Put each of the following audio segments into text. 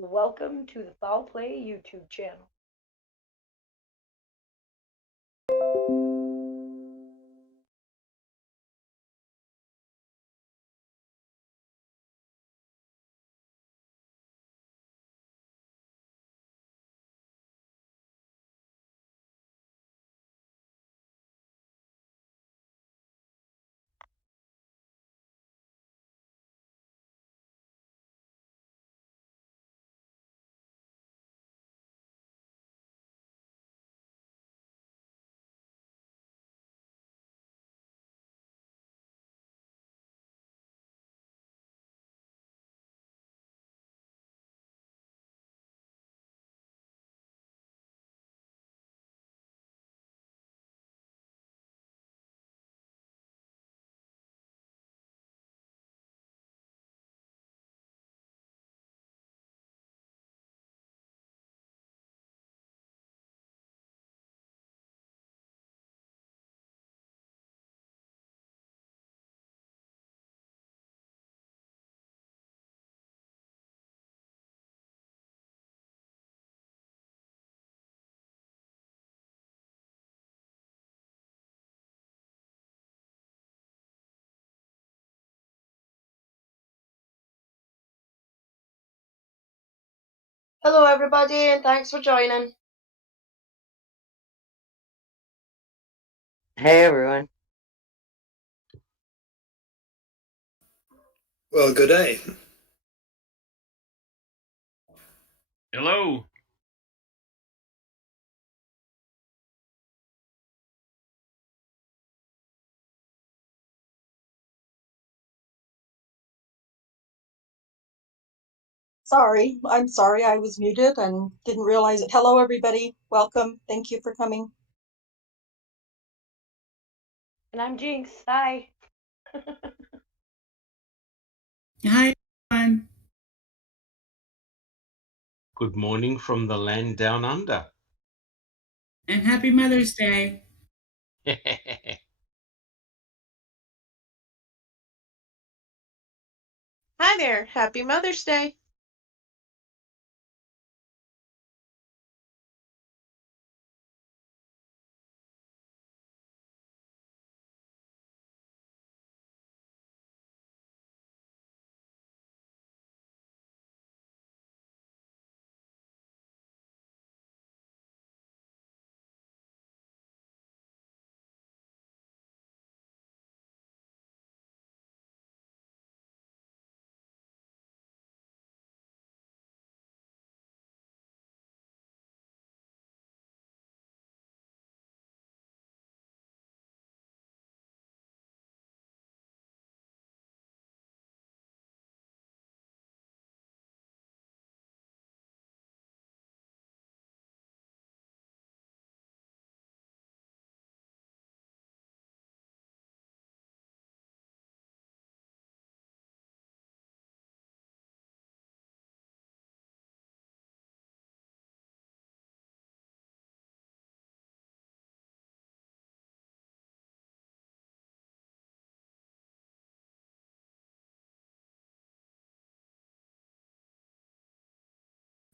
Welcome to the Foul Play YouTube channel. Hello everybody and thanks for joining. Hey everyone. Well, good day. Hello. I'm sorry I was muted and didn't realize it. Hello everybody, welcome, thank you for coming. And I'm Jinx. Hi. Hi, everyone. Good morning from the land down under. And happy Mother's Day. Hi there. Happy Mother's Day.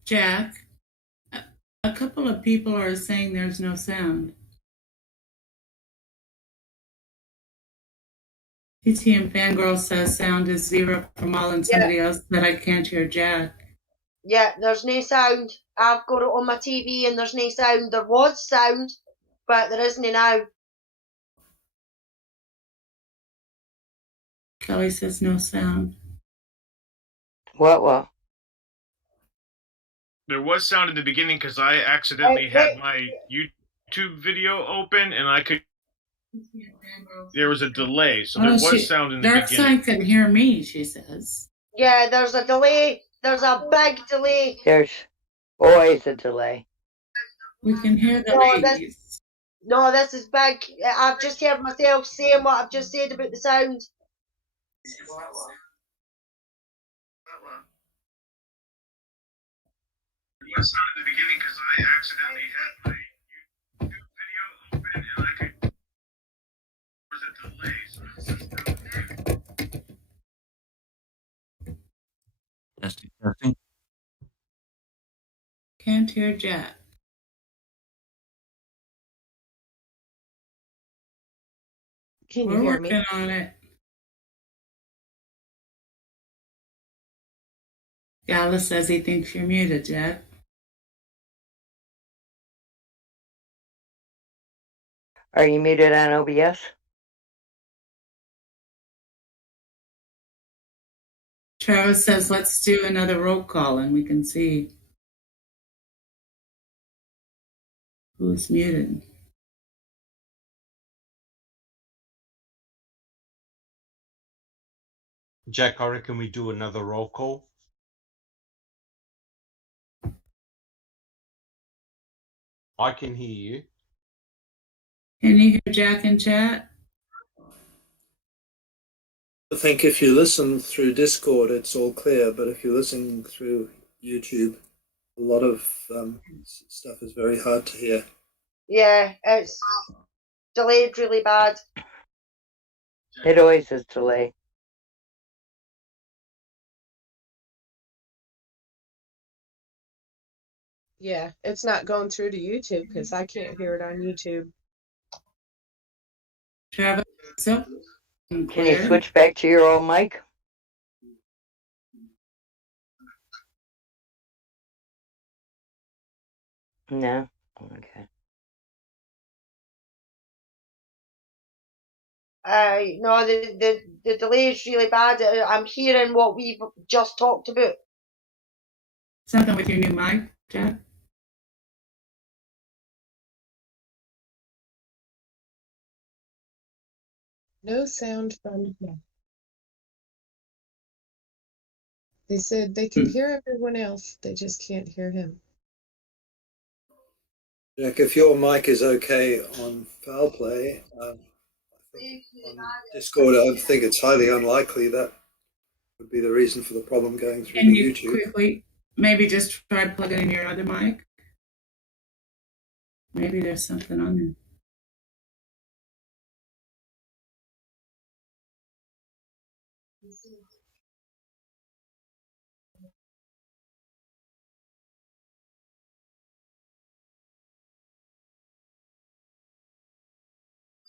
Jack, a couple of people are saying there's no sound. TTM Fangirl says sound is 0 from all, and somebody else said I can't hear Jack. Yeah, there's no sound. I've got it on my TV and there's no sound. There was sound, but there isn't now. Kelly says no sound. What? There was sound in the beginning because I accidentally had my YouTube video open and I could. There was a delay, so there was sound in the beginning. Darkside can hear me, she says. Yeah, there's a delay. There's a big delay. There's always a delay. We can hear the ladies. This is big. I've just heard myself saying what I've just said about the sound. There was sound in the beginning because I accidentally had my YouTube video open and I could. There was a delay, so there was sound. Testing. hear Jack. Can you We're hear me? working on it. Gala says he thinks you're muted, Jack. Are you muted on OBS? Travis says, let's do another roll call and we can see who's muted. Jack, I reckon we do another roll call. I can hear you. Can you hear Jack in chat? I think if you listen through Discord, it's all clear, but if you listen through YouTube, a lot of stuff is very hard to hear. Yeah, it's delayed really bad. It always is delay. Yeah, it's not going through to YouTube because I can't hear it on YouTube. Travis, so Can you switch back to your old mic? No? Okay. No, the delay is really bad. I'm hearing what we've just talked about. Something with your new mic, Jack? No sound from him. They said they can hear everyone else, they just can't hear him. Jack, if your mic is okay on foul play, I think on Discord, I think it's highly unlikely that would be the reason for the problem going through Can to you YouTube. quickly maybe just try plugging in your other mic? Maybe there's something on there.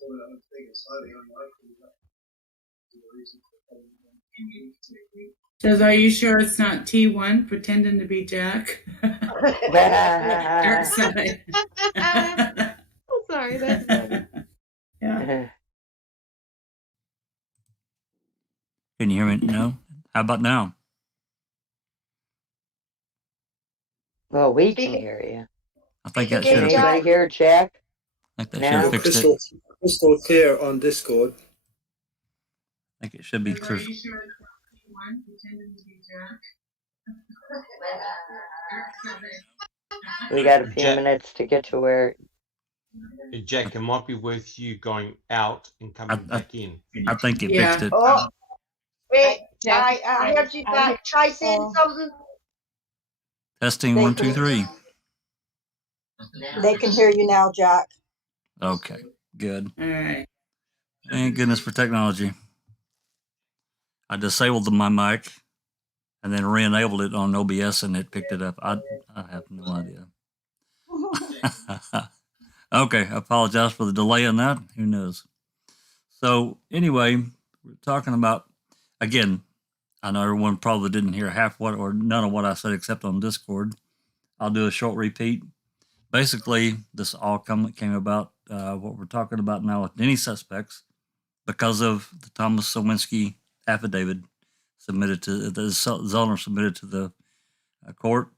I think it's highly unlikely that would be the reason for the problem going through to YouTube. Says, are you sure it's not T1 pretending to be Jack? Dark side. Oh, sorry, that's funny. Yeah. Can you hear me? No? How about now? Well, we can hear you. I think Speak that should again, have Anybody hear Jack? I think that No. should have You're fixed it. crystal clear on Discord. I think it should be Says, are crystal. you sure it's not T1 pretending to be Jack? We got a few Jack, minutes to get to where. Jack, it might be worth you going out and coming back in. I think it Yeah. fixed it. Oh, wait, Jack, I heard you back. Try saying something. Testing They 1, can- 2, 3. They can hear you now, Jack. Okay, good. All right. Thank goodness for technology. I disabled my mic and then re-enabled it on OBS and it picked it up. I have no idea. Okay, I apologize for the delay on that. Who knows? So anyway, we're talking about, again, I know everyone probably didn't hear half what or none of what I said except on Discord. I'll do a short repeat. Basically, this all came about what we're talking about now with Denny suspects because of the Thomas Sowinski affidavit submitted to the Zollner submitted to the court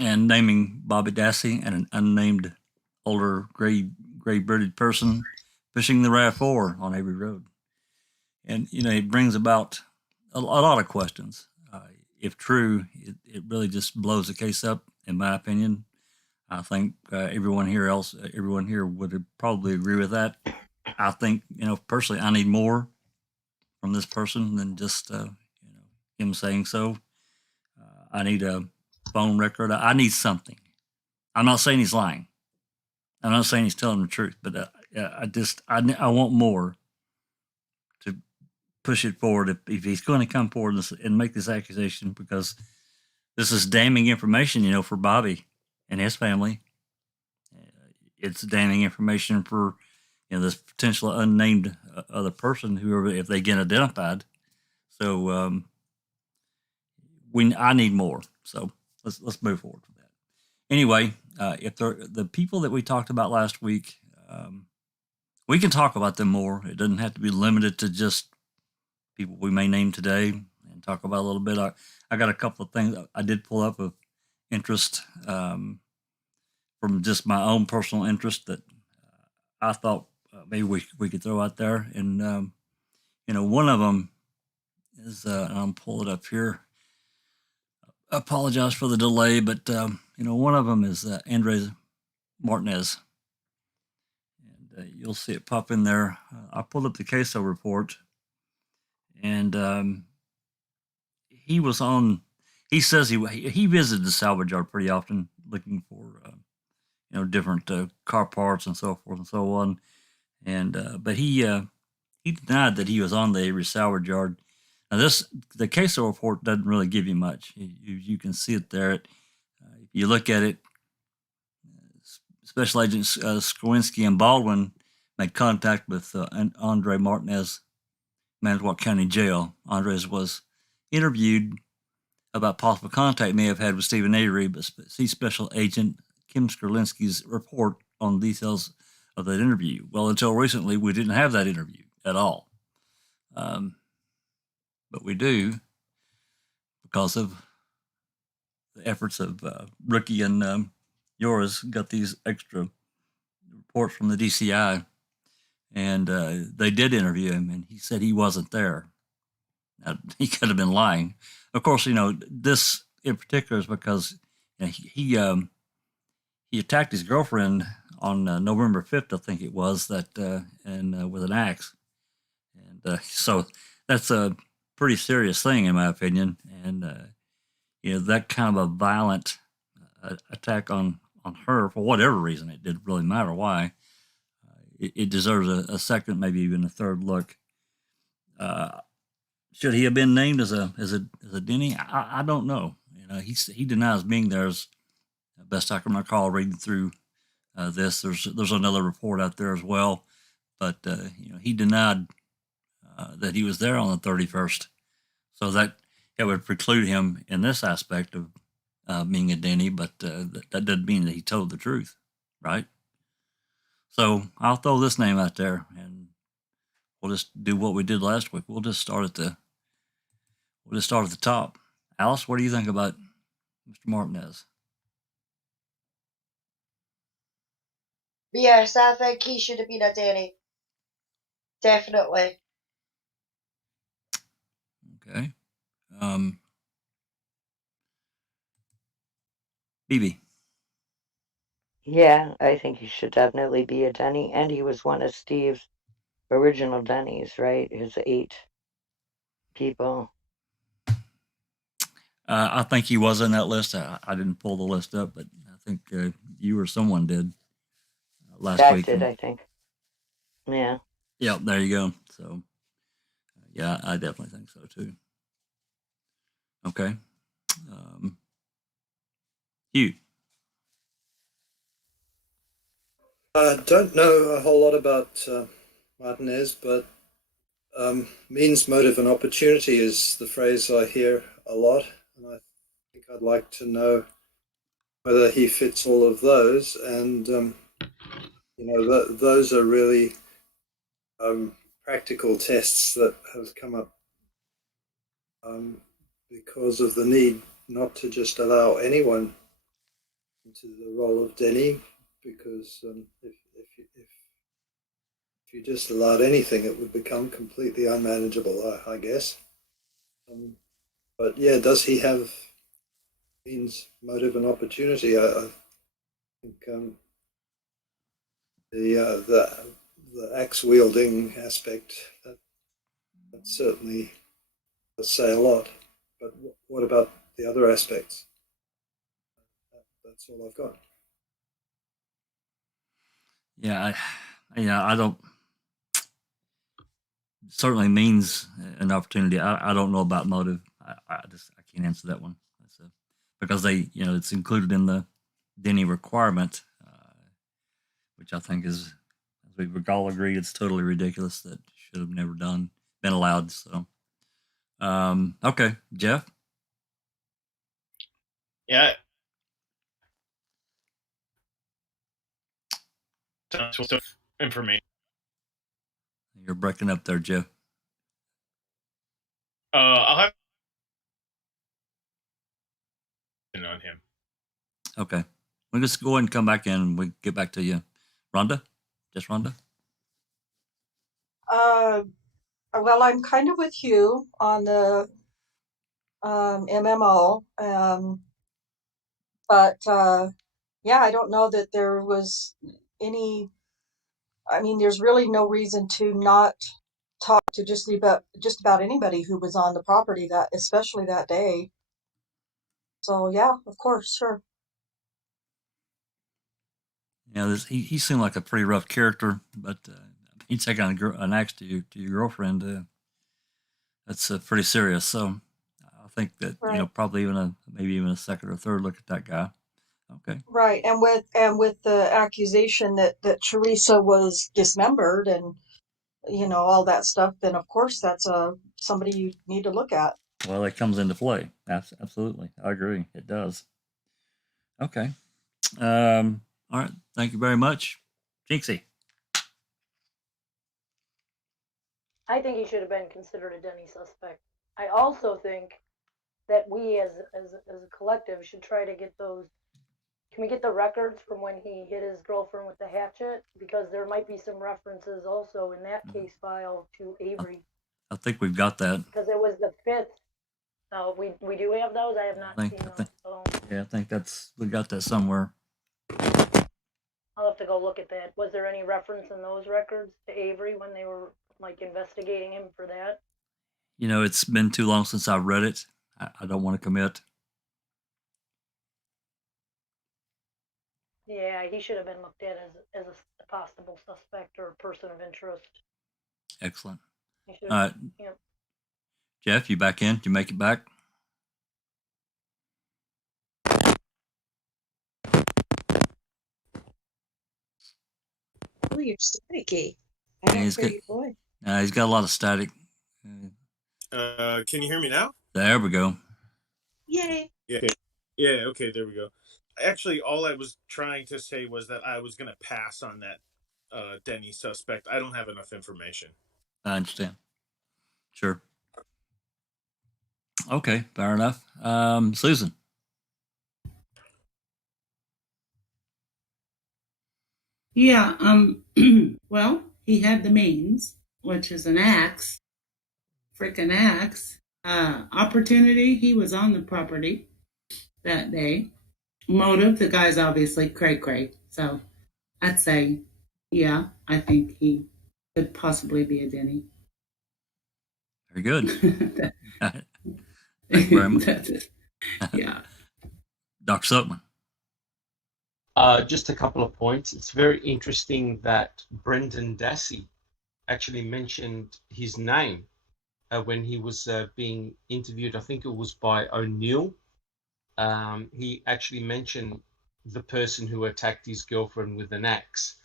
and naming Bobby Dassey and an unnamed older gray bearded person pushing the RAV4 on Avery Road. And, you know, it brings about a lot of questions. If true, it really just blows the case up, in my opinion. I think everyone here would probably agree with that. I think, you know, personally, I need more from this person than just, you know, him saying so. I need a phone record. I need something. I'm not saying he's lying. I'm not saying he's telling the truth, but I want more to push it forward. If he's going to come forward and make this accusation, because this is damning information, you know, for Bobby. and his family. It's damning information for this potential unnamed other person, whoever, if they get identified. So I need more. So let's move forward with that. Anyway, if the people that we talked about last week, we can talk about them more. It doesn't have to be limited to just people we may name today and talk about a little bit. I got a couple of things I did pull up of interest from just my own personal interest that I thought maybe we could throw out there. And one of them is I'm pulling it up here. I apologize for the delay, but one of them is Andres Martinez, and you'll see it pop in there. I pulled up the queso report, and he was on. He says he visited the salvage yard pretty often, looking for different car parts and so forth and so on. And but he denied that he was on the Avery salvage yard. Now the queso report doesn't really give you much. You can see it there. If you look at it, Special Agents Skowinski and Baldwin made contact with Andre Martinez, Manitowoc County Jail. Andres was interviewed about possible contact he may have had with Stephen Avery, but see Special Agent Kim Skowinski's report on details of that interview. Well, until recently, we didn't have that interview at all. But we do because of the efforts of Rookie and Yours got these extra reports from the DCI, and they did interview him, and he said he wasn't there. Now, he could have been lying. Of course, this in particular is because he attacked his girlfriend on November 5th, I think it was, and with an axe. And so that's a pretty serious thing, in my opinion. And, that kind of a violent attack on her, for whatever reason, it didn't really matter why, it deserves a second, maybe even a third look. Should he have been named as a Denny? I don't know. He denies being there, as best I can recall reading through this. There's another report out there as well, but he denied that he was there on the 31st, so that would preclude him in this aspect of being a Denny. But that doesn't mean that he told the truth, right? So I'll throw this name out there, and we'll just do what we did last week. We'll just start at the top. Alice, what do you think about Mr. Martinez? Yes, I think he should have been a Denny. Definitely. Okay. BB. Yeah, I think he should definitely be a Denny, and he was one of Steve's original Denny's, right? His 8 people. I think he was in that list. I didn't pull the list up, but I think you or someone did last Jack week. did, I think. Yeah. Yeah, there you go. So, yeah, I definitely think so too. Okay. Hugh. I don't know a whole lot about Martinez, but means, motive, and opportunity is the phrase I hear a lot, and I think I'd like to know whether he fits all of those. And those are really practical tests that have come up because of the need not to just allow anyone into the role of Denny, because if you just allowed anything, it would become completely unmanageable, I guess. But yeah, does he have means, motive, and opportunity? I think the axe wielding aspect that certainly does say a lot. But what about the other aspects? That's all I've got. Yeah, I don't. Certainly means an opportunity. I don't know about motive. I can't answer that one. Because it's included in the Denny requirement, which I think is, as we've all agreed, it's totally ridiculous. That should have never been allowed. So, okay, Jeff. Yeah. Information. You're breaking up there, Jeff. I'll have on him. Okay. We'll just go ahead and come back in and we'll get back to you. Rhonda? Just Rhonda? Well, I'm kind of with you on the MMO. But yeah, I don't know that there was any, I mean, there's really no reason to not talk to just about anybody who was on the property that, especially that day. So yeah, of course, sure. Yeah, he seemed like a pretty rough character, but he taking an axe to your girlfriend. That's pretty serious. So I think that Right. probably maybe even a second or third look at that guy. Okay. Right, and with the accusation that Teresa was dismembered and all that stuff, then of course that's somebody you need to look at. Well, it comes into play. Absolutely, I agree. It does. Okay. All right. Thank you very much, Jinxie. I think he should have been considered a Denny suspect. I also think that we as a collective should try to get those. Can we get the records from when he hit his girlfriend with the hatchet? Because there might be some references also in that case file to Avery. I think we've got that. Because it was the 5th. Oh, we do have those? I have not seen those. So Yeah, I think we got that somewhere. I'll have to go look at that. Was there any reference in those records to Avery when they were like investigating him for that? It's been too long since I've read it. I don't want to commit. Yeah, he should have been looked at as a possible suspect or a person of interest. Excellent. All right. Yep. Jeff, you back in? Did you make it back? Oh, you're staticky. He's got a lot of static. Can you hear me now? There we go. Yay. Yeah, okay, there we go. Actually, all I was trying to say was that I was going to pass on that Denny suspect. I don't have enough information. I understand. Sure. Okay, fair enough. Susan. Yeah, well, he had the means, which is an axe, freaking axe. Opportunity, he was on the property that day. Motive, the guy's obviously cray-cray. So I'd say, yeah, I think he could possibly be a Denny. Very good. Thank you very much. That's it. Yeah. Dr. Silkman. Just a couple of points. It's very interesting that Brendan Dassey actually mentioned his name when he was being interviewed. I think it was by O'Neill. He actually mentioned the person who attacked his girlfriend with an axe.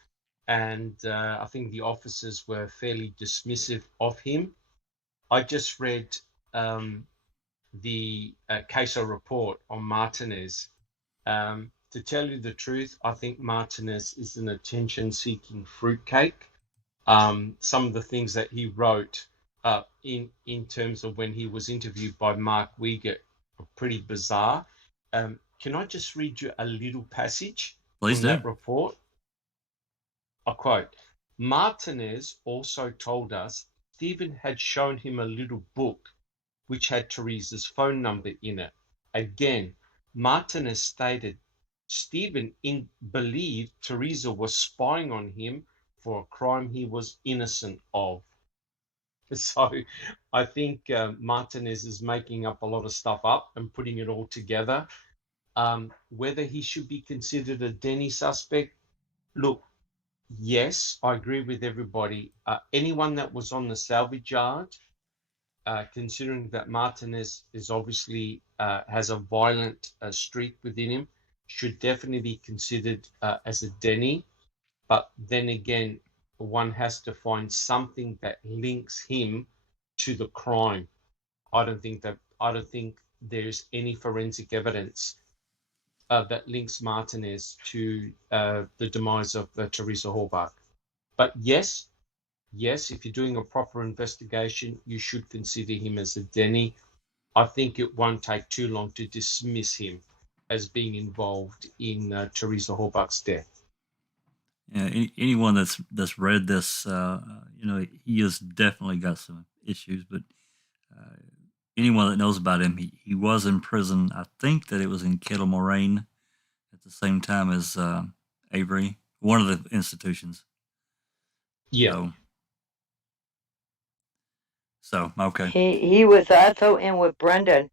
And I think the officers were fairly dismissive of him. I just read the CASO report on Martinez. To tell you the truth, I think Martinez is an attention-seeking fruitcake. Some of the things that he wrote in terms of when he was interviewed by Mark Wiegert are pretty bizarre. Can I just read you a little passage Please from that report? I quote, Martinez also told us Stephen had shown him a little book which had Teresa's phone number in it. Again, Martinez stated Stephen believed Teresa was spying on him for a crime he was innocent of. So I think Martinez is making up a lot of stuff up and putting it all together. Whether he should be considered a Denny suspect, look, yes, I agree with everybody. Anyone that was on the salvage yard, considering that Martinez is obviously has a violent streak within him, should definitely be considered as a Denny. But then again, one has to find something that links him to the crime. I don't think there's any forensic evidence that links Martinez to the demise of Teresa Halbach. But yes, if you're doing a proper investigation, you should consider him as a Denny. I think it won't take too long to dismiss him as being involved in Teresa Halbach's death. Yeah, anyone that's read this, he has definitely got some issues. But anyone that knows about him, he was in prison. I think that it was in Kettle Moraine at the same time as Avery, one of the institutions. Yeah. So okay. He was also in with Brendan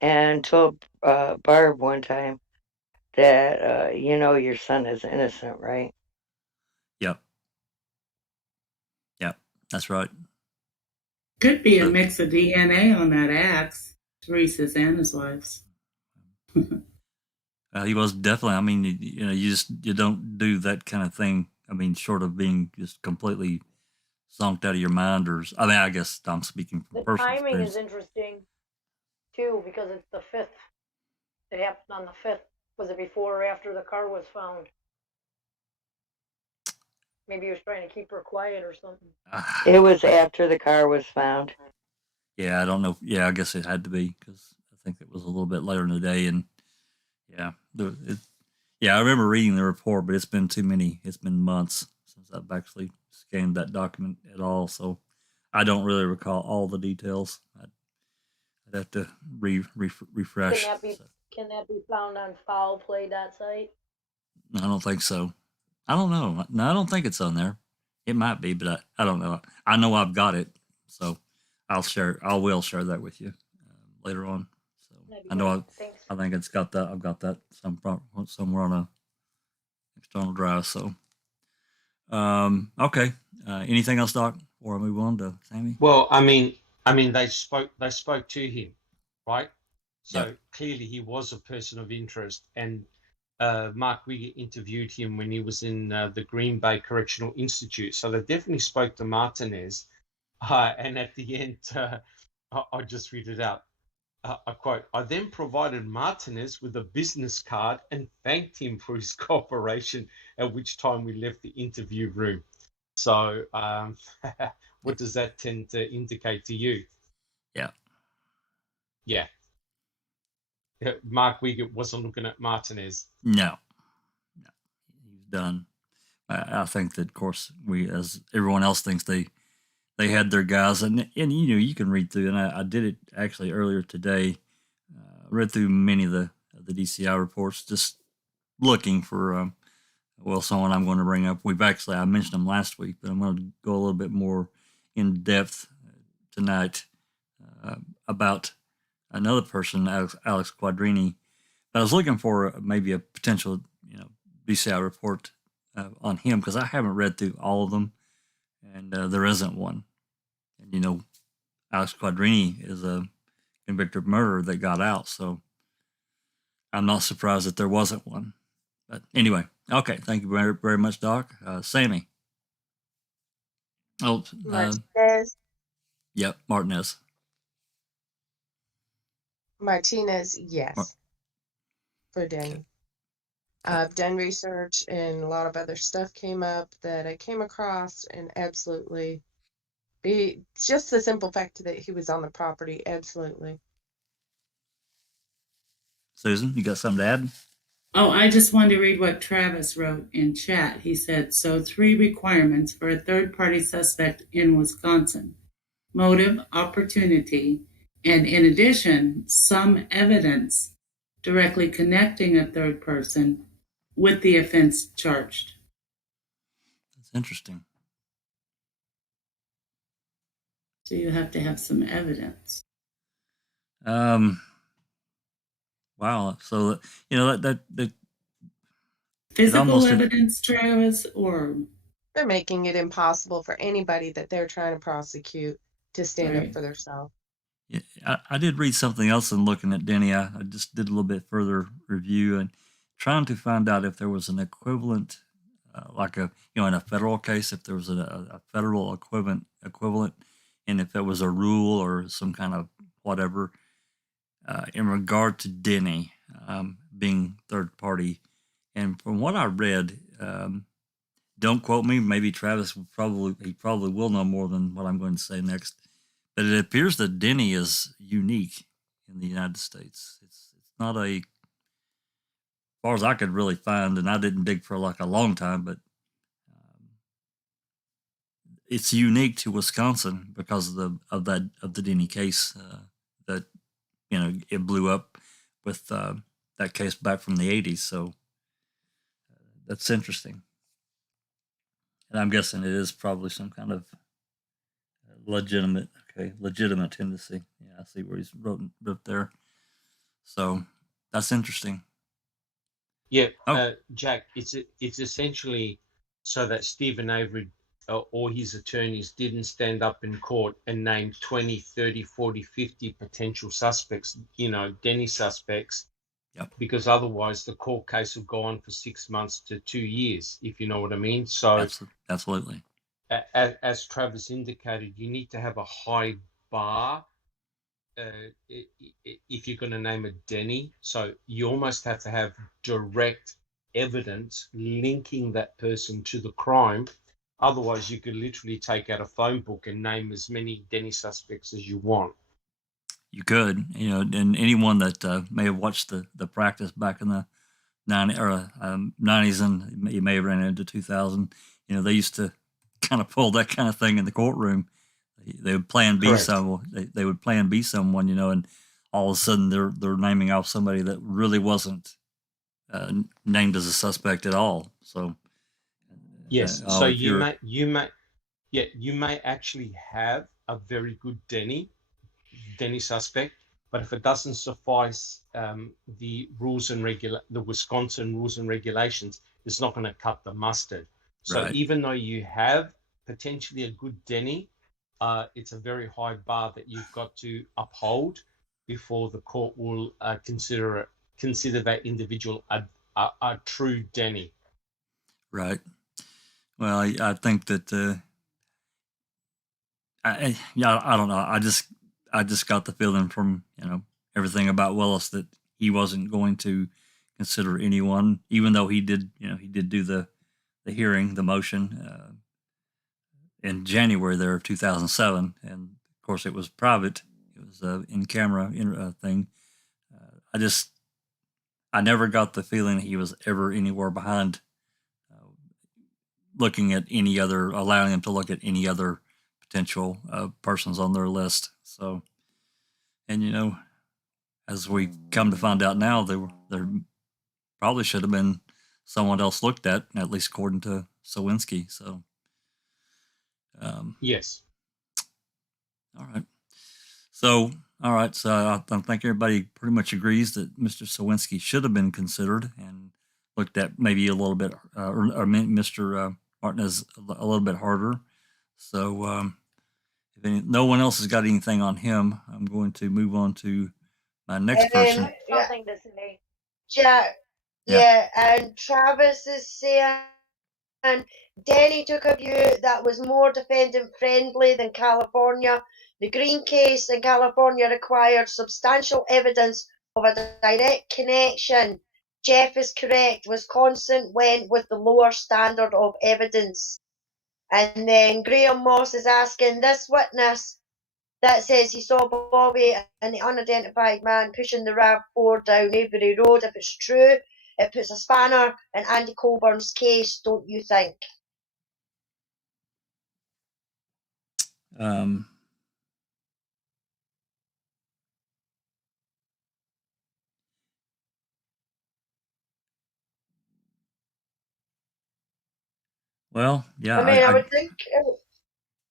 and told Barb one time that your son is innocent, right? Yep, that's right. Could be a mix of DNA on that axe, Teresa's and his wife's. He was definitely. I mean, you don't do that kind of thing. I mean, short of being just completely zonked out of your mind, or I guess I'm speaking from personal The timing experience. is interesting too because it's the 5th. It happened on the 5th. Was it before or after the car was found? Maybe he was trying to keep her quiet or something. It was after the car was found. Yeah, I don't know. Yeah, I guess it had to be because I think it was a little bit later in the day, and yeah, I remember reading the report, but it's been too many. It's been months since I've actually scanned that document at all, so I don't really recall all the details. I'd have to refresh. Can that be found on foulplay.site? I don't think so. I don't know. No, I don't think it's on there. It might be, but I don't know. I know I've got it, so I will share that with you later on. So I know I think it's got that. I've got that somewhere on a external drive. So okay. Anything else, Doc? Before I move on to Sammy? Well, I mean, they spoke to him, right? So Yep. Clearly he was a person of interest, and Mark Wigger interviewed him when he was in the Green Bay Correctional Institute. So they definitely spoke to Martinez. And at the end, I'll just read it out. I quote, "I then provided Martinez with a business card and thanked him for his cooperation, at which time we left the interview room." So what does that tend to indicate to you? Yeah. Yeah. Mark Wigger wasn't looking at Martinez. No. He's done. I think that, of course, we, as everyone else thinks, they had their guys, and you can read through, and I did it actually earlier today. Read through many of the DCI reports, just looking for someone I'm going to bring up. I mentioned them last week, but I'm going to go a little bit more in depth tonight about another person, Alex Quadrini. But I was looking for maybe a potential, DCI report on him because I haven't read through all of them, and there isn't one. And Alex Quadrini is a convicted murderer that got out, so I'm not surprised that there wasn't one. But anyway, okay, thank you very, very much, Doc. Sammy. Oh, Martinez. Yep, Martinez. Martinez, yes. For Denny. I've done research and a lot of other stuff came up that I came across, and absolutely, just the simple fact that he was on the property, absolutely. Susan, you got something to add? Oh, I just wanted to read what Travis wrote in chat. He said, so 3 requirements for a third-party suspect in Wisconsin: motive, opportunity, and in addition, some evidence directly connecting a third person with the offense charged. That's interesting. So you have to have some evidence. Wow. So that physical evidence, Travis, or they're making it impossible for anybody that they're trying to prosecute to stand up for themselves. Yeah, I did read something else in looking at Denny. I just did a little bit further review and trying to find out if there was an equivalent, like a in a federal case, if there was a federal equivalent, and if it was a rule or some kind of whatever in regard to Denny being third party. And from what I read, don't quote me. Maybe Travis probably will know more than what I'm going to say next. But it appears that Denny is unique in the United States. It's not as far as I could really find, and I didn't dig for like a long time, but it's unique to Wisconsin because of the Denny case that it blew up with that case back from the 80s. So that's interesting. And I'm guessing it is probably some kind of legitimate tendency. Yeah, I see where he's wrote there. So that's interesting. Yeah, Jack, it's essentially so that Stephen Avery or his attorneys didn't stand up in court and name 20, 30, 40, 50 potential suspects, Denny suspects, yep. Because otherwise the court case would go on for 6 months to 2 years, if you know what I mean. So absolutely. As Travis indicated, you need to have a high bar if you're going to name a Denny. So you almost have to have direct evidence linking that person to the crime. Otherwise, you could literally take out a phone book and name as many Denny suspects as you want. You could, and anyone that may have watched the practice back in the 90s, and you may have ran into 2000, they used to kind of pull that kind of thing in the courtroom. They would plan B someone. They would plan B someone, and all of a sudden they're naming off somebody that really wasn't named as a suspect at all. So yes, so you may actually have a very good Denny suspect, but if it doesn't suffice the Wisconsin rules and regulations, it's not going to cut the mustard. So even though you have potentially a good Denny, it's a very high bar that you've got to uphold before the court will consider that individual a true Denny. Right. Well, I think that I don't know. I just got the feeling from everything about Willis that he wasn't going to consider anyone, even though he did do the hearing, the motion in January there of 2007, and of course it was private. It was in camera thing. I never got the feeling he was ever anywhere behind looking at allowing him to look at any other potential persons on their list. So, and as we come to find out now, there probably should have been someone else looked at least according to Sawinski. So, yes. All right. So, I think everybody pretty much agrees that Mr. Sawinski should have been considered and looked at maybe a little bit, or Mr. Martinez a little bit harder. So, if no one else has got anything on him, I'm going to move on to my next person. Nothing to say. Yeah, and Travis is saying Denny took a view that was more defendant friendly than California. The Green case in California required substantial evidence of a direct connection. Jeff is correct. Wisconsin went with the lower standard of evidence. And then Graham Moss is asking, this witness that says he saw Bobby and the unidentified man pushing the RAV4 down Avery Road, if it's true, it puts a spanner in Andy Colburn's case, don't you think? Well, yeah. I would think.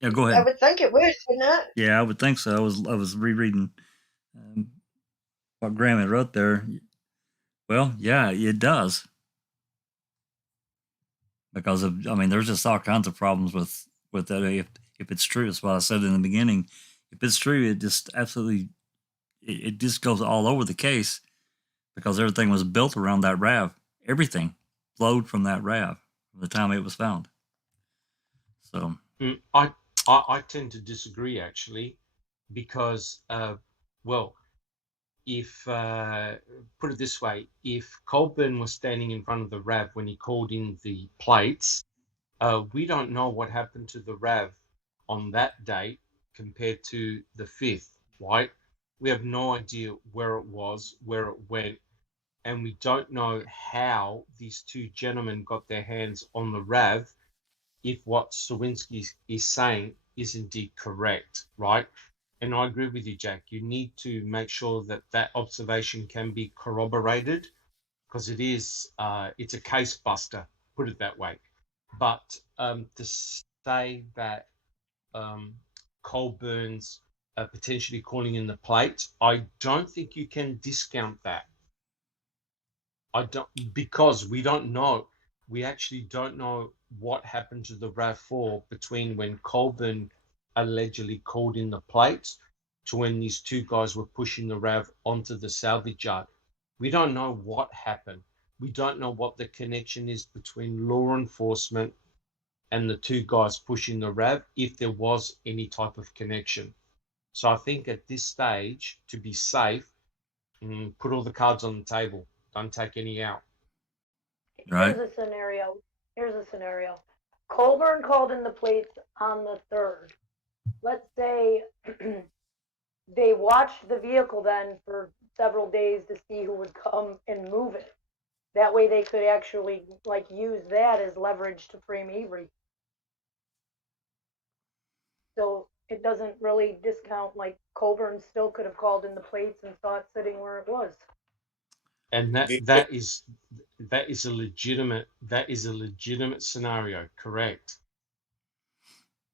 Yeah, go ahead. I would think it would, wouldn't it? Yeah, I would think so. I was rereading what Graham had wrote there. Well, yeah, it does. Because there's just all kinds of problems with that. If it's true, that's what I said in the beginning. If it's true, it just absolutely, it just goes all over the case because everything was built around that RAV. everything flowed from that RAV from the time it was found. So I tend to disagree, actually, because well, if put it this way, if Colburn was standing in front of the RAV when he called in the plates, we don't know what happened to the RAV on that date compared to the 5th, right? We have no idea where it was, where it went, and we don't know how these two gentlemen got their hands on the RAV if what Sawinski is saying is indeed correct, right? And I agree with you, Jack. You need to make sure that that observation can be corroborated, because it's a case buster, put it that way. But to say that Colburn's potentially calling in the plates, I don't think you can discount that. I don't, because we don't know. We actually don't know what happened to the RAV4 between when Colburn allegedly called in the plates to when these two guys were pushing the RAV onto the salvage yard. We don't know what happened. We don't know what the connection is between law enforcement and the two guys pushing the RAV, if there was any type of connection. So I think at this stage, to be safe, put all the cards on the table. Don't take any out. Right. Here's a scenario. Colburn called in the plates on the 3rd. Let's say they watched the vehicle then for several days to see who would come and move it. That way they could actually use that as leverage to frame Avery. So it doesn't really discount, Colburn still could have called in the plates and saw it sitting where it was. And that is a legitimate scenario, correct?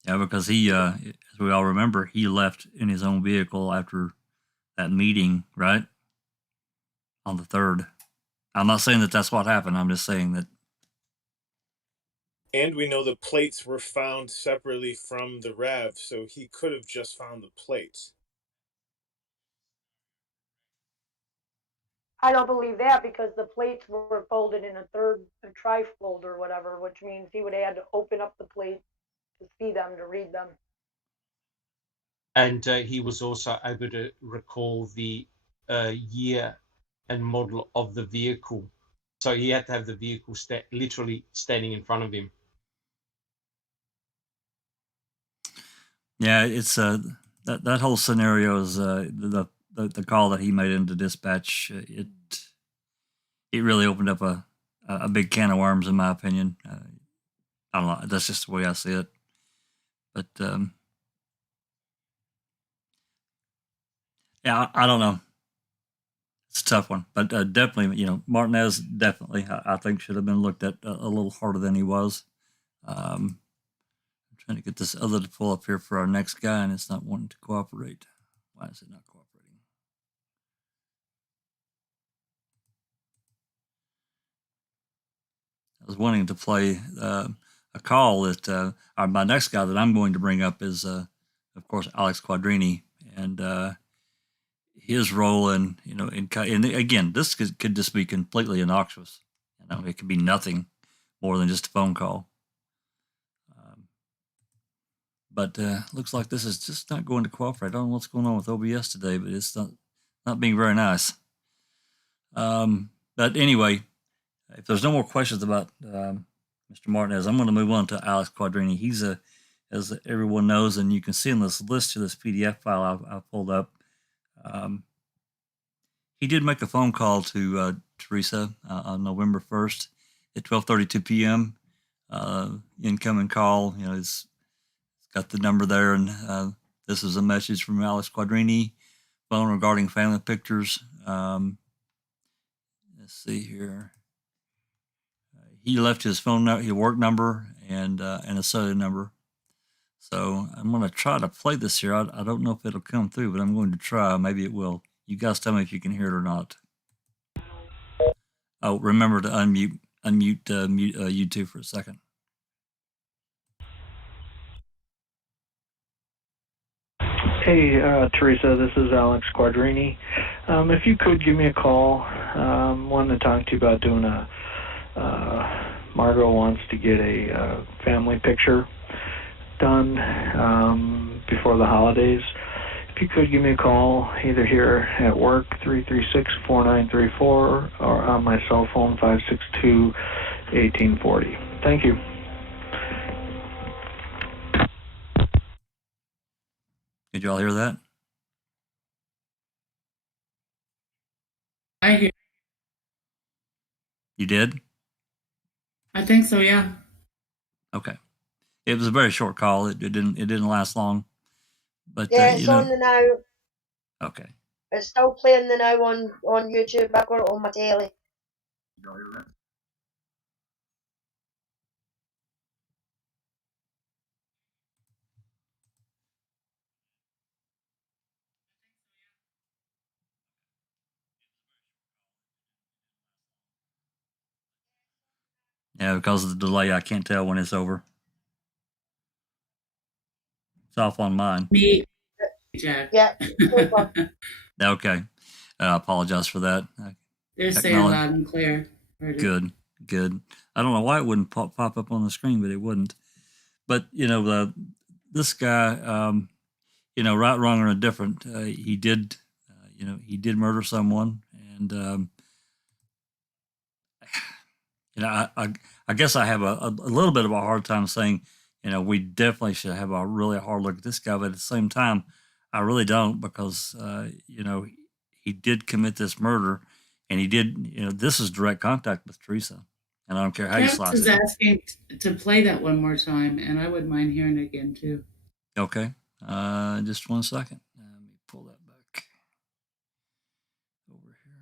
Yeah, because he, as we all remember, he left in his own vehicle after that meeting, right? On the 3rd. I'm not saying that that's what happened. I'm just saying that. And we know the plates were found separately from the RAV, so he could have just found the plates. I don't believe that, because the plates were folded in a trifold or whatever, which means he would have had to open up the plate to see them, to read them. And he was also able to recall the year and model of the vehicle. So he had to have the vehicle literally standing in front of him. Yeah, it's that whole scenario is the call that he made into dispatch. It really opened up a big can of worms, in my opinion. I don't know. That's just the way I see it. But yeah, I don't know. It's a tough one, but definitely, Martinez definitely, I think, should have been looked at a little harder than he was. I'm trying to get this other to pull up here for our next guy, and it's not wanting to cooperate. Why is it not cooperating? I was wanting to play a call that my next guy that I'm going to bring up is, of course, Alex Quadrini, and his role in, and again, this could just be completely innocuous. It could be nothing more than just a phone call. But looks like this is just not going to cooperate. I don't know what's going on with OBS today, but it's not being very nice. But anyway, if there's no more questions about Mr. Martinez, I'm going to move on to Alex Quadrini. He's as everyone knows, and you can see in this list to this PDF file I pulled up, he did make a phone call to Teresa on November 1st at 12:32 p.m. Incoming call, it's got the number there, and this is a message from Alex Quadrini, phone regarding family pictures. Let's see here. He left his phone number, his work number, and a cellular number. So I'm going to try to play this here. I don't know if it'll come through, but I'm going to try. Maybe it will. You guys tell me if you can hear it or not. Oh, remember to unmute YouTube for a second. Hey, Teresa, this is Alex Quadrini. If you could give me a call, wanted to talk to you about doing a Margot wants to get a family picture done before the holidays. If you could give me a call, either here at work, 336-4934, or on my cell phone, 562-1840. Thank you. Did y'all hear that? I hear. You did? I think so, yeah. Okay. It was a very short call. It didn't last long. But Yeah, it's on the now. Okay. It's still playing the now on YouTube. I've got it on my telly. Yeah, because of the delay, I can't tell when it's over. It's off on mine. Me, Jack. Yeah, over. Okay. I apologize for that. They're saying loud and clear. Good. I don't know why it wouldn't pop up on the screen, but it wouldn't. But, this guy, right, wrong, or indifferent, he did murder someone. And, I guess I have a little bit of a hard time saying, we definitely should have a really hard look at this guy. But at the same time, I really don't, because, he did commit this murder, and he did, this is direct contact with Teresa. And I don't care how you slice it. Travis is asking to play that one more time, and I wouldn't mind hearing it again, too. Okay. Just 1 second. Let me pull that back over here.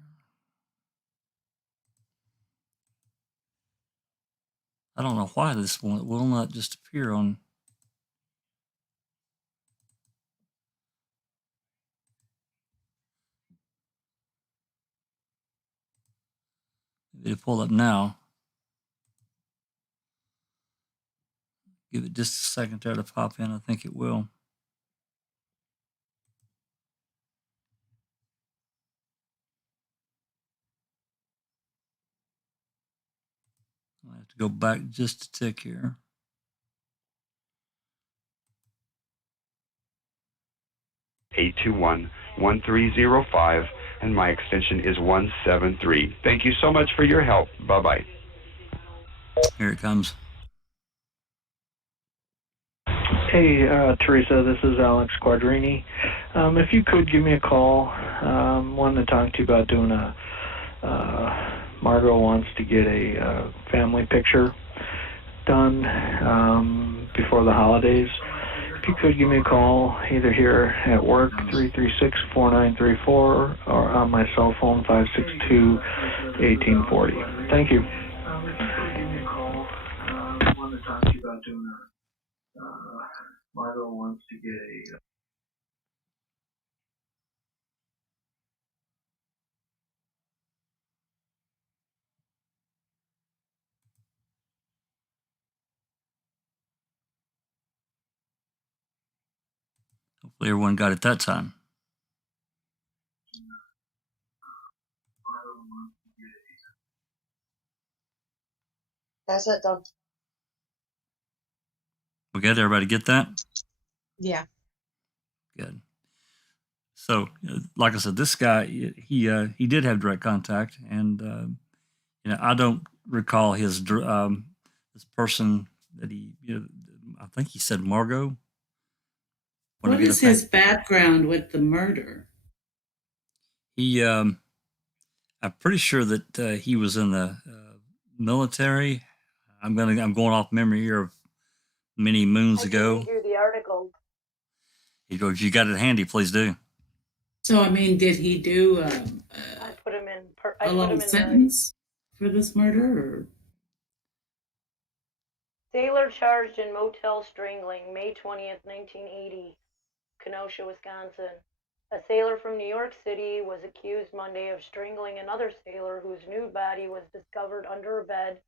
I don't know why this one will not just appear on. Maybe to pull up now. Give it just a second there to pop in. I think it will. I have to go back just a tick here. (821-1305), and my extension is 173. Thank you so much for your help. Bye-bye. Here it comes. Hey, Teresa, this is Alex Quadrini. If you could give me a call, wanted to talk to you about doing Margot wants to get a family picture done before the holidays. If you could give me a call, either here at work, 336-4934, or on my cell phone, 562-1840. Thank you. If you could give me a call, wanted to talk to you about doing Margot wants to get a Hopefully everyone got it that time. That's it done. We good? Everybody get that? Yeah. Good. So, like I said, this guy, he did have direct contact, and I don't recall his this person that he, I think he said Margot. What is his background with the murder? He, I'm pretty sure that he was in the military. I'm going off memory here of many moons ago. I can the article. He goes, "If you got it handy, please do." So, I mean, did he do I put him in a long sentence for this murder? Or? Sailor charged in motel strangling, May 20th, 1980, Kenosha, Wisconsin. A sailor from New York City was accused Monday of strangling another sailor whose nude body was discovered under a bed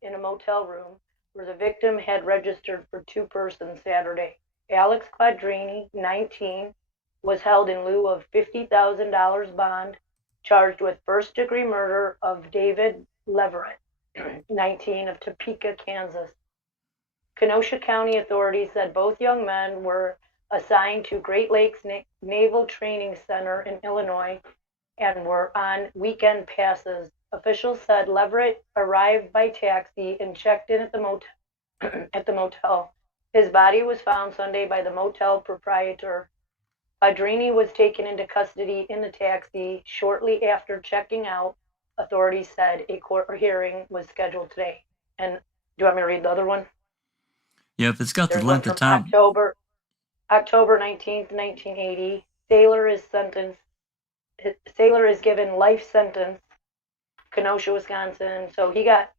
in a motel room where the victim had registered for 2 persons Saturday. Alex Quadrini, 19, was held in lieu of $50,000 bond, charged with first-degree murder of David Leverett, 19 of Topeka, Kansas. Kenosha County authorities said both young men were assigned to Great Lakes Naval Training Center in Illinois and were on weekend passes. Officials said Leverett arrived by taxi and checked in at the motel. His body was found Sunday by the motel proprietor. Padrini was taken into custody in the taxi shortly after checking out. Authorities said a court hearing was scheduled today. And do you want me to read the other one? Yeah, if it's got the There's one length of from time. October 19th, 1980. Sailor is given life sentence, Kenosha, Wisconsin. So he got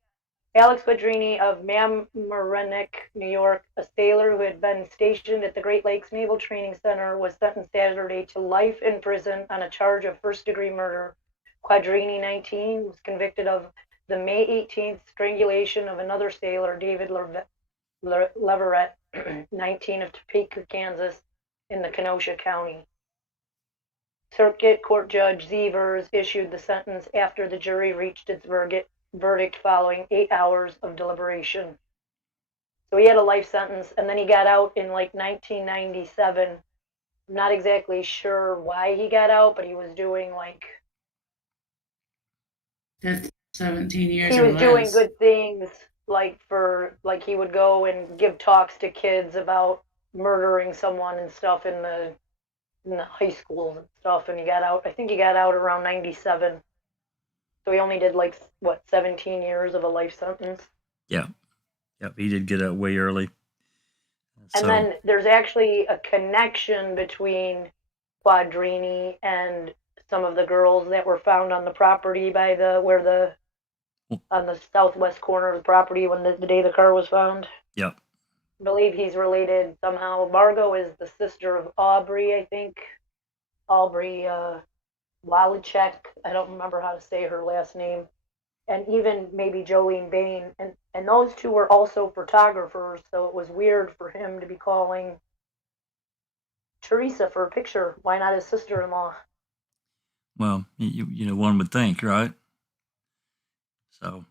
Alex Padrini of Mamaroneck, New York, a sailor who had been stationed at the Great Lakes Naval Training Center, was sentenced Saturday to life in prison on a charge of first-degree murder. Quadrini, 19, was convicted of the May 18th strangulation of another sailor, David Leverett, 19, of Topeka, Kansas, in the Kenosha County. Circuit Court Judge Zevers issued the sentence after the jury reached its verdict following 8 hours of deliberation. So he had a life sentence, and then he got out in like 1997. I'm not exactly sure why he got out, but he was doing like That's 17 years he or was doing less. good things, like he would go and give talks to kids about murdering someone and stuff in the high schools and stuff, and he got out. I think he got out around 97. So he only did like 17 years of a life sentence. Yeah. Yep, he did get out way early. And then there's actually a connection between Quadrini and some of the girls that were found on the property by on the southwest corner of the property when the day the car was found. Yep. I believe he's related somehow. Margot is the sister of Aubrey, I think. Aubrey Walichek. I don't remember how to say her last name. And even maybe Jolene Bain. And those two were also photographers, so it was weird for him to be calling Teresa for a picture. Why not his sister-in-law? Well, you know, one would think, right? So,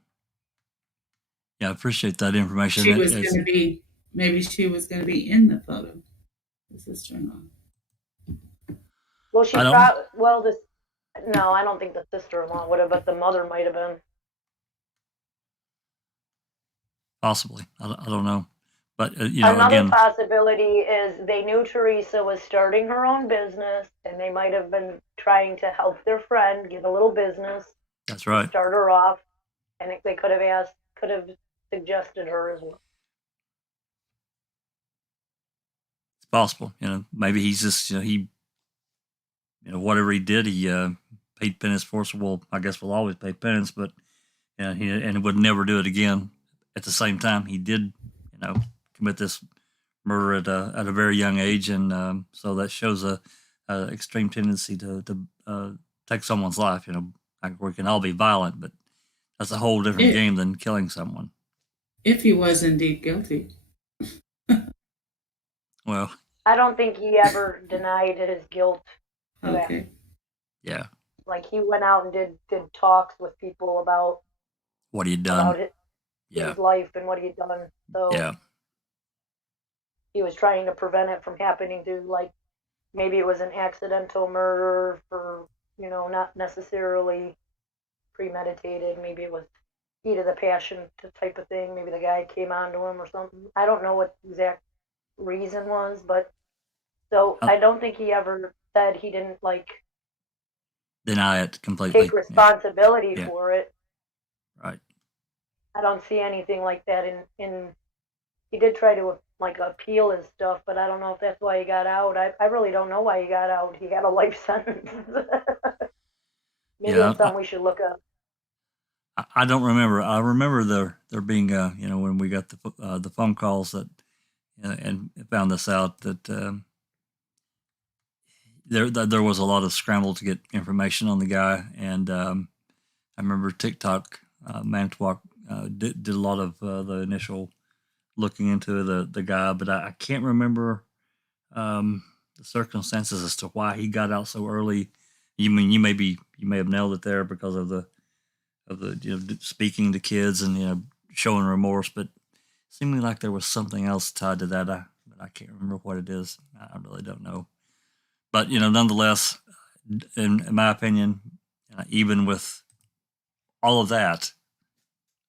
yeah, I appreciate that information. She was going to be, maybe she was going to be in the photo, the sister-in-law. Well, she probably, no, I don't think the sister-in-law would have, but the mother might have been. Possibly. I don't know. But, you know, another possibility is they knew Teresa was starting her own business, and they might have been trying to help their friend get a little business. That's right. Start her off, and they could have suggested her as well. It's possible. You know, maybe he's just, you know, whatever he did, he paid penance for. So, well, I guess we'll always pay penance, but he would never do it again. At the same time, he did, you know, commit this murder at a very young age, and so that shows a extreme tendency to take someone's life. You know, we can all be violent, but that's a whole different game than killing someone. If he was indeed guilty. Well, I don't think he ever denied his guilt. Okay. Yeah. Like he went out and did talks with people about what he had done. About his life and what he had done. So yeah. He was trying to prevent it from happening to, like, maybe it was an accidental murder for, you know, not necessarily premeditated. Maybe it was heat of the passion type of thing. Maybe the guy came onto him or something. I don't know what the exact reason was, but so I don't think he ever said he didn't, like, deny it completely. Take responsibility for it. Right. I don't see anything like that in he did try to like appeal his stuff, but I don't know if that's why he got out. I really don't know why he got out. He got a life sentence. Maybe it's something we should look up. I don't remember. I remember there being you know, when we got the phone calls that and found this out that there was a lot of scramble to get information on the guy, and I remember TikTok Manitowoc did a lot of the initial looking into the guy, but I can't remember the circumstances as to why he got out so early. You may have nailed it there because of the of the speaking to kids and showing remorse, but seemingly like there was something else tied to that. I can't remember what it is. I really don't know. But nonetheless, in my opinion, even with all of that,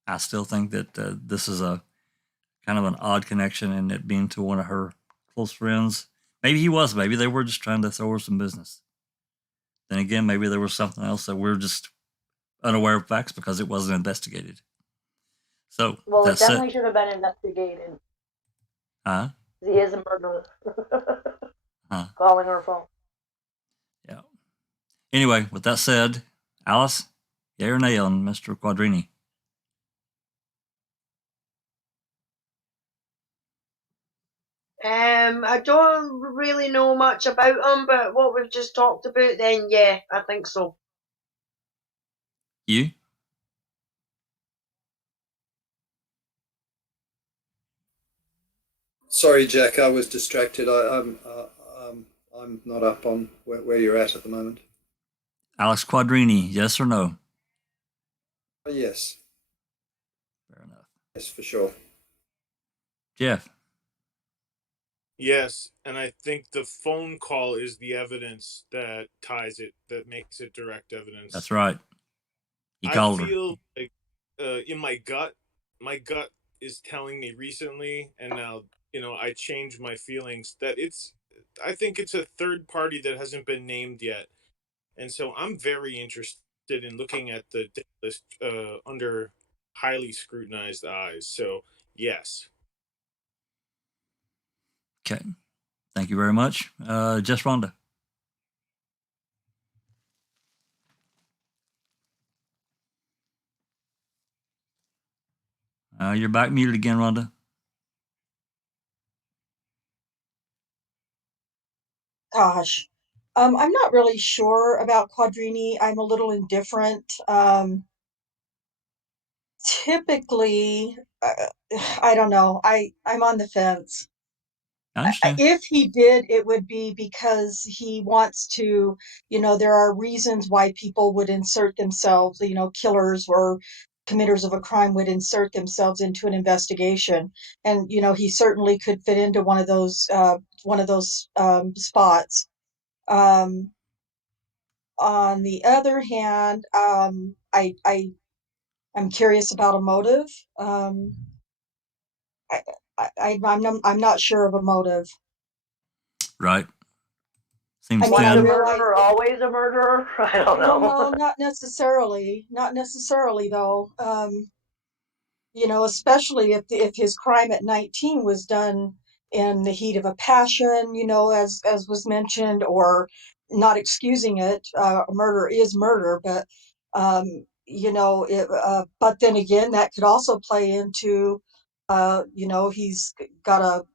I still think that this is a kind of an odd connection, and it being to one of her close friends. Maybe he was. Maybe they were just trying to throw her some business. Then again, maybe there was something else that we're just unaware of facts because it wasn't investigated. So Well, it that's it. definitely should have been investigated. Huh? He is a murderer. Huh? Calling her phone. Yeah. Anyway, with that said, Alice, yay or nay on Mr. Quadrini? I don't really know much about him, but what we've just talked about, then yeah, I think so. You? Sorry, Jack, I was distracted. I'm not up on where you're at the moment. Alex Quadrini, yes or no? Yes. Fair enough. Yes, for sure. Jeff? Yes, and I think the phone call is the evidence that ties it, that makes it direct evidence. That's right. He I called her. feel like in my gut is telling me recently, and now I changed my feelings that I think it's a third party that hasn't been named yet, and so I'm very interested in looking at the list under highly scrutinized eyes. So yes. Okay. Thank you very much. Jess Rhonda. You're back muted again, Rhonda. Gosh, I'm not really sure about Quadrini. I'm a little indifferent. Typically, I don't know. I'm on the fence. I understand. If he did, it would be because he wants to, there are reasons why people would insert themselves, killers or committers of a crime would insert themselves into an investigation. And, he certainly could fit into one of those spots. On the other hand, I'm curious about a motive. I'm not sure of a motive. Right. Seems I mean, I Once a thin. realize murderer, always a murderer? I don't well, know. no, not necessarily. Not necessarily, though. Especially if his crime at 19 was done in the heat of a passion, as was mentioned, or not excusing it. Murder is murder, but but then again, that could also play into, he's got a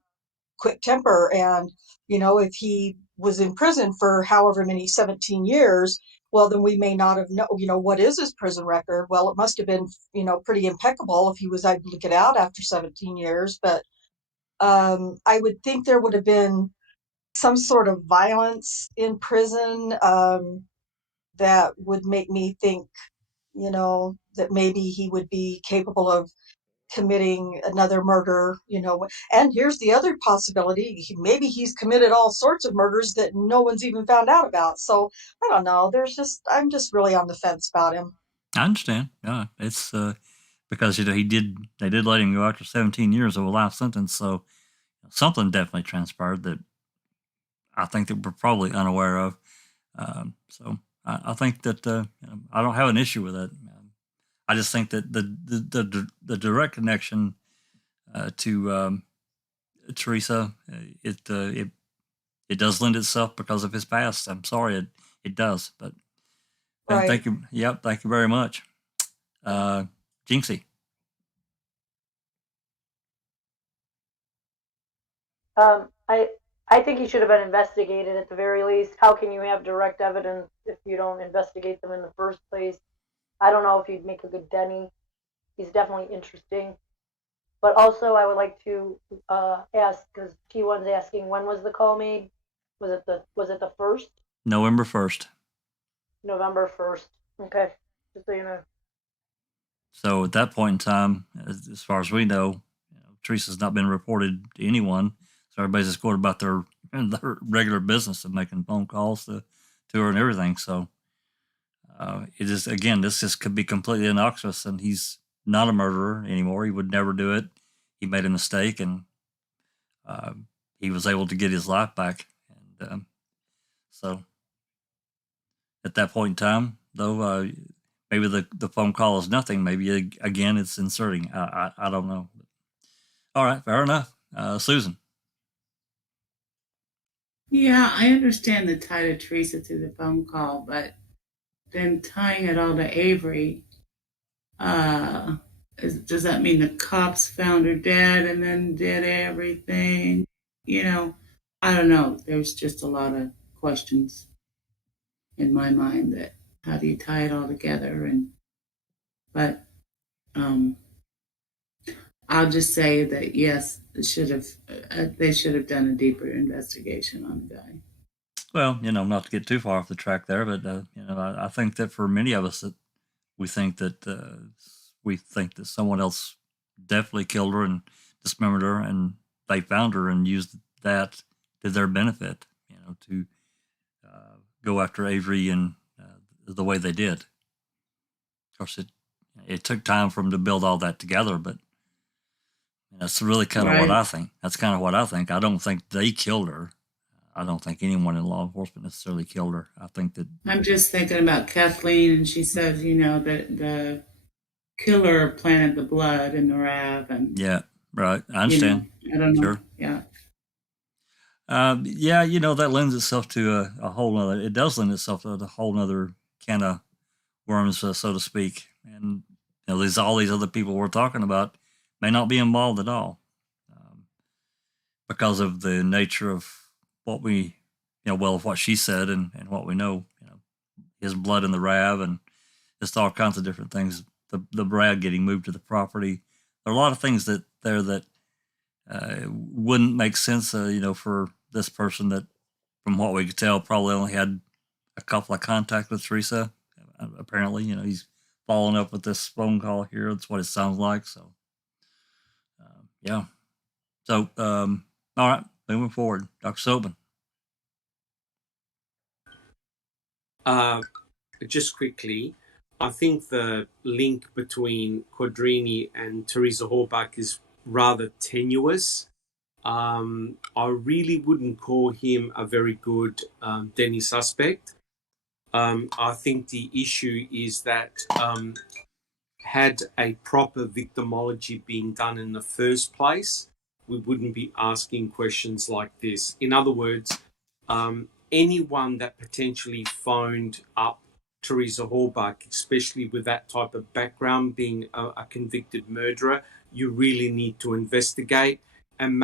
quick temper, and if he was in prison for however many 17 years, well, then we may not have what is his prison record. Well, it must have been pretty impeccable if he was able to get out after 17 years. But I would think there would have been some sort of violence in prison, that would make me think that maybe he would be capable of committing another murder, and here's the other possibility. Maybe he's committed all sorts of murders that no one's even found out about. So I don't know. I'm just really on the fence about him. I understand. Yeah, it's because they did let him go after 17 years of a life sentence, so something definitely transpired that I think that we're probably unaware of. So I think that I don't have an issue with it. I just think that the direct connection to Teresa, it does lend itself because of his past. I'm sorry, it does. But Right. thank you. Yep, thank you very much, Jinxie. I think he should have been investigated at the very least. How can you have direct evidence if you don't investigate them in the first place? I don't know if he'd make a good Denny. He's definitely interesting. But also, I would like to ask, because T1's asking, when was the call made? Was it the first? November 1st. November 1st. Okay, just so you know. So at that point in time, as far as we know, Teresa's not been reported to anyone. So everybody's just going about their regular business of making phone calls to her and everything. So it is, again, this just could be completely innocuous, and he's not a murderer anymore. He would never do it. He made a mistake, and he was able to get his life back. And so at that point in time, though, maybe the phone call is nothing. Maybe, again, it's inserting. I don't know. All right, fair enough. Susan. Yeah, I understand the tie to Teresa through the phone call, but then tying it all to Avery, does that mean the cops found her dead and then did everything? I don't know. There's just a lot of questions in my mind that how do you tie it all together? But I'll just say that yes, they should have done a deeper investigation on the guy. Well, not to get too far off the track there, but I think that for many of us, that we think that someone else definitely killed her and dismembered her, and they found her and used that to their benefit, to go after Avery and the way they did. Of course, it took time for them to build all that together, but that's really kind of what I think. That's kind of what I think. I don't think they killed her. I don't think anyone in law enforcement necessarily killed her. I think that... I'm just thinking about Kathleen, and she says, that the killer planted the blood in the RAV. And, yeah, right. I understand. I don't know. Sure. Yeah. Yeah, that lends itself to a whole other... It does lend itself to a whole other can of worms, so to speak. And, there's all these other people we're talking about may not be involved at all because of the nature of what we, of what she said and what we know, his blood in the RAV and just all kinds of different things. The RAV getting moved to the property. There are a lot of things that wouldn't make sense, for this person that, from what we could tell, probably only had a couple of contacts with Teresa. Apparently, he's following up with this phone call here. That's what it sounds like. So, yeah. So, all right, moving forward, Dr. Silkman. Just quickly, I think the link between Quadrini and Teresa Horbach is rather tenuous. I really wouldn't call him a very good Denny suspect. I think the issue is that had a proper victimology being done in the first place, we wouldn't be asking questions like this. In other words, anyone that potentially phoned up Teresa Horbach, especially with that type of background, being a convicted murderer, you really need to investigate, and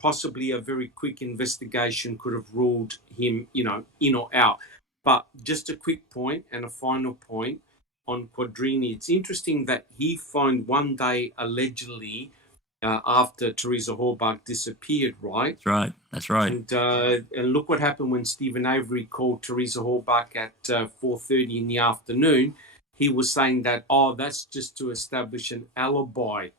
possibly a very quick investigation could have ruled him, in or out. But just a quick point and a final point on Quadrini. It's interesting that he phoned one day allegedly after Teresa Horbach disappeared, right? That's right. And look what happened when Stephen Avery called Teresa Horbach at 4:30 in the afternoon. He was saying that, that's just to establish an alibi.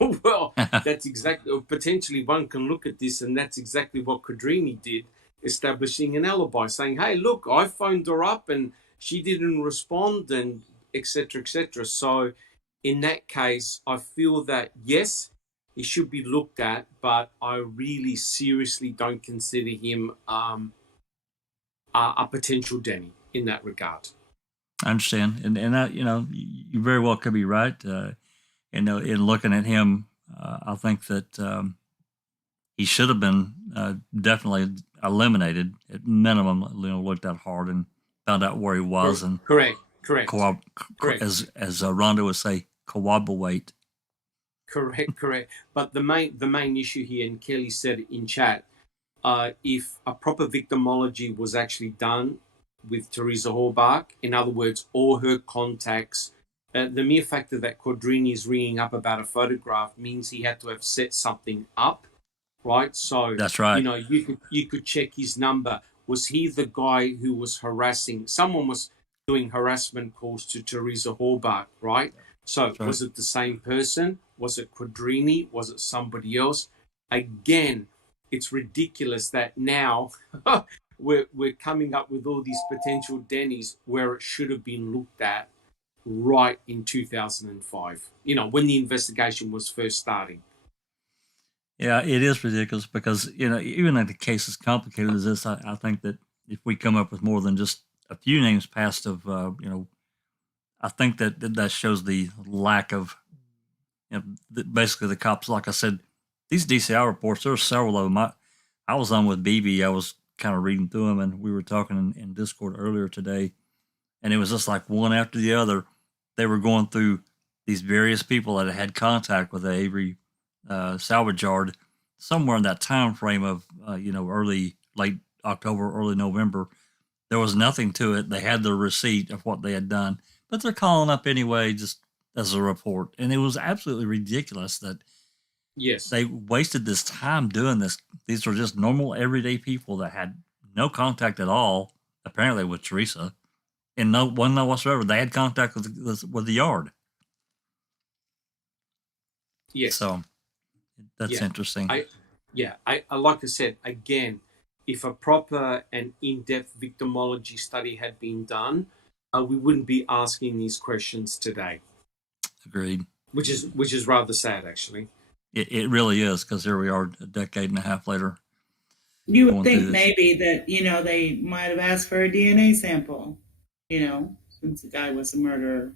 Well, that's exactly, or potentially one can look at this, and that's exactly what Quadrini did, establishing an alibi, saying, hey, look, I phoned her up and she didn't respond, and et cetera, et cetera. So in that case, I feel that, yes, he should be looked at, but I really seriously don't consider him a potential Denny in that regard. I understand. And that, you very well could be right. In looking at him, I think that he should have been definitely eliminated at minimum. Looked at hard and found out where he was, and correct. As Rhonda would say, corroborate. Correct. But the main issue here, and Kelly said it in chat, if a proper victimology was actually done with Teresa Horbach, in other words, all her contacts, the mere fact that Quadrini is ringing up about a photograph means he had to have set something up, right? So that's right. You could check his number. Was he the guy who was harassing? Someone was doing harassment calls to Teresa Horbach, right? So right. was it the same person? Was it Quadrini? Was it somebody else? Again, it's ridiculous that now we're coming up with all these potential Denny's where it should have been looked at right in 2005, when the investigation was first starting. Yeah, it is ridiculous because, even if the case is complicated as this, I think that if we come up with more than just a few names passed of, I think that shows the lack of, basically the cops, like I said, these DCI reports, there are several of them. I was on with BB. I was kind of reading through them, and we were talking in Discord earlier today, and it was just like one after the other. They were going through these various people that had contact with the Avery salvage yard somewhere in that time frame of late October, early November. There was nothing to it. They had the receipt of what they had done, but they're calling up anyway, just as a report. And it was absolutely ridiculous that they wasted this time doing this. These were just normal, everyday people that had no contact at all, apparently, with Teresa, and no whatsoever. They had contact with the yard. Yes. So that's interesting. I like I said, again, if a proper and in-depth victimology study had been done, we wouldn't be asking these questions today. Agreed. Which is rather sad, actually. It really is, because here we are a decade and a half later. You would think maybe that, they might have asked for a DNA sample, since the guy was a murderer.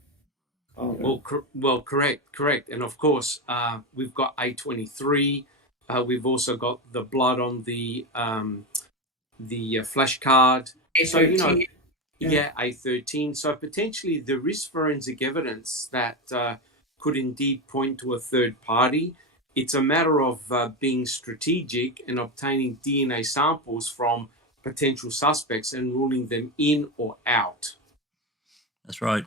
Well, correct. And of course, we've got A23. We've also got the blood on the flash card. A13. So, A13. So potentially there is forensic evidence that could indeed point to a third party. It's a matter of being strategic and obtaining DNA samples from potential suspects and ruling them in or out. That's right.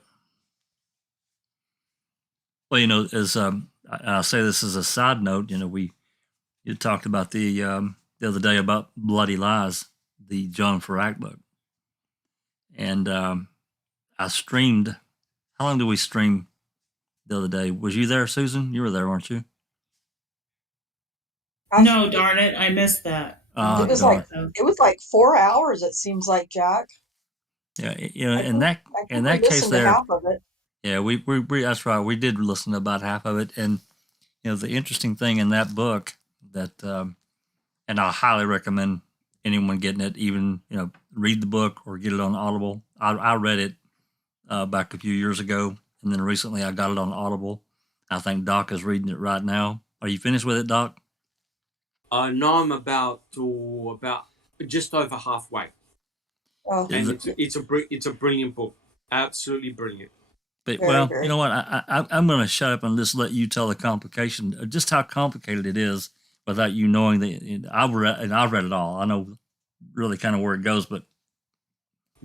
Well, as I'll say this as a side note, you talked about the other day about Bloody Lies, the John Farrack book, and I streamed. How long did we stream the other day? Was you there, Susan? You were there, weren't you? No, darn it, I missed that. It was like 4 hours. It seems like, Jack. Yeah, in that case there. Half of it. Yeah, we that's right. We did listen to about half of it, and the interesting thing in that book that, and I highly recommend anyone getting it, even read the book or get it on Audible. I read it back a few years ago, and then recently I got it on Audible. I think Doc is reading it right now. Are you finished with it, Doc? No, I'm about just over halfway. Oh, and it's a brilliant book, absolutely brilliant. But you know what? I'm going to shut up and just let you tell the complication, just how complicated it is, without you knowing that. I've read it all. I know really kind of where it goes, but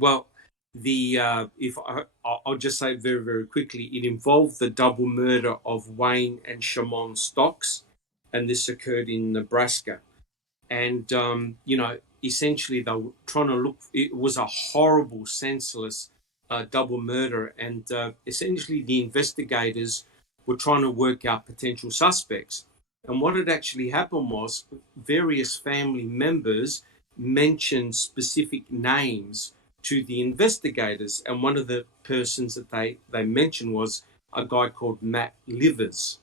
I'll just say very, very quickly, it involved the double murder of Wayne and Shamon Stocks, and this occurred in Nebraska. And essentially they were trying to look. It was a horrible, senseless double murder, and essentially the investigators were trying to work out potential suspects. And what had actually happened was various family members mentioned specific names to the investigators, and one of the persons that they mentioned was a guy called Matt Livers.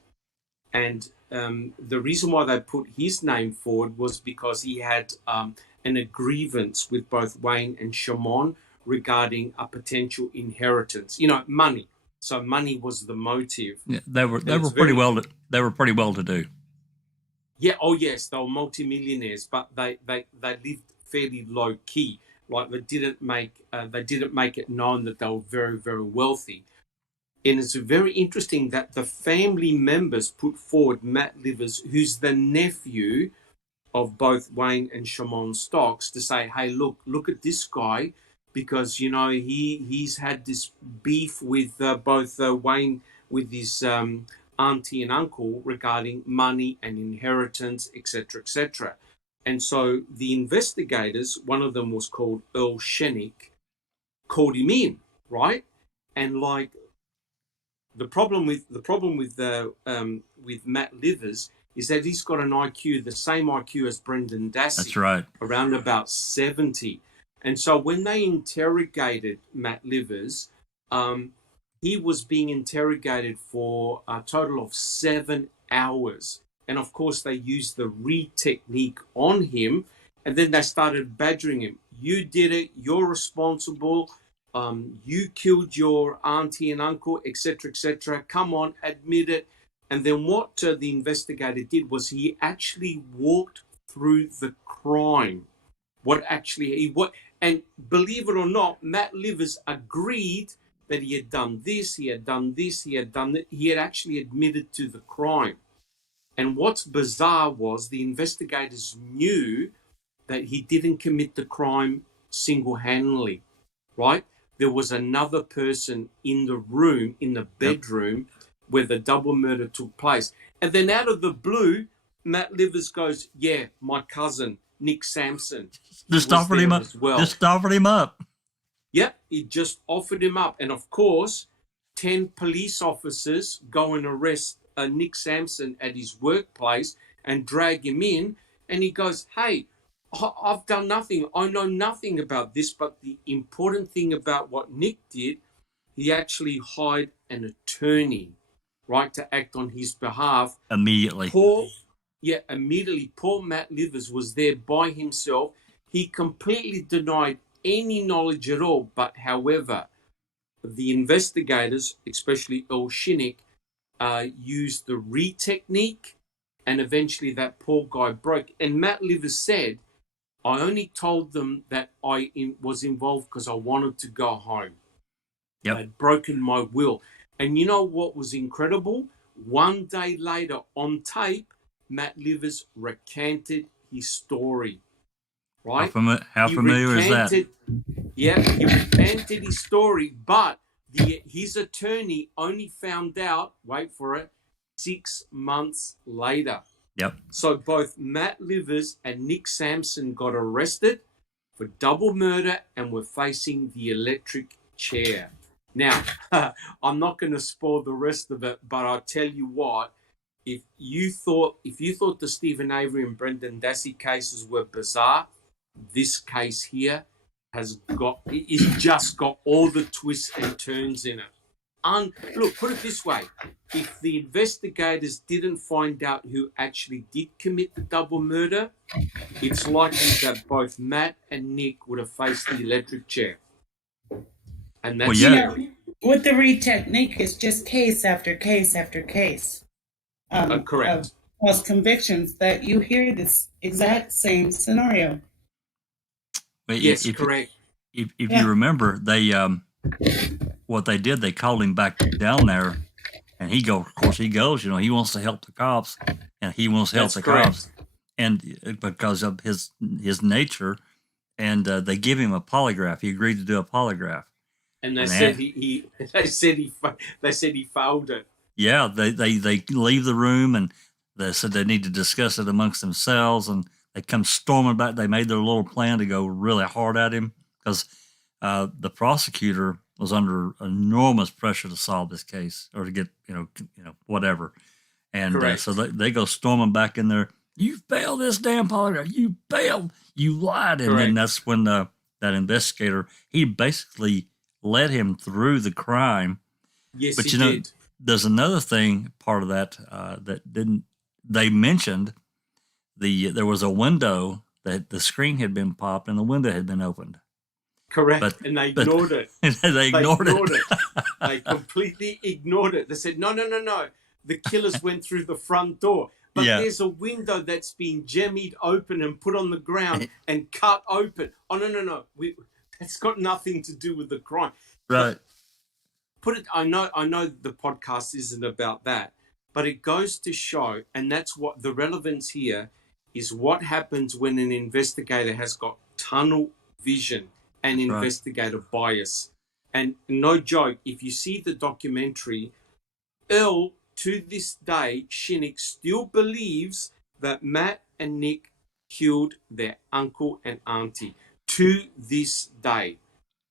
And the reason why they put his name forward was because he had an grievance with both Wayne and Shamon regarding a potential inheritance. Money. So money was the motive. Yeah, they were pretty well to do. Yeah. Oh yes, they were multimillionaires, but they lived fairly low key. Like they didn't make it known that they were very, very wealthy. And it's very interesting that the family members put forward Matt Livers, who's the nephew of both Wayne and Shamon Stocks, to say, hey, look at this guy, because he's had this beef with both Wayne, with his auntie and uncle, regarding money and inheritance, etc., etc. And so the investigators, one of them was called Earl Shenick, called him in, right? And The problem with Matt Livers is that he's got an IQ, the same IQ as Brendan Dassey. That's right. Around about 70. And so when they interrogated Matt Livers, he was being interrogated for a total of 7 hours. And of course, they used the Reed technique on him. And then they started badgering him. You did it. You're responsible. You killed your auntie and uncle, etc., etc. Come on, admit it. And then what the investigator did was he actually walked through the crime. And believe it or not, Matt Livers agreed that he had done this, he had done this, he had done that. He had actually admitted to the crime. And what's bizarre was the investigators knew that he didn't commit the crime single-handedly, right? There was another person in the room, in the bedroom, where the double murder took place. And then out of the blue, Matt Livers goes, yeah, my cousin, Nick Sampson. Just offered him up. Just offered him up. Yep, he just offered him up. And of course, 10 police officers go and arrest Nick Sampson at his workplace and drag him in. And he goes, hey, I've done nothing. I know nothing about this. But the important thing about what Nick did, he actually hired an attorney, right, to act on his behalf. Immediately. Immediately. Poor Matt Livers was there by himself. He completely denied any knowledge at all. But however, the investigators, especially Earl Shinnick, used the Reed technique, and eventually that poor guy broke. And Matt Livers said, I only told them that I was involved because I wanted to go home. Yep. I'd broken my will. And you know what was incredible? One day later on tape, Matt Livers recanted his story. Right? How familiar is that? Yeah, he recanted his story, but his attorney only found out, wait for it, 6 months later. Yep. So both Matt Livers and Nick Sampson got arrested for double murder and were facing the electric chair. Now, I'm not going to spoil the rest of it, but I'll tell you what, if you thought the Stephen Avery and Brendan Dassey cases were bizarre, this case here it's just got all the twists and turns in it. Look, put it this way. If the investigators didn't find out who actually did commit the double murder, it's likely that both Matt and Nick would have faced the electric chair. And that's with the Reed technique, it's just case after case after case. Correct. Of false convictions that you hear this exact same scenario. Yes, correct. If you remember, they what they did, they called him back down there, and he goes, he wants to help the cops, and he wants to help the cops, and because of his nature, and they give him a polygraph. He agreed to do a polygraph, and they said he failed it. Yeah, they leave the room, and they said they need to discuss it amongst themselves, and they come storming back. They made their little plan to go really hard at him because the prosecutor was under enormous pressure to solve this case or to get, whatever. And so they go storming back in there. You failed this damn polygraph. You failed. You lied. And then that's when that investigator, he basically led him through the crime. Yes, but he did. There's another thing, part of that, they mentioned there was a window that the screen had been popped and the window had been opened. Correct. And they ignored it. They ignored it. They completely ignored it. They said, no. The killers went through the front door. But there's a window that's been jemmied open and put on the ground and cut open. Oh, no. It's got nothing to do with the crime. Right. I know the podcast isn't about that, but it goes to show, and that's what the relevance here is, what happens when an investigator has got tunnel vision and investigator bias. And no joke, if you see the documentary, Earl, to this day, Shinnick still believes that Matt and Nick killed their uncle and auntie to this day.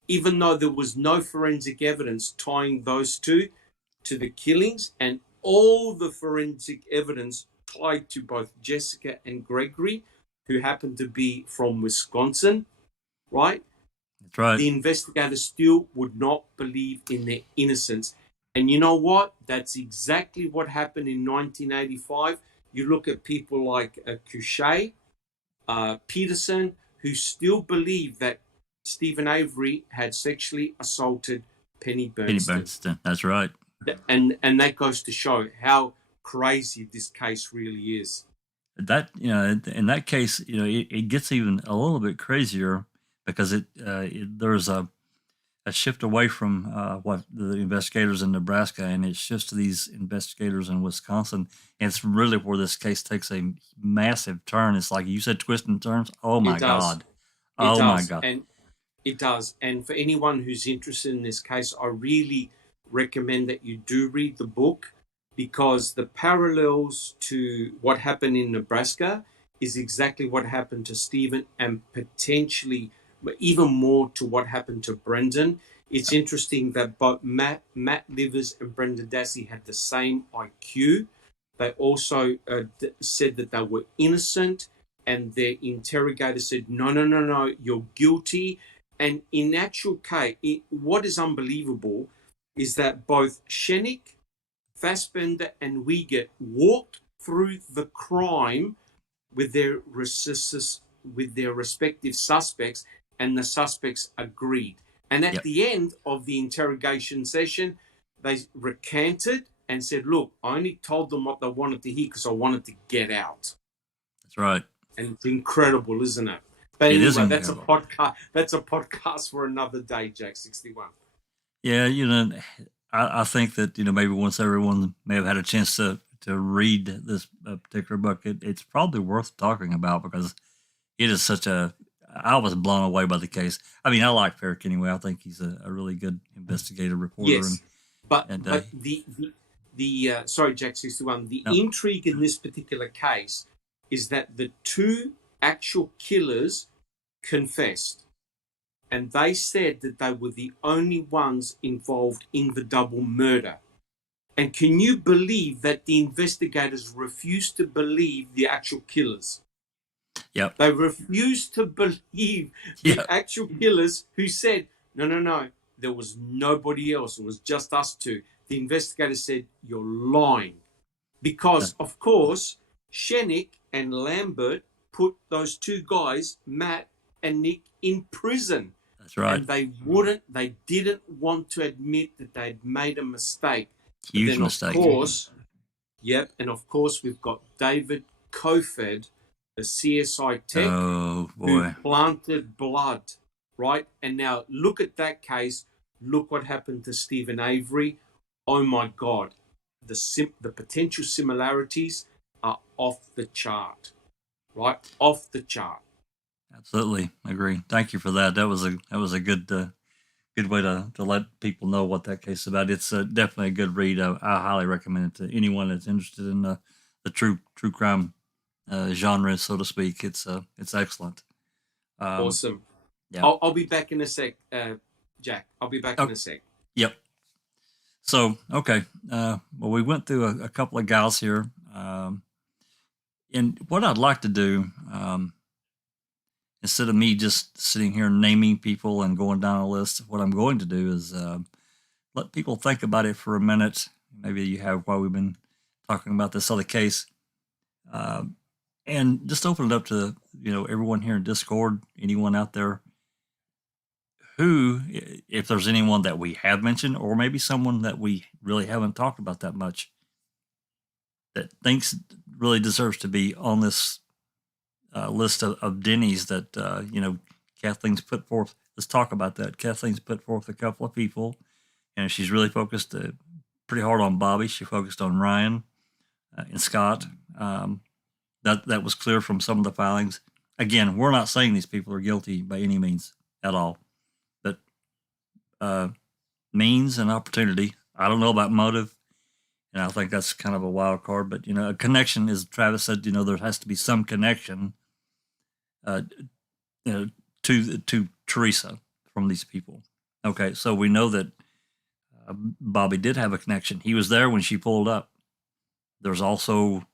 Even though there was no forensic evidence tying those two, to the killings, and all the forensic evidence tied to both Jessica and Gregory, who happened to be from Wisconsin, right? That's right. The investigators still would not believe in their innocence. And you know what? That's exactly what happened in 1985. You look at people like Couchet, Peterson, who still believe that Stephen Avery had sexually assaulted Penny Penny Bernstein. Bernstein. That's right. And that goes to show how crazy this case really is. That, you know, in that case, you know, it gets even a little bit crazier because there's a shift away from what the investigators in Nebraska, and it shifts to these investigators in Wisconsin. And it's really where this case takes a massive turn. It's like you said, twists and turns. Oh my God. Oh my God. And it does. And for anyone who's interested in this case, I really recommend that you do read the book, because the parallels to what happened in Nebraska is exactly what happened to Stephen, and potentially even more to what happened to Brendan. It's interesting that both Matt Livers and Brendan Dassey had the same IQ. They also said that they were innocent, and their interrogator said, no, you're guilty. And in actual case, what is unbelievable is that both Shenick, Fassbender, and Wiegert walked through the crime with their respective suspects, and the suspects agreed. And at the end of the interrogation session, they recanted and said, look, I only told them what they wanted to hear because I wanted to get out. That's right. And it's incredible, isn't it? But It anyway, is that's incredible. that's a podcast for another day, Jack 61. Yeah, you know, I think that, you know, maybe once everyone may have had a chance to read this particular book, it's probably worth talking about, because it is I was blown away by the case. I mean, I like Ferrick anyway. I think he's a really good investigative reporter. Yes, but the sorry, Jack 61. The intrigue in this particular case is that the two actual killers confessed, and they said that they were the only ones involved in the double murder. And can you believe that the investigators refused to believe the actual killers? Yep. They refused to believe the actual killers, who said, no, there was nobody else. It was just us two. The investigators said, you're lying. Because, of course, Shenick and Lambert put those two guys, Matt and Nick, in prison. That's right. And they didn't want to admit that they'd made a mistake. Huge mistake. And of course, we've got David Kofed, the CSI tech, who planted blood, right? And now look at that case. Look what happened to Stephen Avery. Oh my God, the potential similarities are off the chart, right? Off the chart. Absolutely agree. Thank you for that. That was a good way to let people know what that case is about. It's definitely a good read. I highly recommend it to anyone that's interested in the true crime genre, so to speak. It's excellent. Awesome. Yeah. I'll be back in a sec, Jack. I'll be back in a sec. Yep. So, okay. Well, we went through a couple of gals here. And what I'd like to do, instead of me just sitting here naming people and going down a list, what I'm going to do is let people think about it for a minute. Maybe you have, while we've been talking about this other case. And just open it up to, you know, everyone here in Discord, anyone out there who, if there's anyone that we have mentioned, or maybe someone that we really haven't talked about that much, that thinks really deserves to be on this list of Denny's that, you know, Kathleen's put forth. Let's talk about that. Kathleen's put forth a couple of people, and she's really focused pretty hard on Bobby. She focused on Ryan and Scott. That was clear from some of the filings. Again, we're not saying these people are guilty by any means at all, but means and opportunity. I don't know about motive, and I think that's kind of a wild card. But, you know, a connection, as Travis said, you know, there has to be some connection to Teresa from these people. Okay, so we know that Bobby did have a connection. He was there when she pulled up. There's also,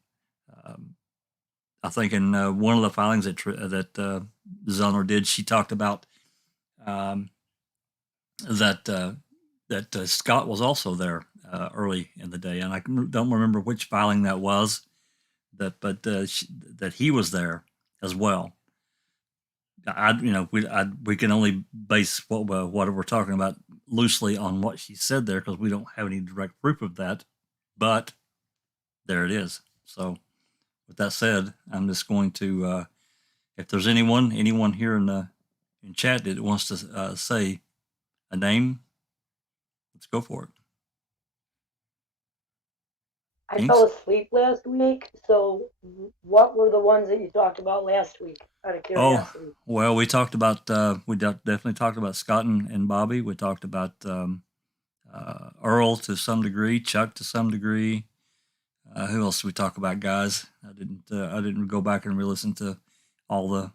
I think, in one of the filings that Zellner did, she talked about that Scott was also there early in the day, and I don't remember which filing that was. That he was there as well. We can only base what we're talking about loosely on what she said there because we don't have any direct proof of that. But there it is. So, with that said, I'm just going to, if there's anyone here in chat that wants to say a name, let's go for it. I fell asleep last week, so what were the ones that you talked about last week, out of curiosity? Oh, well, we talked about, definitely talked about Scott and Bobby. We talked about Earl to some degree, Chuck to some degree. Who else did we talk about, guys? I didn't go back and re-listen to all the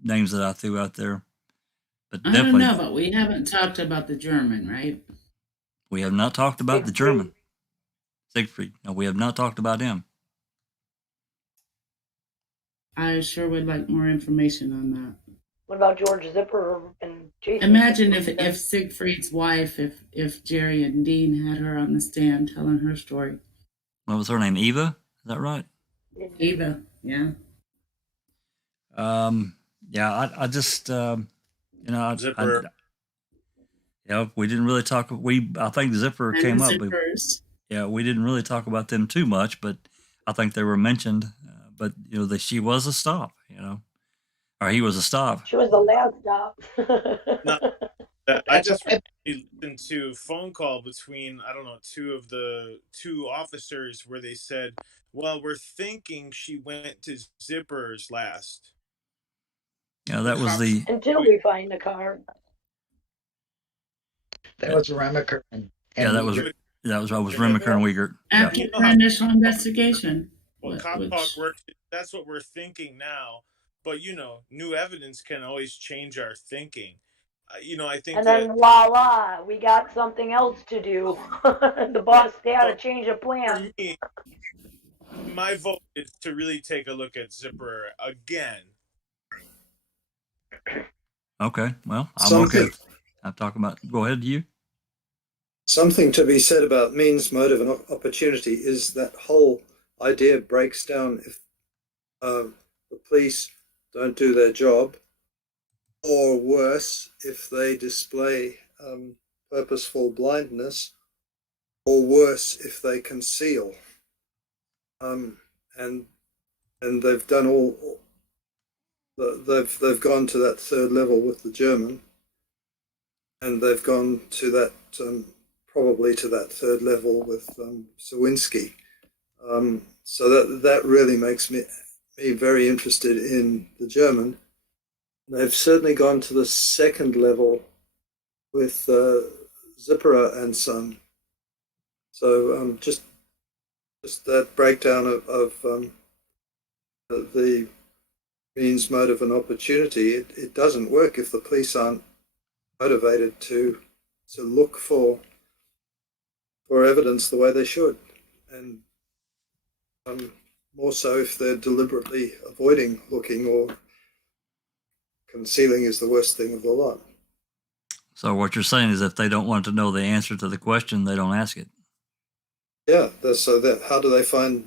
names that I threw out there. But I don't know, but we haven't talked about the German, right? We have not talked about the German. Siegfried. No, we have not talked about him. I sure would like more information on that. What about George Zipper and Jason? Imagine if Siegfried's wife, if Jerry and Dean had her on the stand telling her story. What was her name? Eva? Is that right? Eva, yeah. Yeah, I just, Zipper. We didn't really talk. I think Zipper came up. Yeah, we didn't really talk about them too much, but I think they were mentioned. But she was a stop, or he was a stop. She was the last stop. I just listened to a phone call between, I don't know, two officers where they said, well, we're thinking she went to Zipper's last. Yeah, that was until we find the car. That was Remaker. That was Remaker and Wiegert. After the initial investigation. Well, cop talk works. That's what we're thinking now. But new evidence can always change our thinking. I think. And then voila, we got something else to do. The boss had to change a plan. For me, my vote is to really take a look at Zipper again. Okay, well, I'm okay. I'm talking about. Go ahead, you. Something to be said about means, motive, and opportunity is that whole idea breaks down if the police don't do their job, or worse, if they display purposeful blindness, or worse, if they conceal. And they've done all. They've gone to that third level with the German, and they've gone to that probably to that third level with Sawinski. So that really makes me very interested in the German. They've certainly gone to the second level with Zipperer and Son. So just that breakdown of the means, motive, and opportunity. It doesn't work if the police aren't motivated to look for evidence the way they should, and more so if they're deliberately avoiding looking, or concealing is the worst thing of the lot. So what you're saying is if they don't want to know the answer to the question, they don't ask it. Yeah, how do they find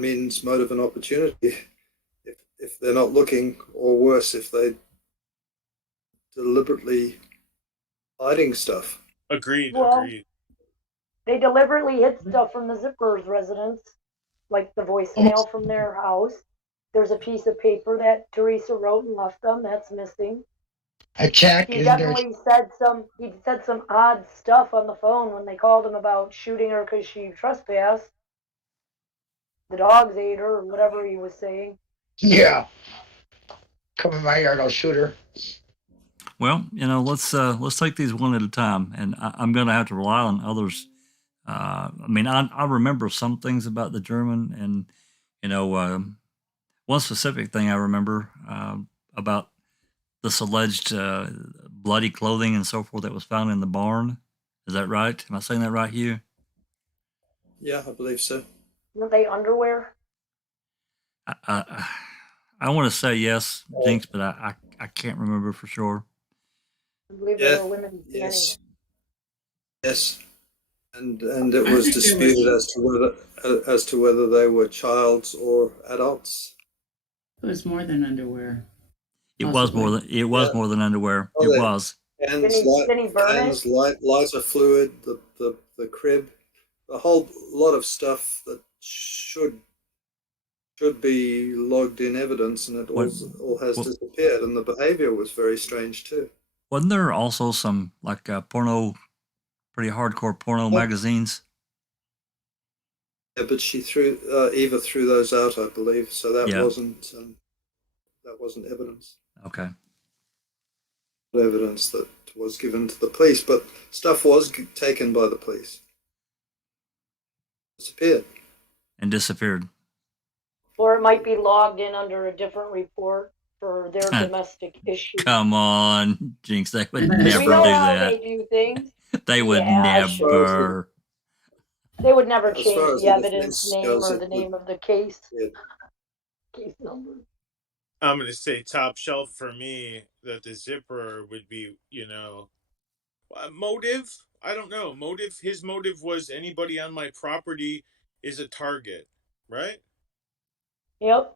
means, motive, and opportunity if they're not looking, or worse, if they deliberately hiding stuff? Agreed. They deliberately hid stuff from the Zipper's residence, like the voicemail from their house. There's a piece of paper that Teresa wrote and left them. That's missing. A check. He definitely said some odd stuff on the phone when they called him about shooting her because she trespassed. The dogs ate her, or whatever he was saying. Yeah. Come in my yard, I'll shoot her. Well, let's take these one at a time, and I'm going to have to rely on others. I remember some things about the German, and one specific thing I remember about this alleged bloody clothing and so forth that was found in the barn. Is that right? Am I saying that right, Hugh? Yeah, I believe so. Weren't they underwear? I want to say yes, Jinx, but I can't remember for sure. I believe they were women's panties. Yes. And it was disputed as to whether they were child's or adults. It was more than underwear. It was more than underwear. Oh, it was. Cans, lighter fluid, the crib, a whole lot of stuff that should be logged in evidence, and it all has disappeared. And the behavior was very strange too. Wasn't there also some like porno, pretty hardcore porno magazines? Yeah, but Eva threw those out, I believe. So that wasn't evidence. Okay. Evidence that was given to the police, but stuff was taken by the police. Disappeared. Or it might be logged in under a different report for their domestic issue. Come on, Jinx, they would never we know do how that. they do things. They would never. They would never As change far as the the evidence defense name goes, or it the would- name of the case. Case number. I'm going to say top shelf for me that the zipper would be, motive. I don't know. Motive. His motive was anybody on my property is a target, right? Yep.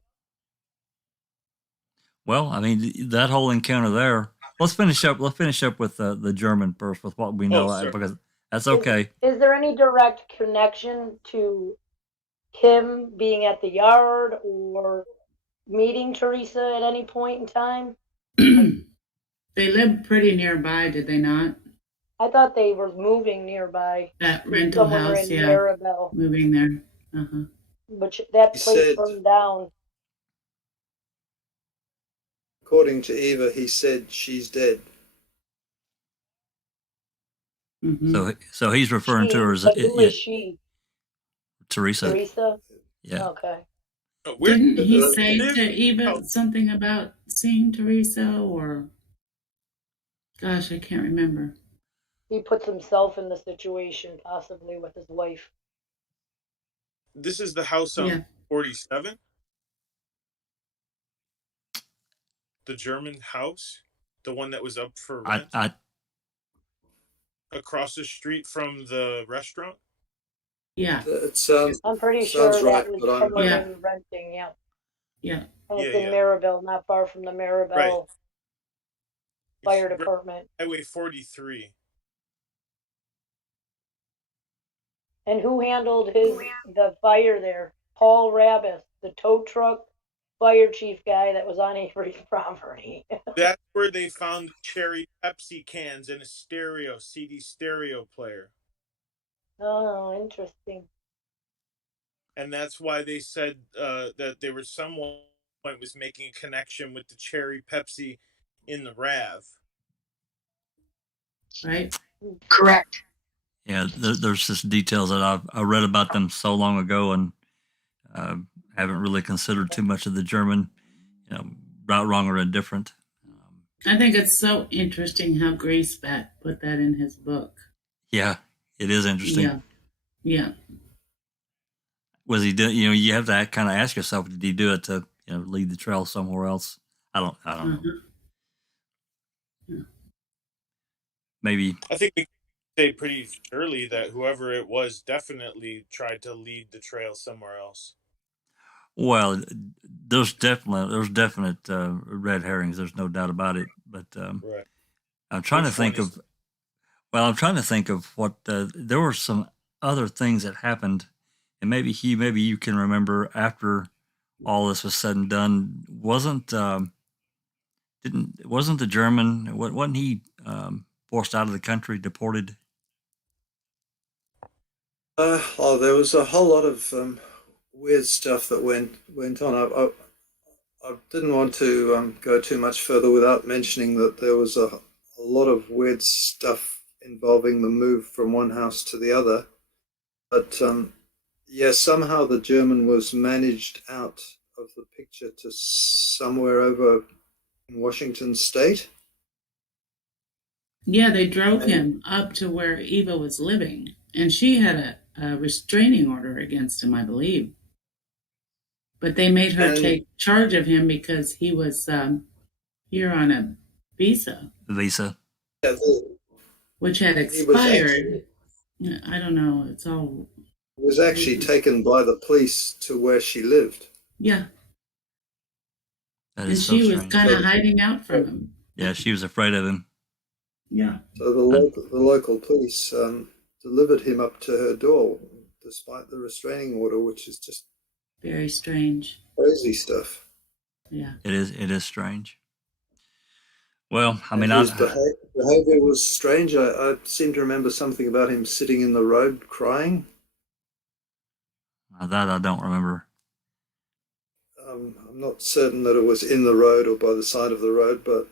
Well, I mean, that whole encounter there. Let's finish up with the German first, with what we know, because that's okay. Is there any direct connection to him being at the yard or meeting Teresa at any point in time? They lived pretty nearby, did they not? I thought they were moving nearby. That rental somewhere house, in yeah. Maribel. Moving there. Uh-huh. Which that He place said- burned down. According to Eva, he said she's dead. So he's referring to her as But who is she? Teresa. Teresa? Yeah. Okay. Didn't he say to Eva something about seeing Teresa or? Gosh, I can't remember. He puts himself in the situation, possibly with his wife. This is the house on 47. The German house, the one that was up for rent, across the street from the restaurant. Yeah. It sounds. I'm pretty sounds sure right, that was but I'm- someone Yeah. they were renting. Yeah. Yeah. And it's in Maribel, not far from the Maribel Fire Department. Highway 43. And who handled the fire there? Paul Rabbis, the tow truck fire chief guy that was on Avery's property. That's where they found the cherry Pepsi cans and a CD stereo player. Oh, interesting. And that's why they said that there was someone was making a connection with the cherry Pepsi in the RAV. Right? Correct. Yeah, there's just details that I read about them so long ago, and haven't really considered too much of the German, right, wrong, or indifferent. I think it's so interesting how Graceback put that in his book. Yeah, it is interesting. Yeah. Yeah. Was he doing? You have to kind of ask yourself, did he do it to lead the trail somewhere else? I don't know. Yeah. Maybe. I think we can say pretty surely that whoever it was definitely tried to lead the trail somewhere else. Well, there's definite red herrings. There's no doubt about it. But right. I'm trying to think of. Well, I'm trying to think of what there were some other things that happened, and maybe you can remember after all this was said and done. Wasn't the German? Wasn't he forced out of the country, deported? There was a whole lot of weird stuff that went on. I didn't want to go too much further without mentioning that there was a lot of weird stuff involving the move from one house to the other. But somehow the German was managed out of the picture to somewhere over in Washington State. Yeah, they drove him up to where Eva was living, and she had a restraining order against him, I believe. But they made her And take charge of him because he was here on a visa, Visa. yeah, which had he was expired. I don't know. It's all actually taken by the police to where she lived. yeah. That And is so she was strange. kind of hiding out from him. Yeah, she was afraid of him. Yeah. So the local police delivered him up to her door, despite the restraining order, which is just Very strange. crazy stuff. Yeah. It is strange. Well, I And mean, his behavior was strange. I seem to remember something about him sitting in the road crying. that I don't remember. I'm not certain that it was in the road or by the side of the road, but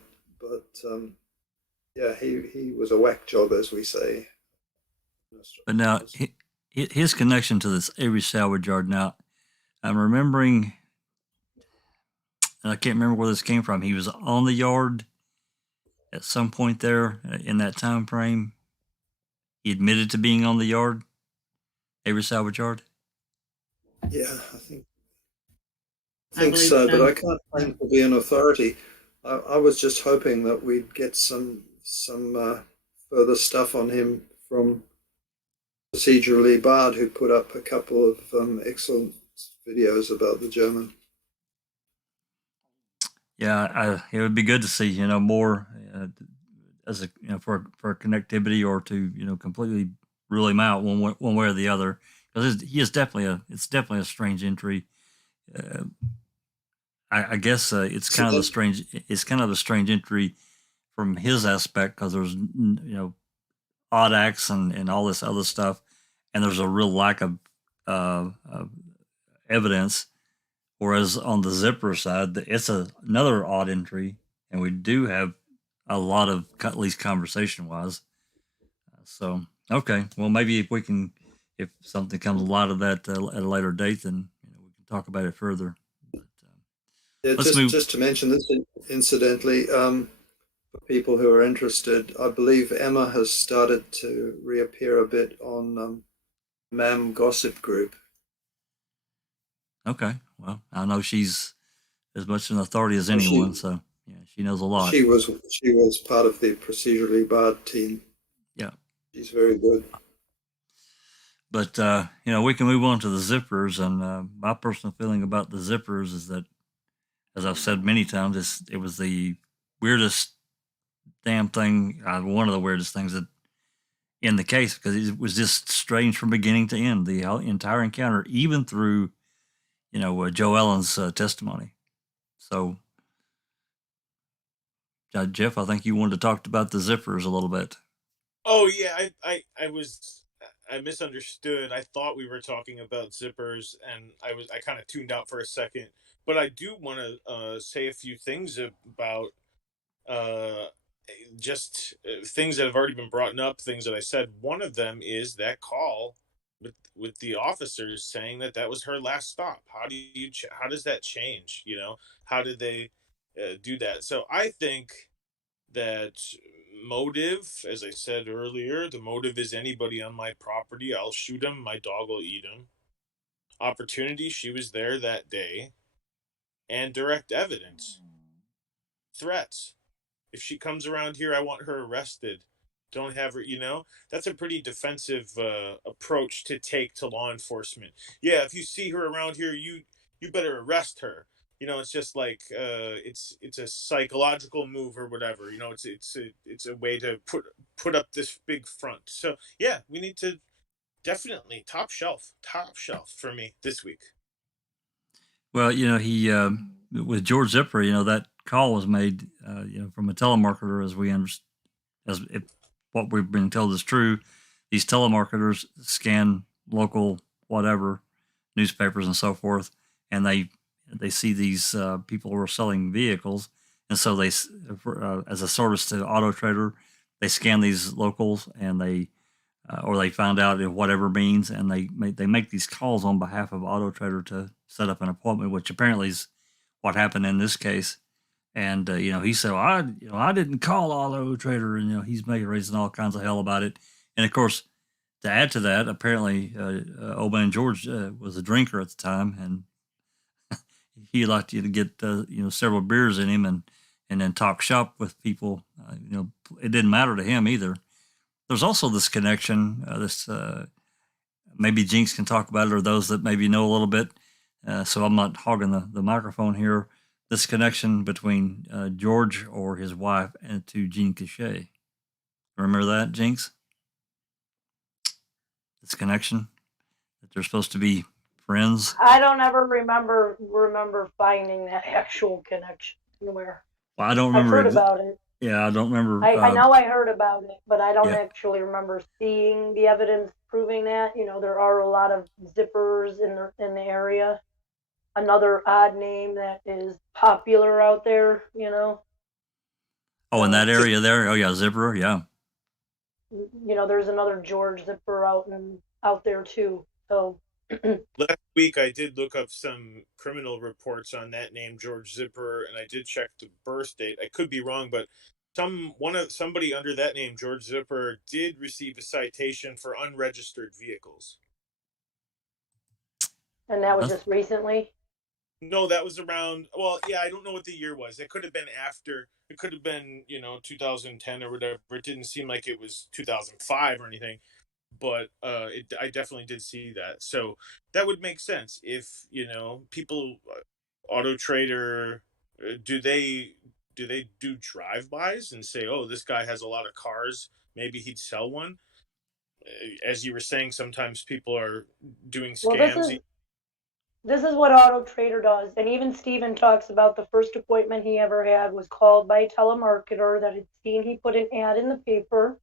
yeah, he was a whack job, as we say. But now his connection to this Avery salvage yard. Now I'm remembering, and I can't remember where this came from. He was on the yard at some point there in that time frame. He admitted to being on the yard, Avery salvage yard. Yeah, I think so, but I can't claim to be an authority. I was just hoping that we'd get some further stuff on him from Procedurally Barred, who put up a couple of excellent videos about the German. Yeah, it would be good to see more as a for connectivity, or to completely rule him out one way or the other, because it's definitely a strange entry. I guess it's kind of a strange entry from his aspect, because there's odd acts and all this other stuff, and there's a real lack of evidence. Whereas on the zipper side, it's another odd entry, and we do have a lot of, at least conversation wise. So okay, well, maybe if something comes a lot of that at a later date, then we can talk about it further. Yeah, just to mention this incidentally, for people who are interested, I believe Emma has started to reappear a bit on MAM Gossip Group. Okay, well, I know she's as much an authority as anyone, so yeah, she knows a lot. She was part of the Procedurally Barred team. Yeah, she's very good. But we can move on to the zippers, and my personal feeling about the zippers is that, as I've said many times, it was the weirdest damn thing, one of the weirdest things that in the case, because it was just strange from beginning to end, the entire encounter, even through Joe Ellen's testimony. So Jeff, I think you wanted to talk about the zippers a little bit. Oh yeah, I misunderstood. I thought we were talking about zippers, and I kind of tuned out for a second. But I do want to say a few things about just things that have already been brought up. Things that I said. One of them is that call with the officers saying that was her last stop. How does that change? How did they do that? So I think that motive, as I said earlier, the motive is anybody on my property, I'll shoot him, my dog will eat him. Opportunity, she was there that day. And direct evidence. Threats. If she comes around here, I want her arrested. Don't have her, that's a pretty defensive approach to take to law enforcement. Yeah, if you see her around here, you better arrest her. It's just like it's a psychological move or whatever. It's a way to put up this big front. So yeah, we need to definitely top shelf for me this week. Well, he with George Zipper, that call was made, from a telemarketer, as we understand, as if what we've been told is true. These telemarketers scan local whatever newspapers and so forth, and they see these people who are selling vehicles, and so they, as a service to Auto Trader, they scan these locals, and they find out in whatever means, and they make these calls on behalf of Auto Trader to set up an appointment, which apparently is what happened in this case. And he said, well, I didn't call Auto Trader, and he's raising all kinds of hell about it. And of course, to add to that, apparently, old man George was a drinker at the time, and he liked to get several beers in him, and then talk shop with people. It didn't matter to him either. There's also this connection. Maybe Jinx can talk about it, or those that maybe know a little bit. So I'm not hogging the microphone here. This connection between George or his wife and to Jean Cachet. Remember that, Jinx? This connection that they're supposed to be friends. I don't ever remember finding that actual connection anywhere. Well, I don't remember. I've heard about it. Yeah, I don't remember. I know I heard about it, but I don't actually remember seeing the evidence proving that. There are a lot of zippers in the area. Another odd name that is popular out there, Oh, in that area there? Oh, yeah, Zipper, yeah. There's another George Zipper out there too. So last week I did look up some criminal reports on that name, George Zipper, and I did check the birth date. I could be wrong, but somebody under that name, George Zipper, did receive a citation for unregistered vehicles. And that was just recently? No, that was around, well, yeah, I don't know what the year was. It could have been after, it could have been, 2010 or whatever. It didn't seem like it was 2005 or anything, but I definitely did see that. So that would make sense if, people, Auto Trader, do they do drive-bys and say, oh, this guy has a lot of cars, maybe he'd sell one? As you were saying, sometimes people are doing scams. Well, this is what Auto Trader does, and even Steven talks about the first appointment he ever had was called by a telemarketer that had seen he put an ad in the paper,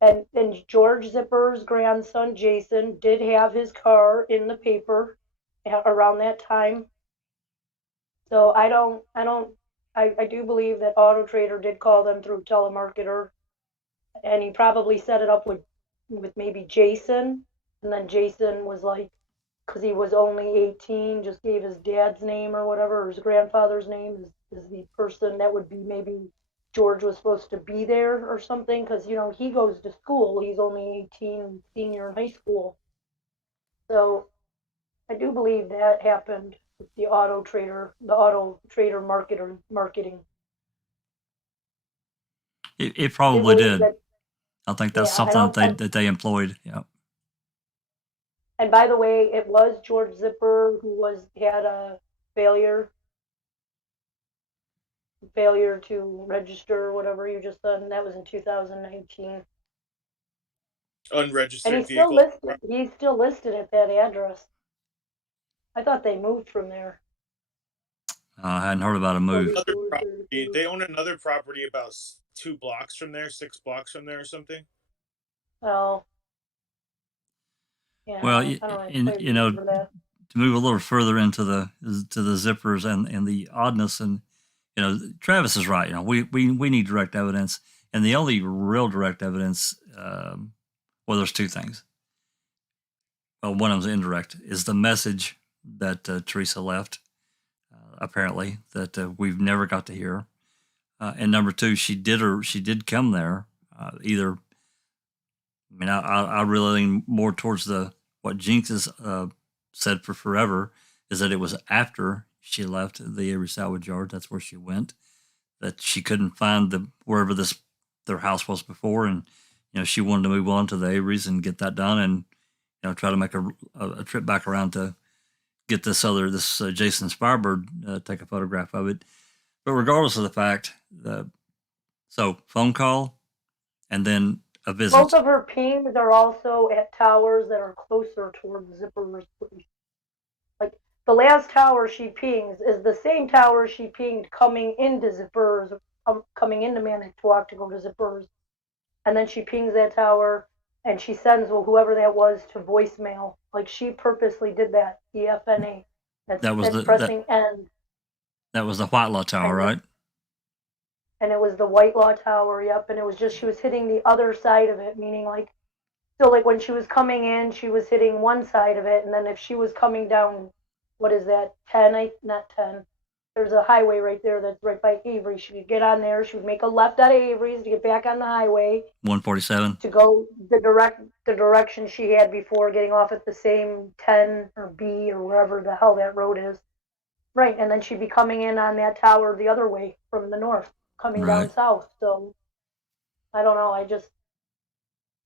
and George Zipper's grandson Jason did have his car in the paper around that time. So I do believe that Auto Trader did call them through telemarketer, and he probably set it up with maybe Jason, and then Jason was like, because he was only 18, just gave his dad's name or whatever, or his grandfather's name is the person that would be, maybe George was supposed to be there or something, because he goes to school, he's only 18, senior in high school. So I do believe that happened with the Auto Trader marketing. It probably did. I think that's something that they employed. Yeah. And by the way, it was George Zipper who had a failure to register or whatever you just said, and that was in 2019. Unregistered and vehicle. He's still listed at that address. I thought they moved from there. I hadn't heard about a move. They own another property about 2 blocks from there, 6 blocks from there or something. Oh. Yeah, well, to move a little further into the zippers and the oddness, and Travis is right. We need direct evidence, and the only real direct evidence, well, there's 2 things. Well, one of them's indirect, is the message that Teresa left. Apparently, that we've never got to hear, and number 2, she did come there. Either, I mean, I really lean more towards what Jinx has said for forever, is that it was after she left the Avery salvage yard. That's where she went. That she couldn't find wherever their house was before, and she wanted to move on to the Averys and get that done, and try to make a trip back around to get this Jason Spyrbird take a photograph of it. But regardless of the fact, so phone call and then a visit. Both of her pings are also at towers that are closer towards Zipper's place. Like the last tower she pings is the same tower she pinged coming into Zipper's, coming into Manitowoc to go to Zipper's, and then she pings that tower and she sends whoever that was to voicemail. Like she purposely did that. EFNA. That's pressing end. That was the Whitelaw Tower, right? And it was the Whitelaw Tower, yep. And it was just, she was hitting the other side of it, meaning like when she was coming in, she was hitting one side of it, and then if she was coming down, what is that, 10, not 10, there's a highway right there that's right by Avery. She could get on there. She would make a left out of Avery's to get back on the highway 147. to go the direction she had before, getting off at the same 10 or B or wherever the hell that road is. Right, and then she'd be coming in on that tower the other way from the north, coming down Right. south. So I don't know.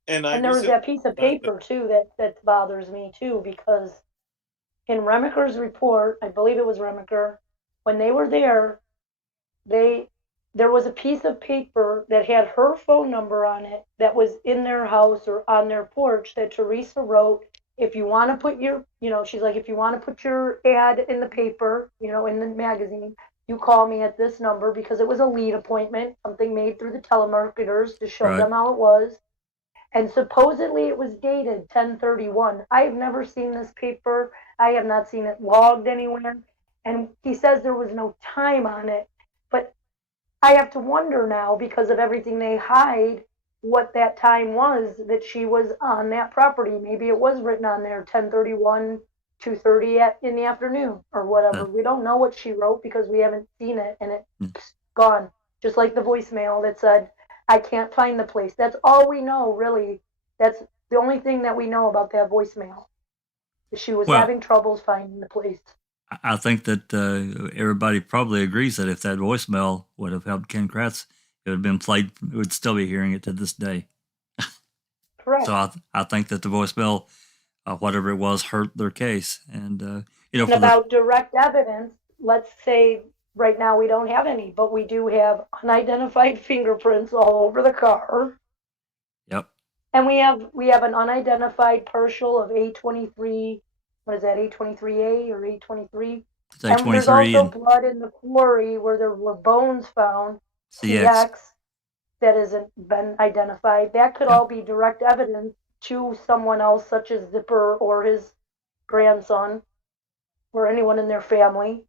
And I And there was recently that piece of paper too that bothers me too, because in Remaker's report, I believe it was Remaker, when they were there, they there was a piece of paper that had her phone number on it that was in their house or on their porch that Teresa wrote. If you want to put your, she's like, if you want to put your ad in the paper, in the magazine, you call me at this number, because it was a lead appointment, something made through the telemarketers to show Right. them how it was. And supposedly it was dated 10/31. I have never seen this paper. I have not seen it logged anywhere. And he says there was no time on it. But I have to wonder now, because of everything they hide, what that time was that she was on that property. Maybe it was written on there 10/31, 2:30 in the afternoon or whatever. We don't know what she wrote because we haven't seen it, and it's gone. Just like the voicemail that said, I can't find the place. That's all we know, really. That's the only thing that we know about that voicemail. She was Well, having troubles finding the place. I think that everybody probably agrees that if that voicemail would have helped Ken Kratz, it would have been played. We would still be hearing it to this day. Correct. So I think that the voicemail, whatever it was, hurt their case. And And about direct evidence, let's say right now we don't have any, but we do have unidentified fingerprints all over the car. Yep. And we have an unidentified partial of A23. What is that, A23A or A23? It's And there's A23 also and blood in the quarry where there were bones found. CX. That hasn't been identified. That could all be direct evidence to someone else, such as Zipper or his grandson or anyone in their family.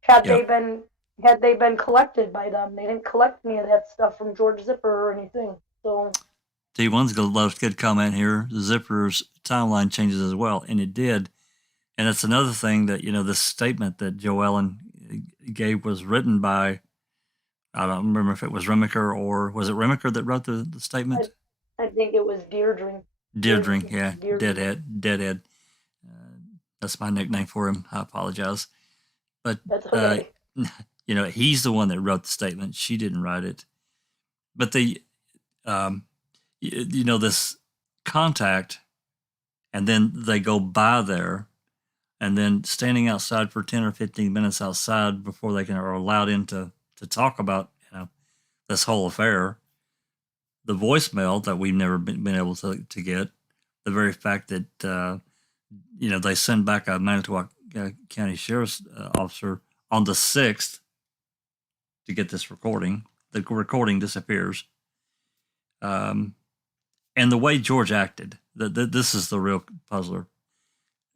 Had they been collected by them. They didn't collect any of that stuff from George Zipper or anything. So T1's got a good comment here. The Zipper's timeline changes as well, and it did. And that's another thing that, this statement that Joe Ellen gave was written by, I don't remember if it was Remaker or was it Remaker that wrote the statement? I think it was Deirdre. Deirdre, yeah. Deadhead. That's my nickname for him. I apologize. But, that's okay. He's the one that wrote the statement. She didn't write it. But this contact, and then they go by there, and then standing outside for 10 or 15 minutes outside before they are allowed in to talk about, this whole affair. The voicemail that we've never been able to get, the very fact that, they send back a Manitowoc County Sheriff's officer on the 6th to get this recording. The recording disappears. And the way George acted, this is the real puzzler.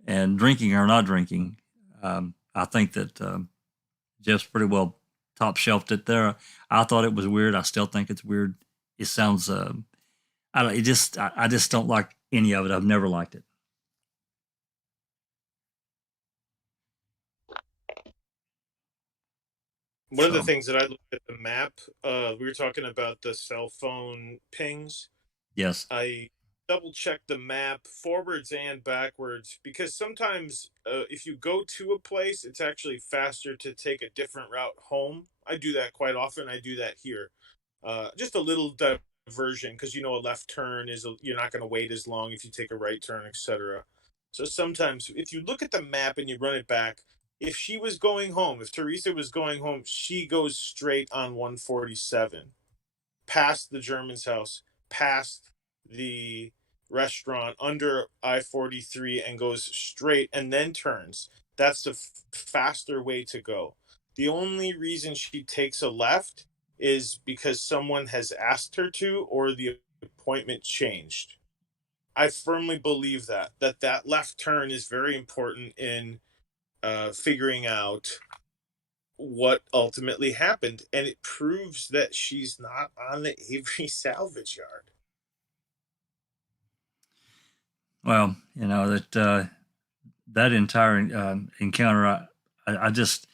And drinking or not drinking, I think that Jeff's pretty well top shelved it there. I thought it was weird. I still think it's weird. It sounds, I just don't like any of it. I've never liked it. One of the things that I looked at the map, we were talking about the cell phone pings. Yes. I double checked the map forwards and backwards, because sometimes if you go to a place, it's actually faster to take a different route home. I do that quite often. I do that here. Just a little diversion, because a left turn you're not going to wait as long if you take a right turn, etc. So sometimes if you look at the map and you run it back, if she was going home, if Teresa was going home, she goes straight on 147, past the German's house, past the restaurant, under I-43, and goes straight and then turns. That's the faster way to go. The only reason she takes a left is because someone has asked her to, or the appointment changed. I firmly believe that left turn is very important in figuring out what ultimately happened, and it proves that she's not on the Avery salvage yard. Well, that entire encounter, I just,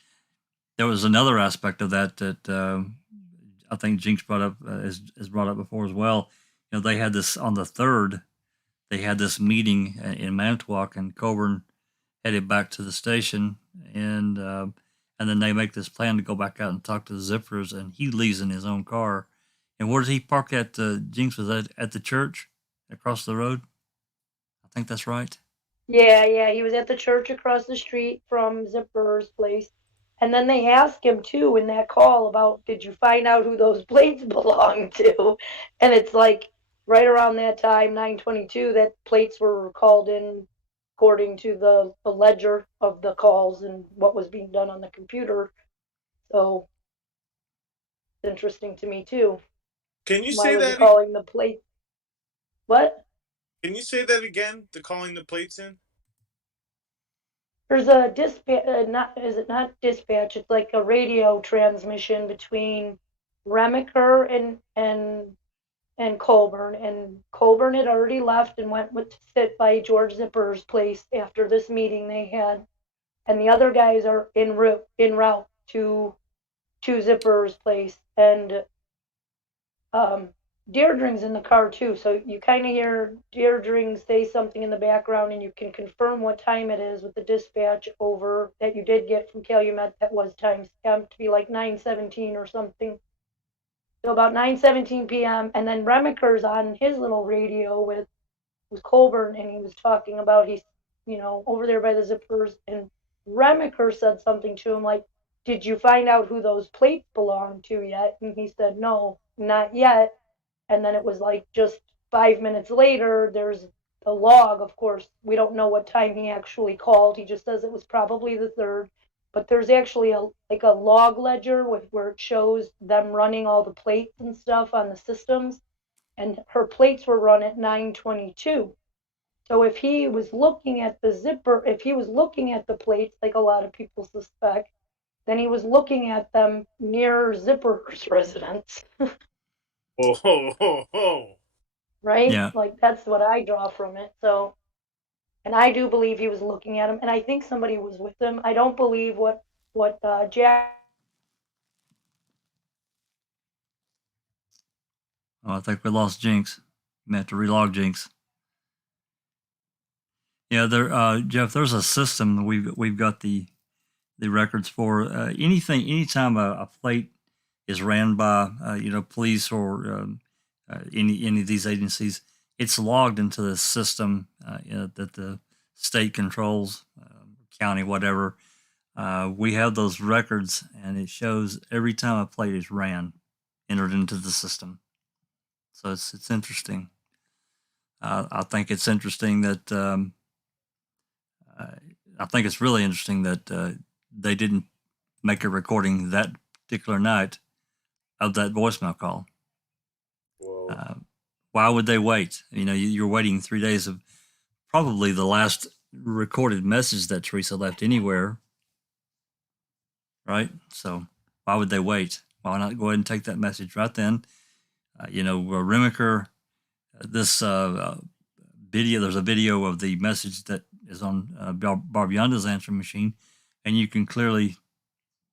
there was another aspect of that I think Jinx brought up is brought up before as well. You know, they had this on the 3rd. They had this meeting in Manitowoc, and Coburn headed back to the station, and then they make this plan to go back out and talk to the Zippers, and he leaves in his own car. And where did he park at? Jinx, was that at the church across the road? I think that's right. Yeah, he was at the church across the street from Zipper's place. And then they asked him too in that call about, did you find out who those plates belonged to? And it's like right around that time, 9:22, that plates were called in according to the ledger of the calls and what was being done on the computer. So it's interesting to me too. Can you Why say was he that? calling the plate? What? Can you say that again? The calling the plates in. There's a dispatch, not dispatch? It's like a radio transmission between Remaker and Colburn. And Colburn had already left and went to sit by George Zipper's place after this meeting they had. And the other guys are en route to Zipper's place. And Deirdre's in the car too, so you kind of hear Deirdre say something in the background, and you can confirm what time it is with the dispatch over that you did get from Calumet that was time stamped to be like 9:17 or something. So about 9:17 p.m. and then Remaker's on his little radio with Colburn, and he was talking about he's over there by the Zippers, and Remaker said something to him like, "Did you find out who those plates belong to yet?" And he said, "No, not yet." And then it was like just 5 minutes later, there's the log. Of course, we don't know what time he actually called. He just says it was probably the 3rd. But there's actually a log ledger where it shows them running all the plates and stuff on the systems. And her plates were run at 9:22. So if he was looking at the zipper, if he was looking at the plates, like a lot of people suspect, then he was looking at them near Zipper's residence. Oh. Right? Yeah. Like that's what I draw from it. So, and I do believe he was looking at him, and I think somebody was with him. I don't believe what Jack. Oh, I think we lost Jinx. We have to relog Jinx. Yeah, Jeff. There's a system we've got the records for anytime a plate is ran by police or any of these agencies. It's logged into the system that the state controls, county, whatever. We have those records, and it shows every time a plate is ran, entered into the system. So it's interesting. I think it's interesting that I think it's really interesting that they didn't make a recording that particular night of that voicemail call. Why would they wait? You're waiting 3 days of probably the last recorded message that Teresa left anywhere, right? So why would they wait? Why not go ahead and take that message right then? Remaker, this video, there's a video of the message that is on Barb Yonda's answering machine, and you can clearly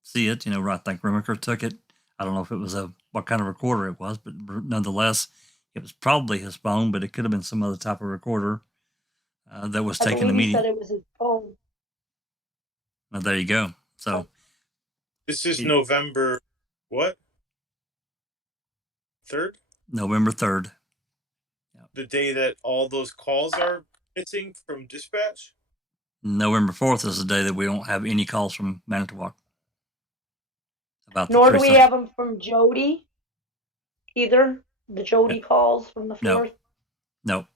see it. I think Remaker took it. I don't know if it was what kind of recorder it was, but nonetheless, it was probably his phone, but it could have been some other type of recorder that was taking the meeting. He said it was his phone. Well, there you go. So this is November what? 3rd? November 3rd. The day that all those calls are missing from dispatch? November 4th is the day that we don't have any calls from Manitowoc. Nor do we have them from Jody either. The Jody calls from the 4th. No.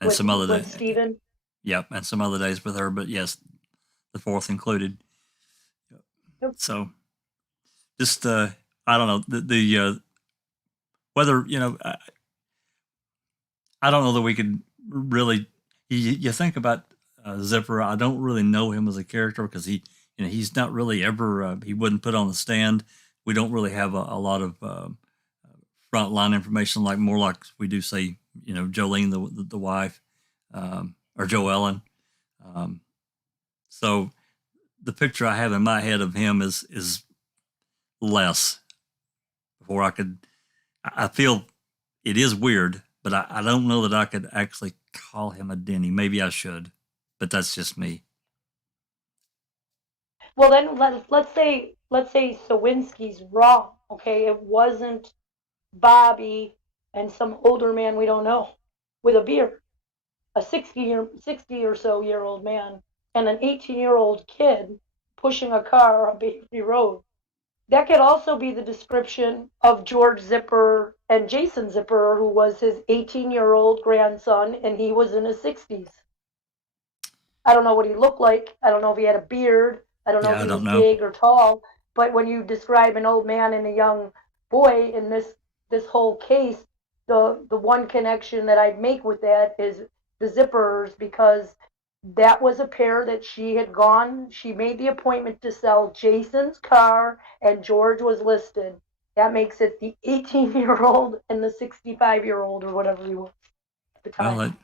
And some other days. Stephen. Yep, and some other days with her, but yes, the 4th included. Yep. So, just I don't know the whether I don't know that we could really. You think about Zipper. I don't really know him as a character because he's not really ever. He wouldn't put on the stand. We don't really have a lot of frontline information more like we do say. Jolene, the wife, or Joellen. So the picture I have in my head of him is less. Before I feel it is weird, but I don't know that I could actually call him a Denny. Maybe I should, but that's just me. Well, then let's say Sawinski's wrong. Okay, it wasn't Bobby and some older man we don't know with a beard, a 60 or so year old man and an 18-year-old kid pushing a car up Avery Road. That could also be the description of George Zipper and Jason Zipper, who was his 18-year-old grandson, and he was in his 60s. I don't know what he looked like. I don't know if he had a beard. I don't know if he was big or tall. But when you describe an old man and a young boy in this whole case, the one connection that I'd make with that is the Zippers, because that was a pair that she had gone. She made the appointment to sell Jason's car, and George was listed. That makes it the 18-year-old and the 65-year-old or whatever he was at the time. Well,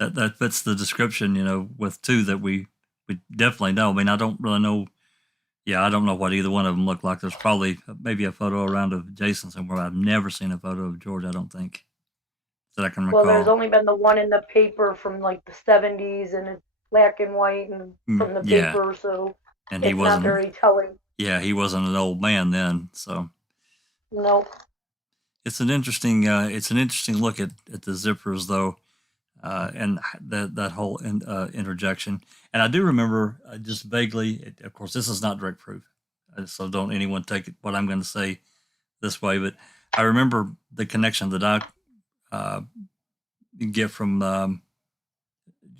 that fits the description, with two that we definitely know. I mean, I don't really know. Yeah, I don't know what either one of them look like. There's probably maybe a photo around of Jason somewhere. I've never seen a photo of George, I don't think, that I can recall. Well, there's only been the one in the paper from like the 70s, and it's black and white and from the paper, so and it's not very telling. Yeah, he wasn't an old man then, so. Nope. It's an interesting look at the Zippers, though. And that whole interjection. And I do remember just vaguely, of course, this is not direct proof, so don't anyone take what I'm going to say this way, but I remember the connection that I get from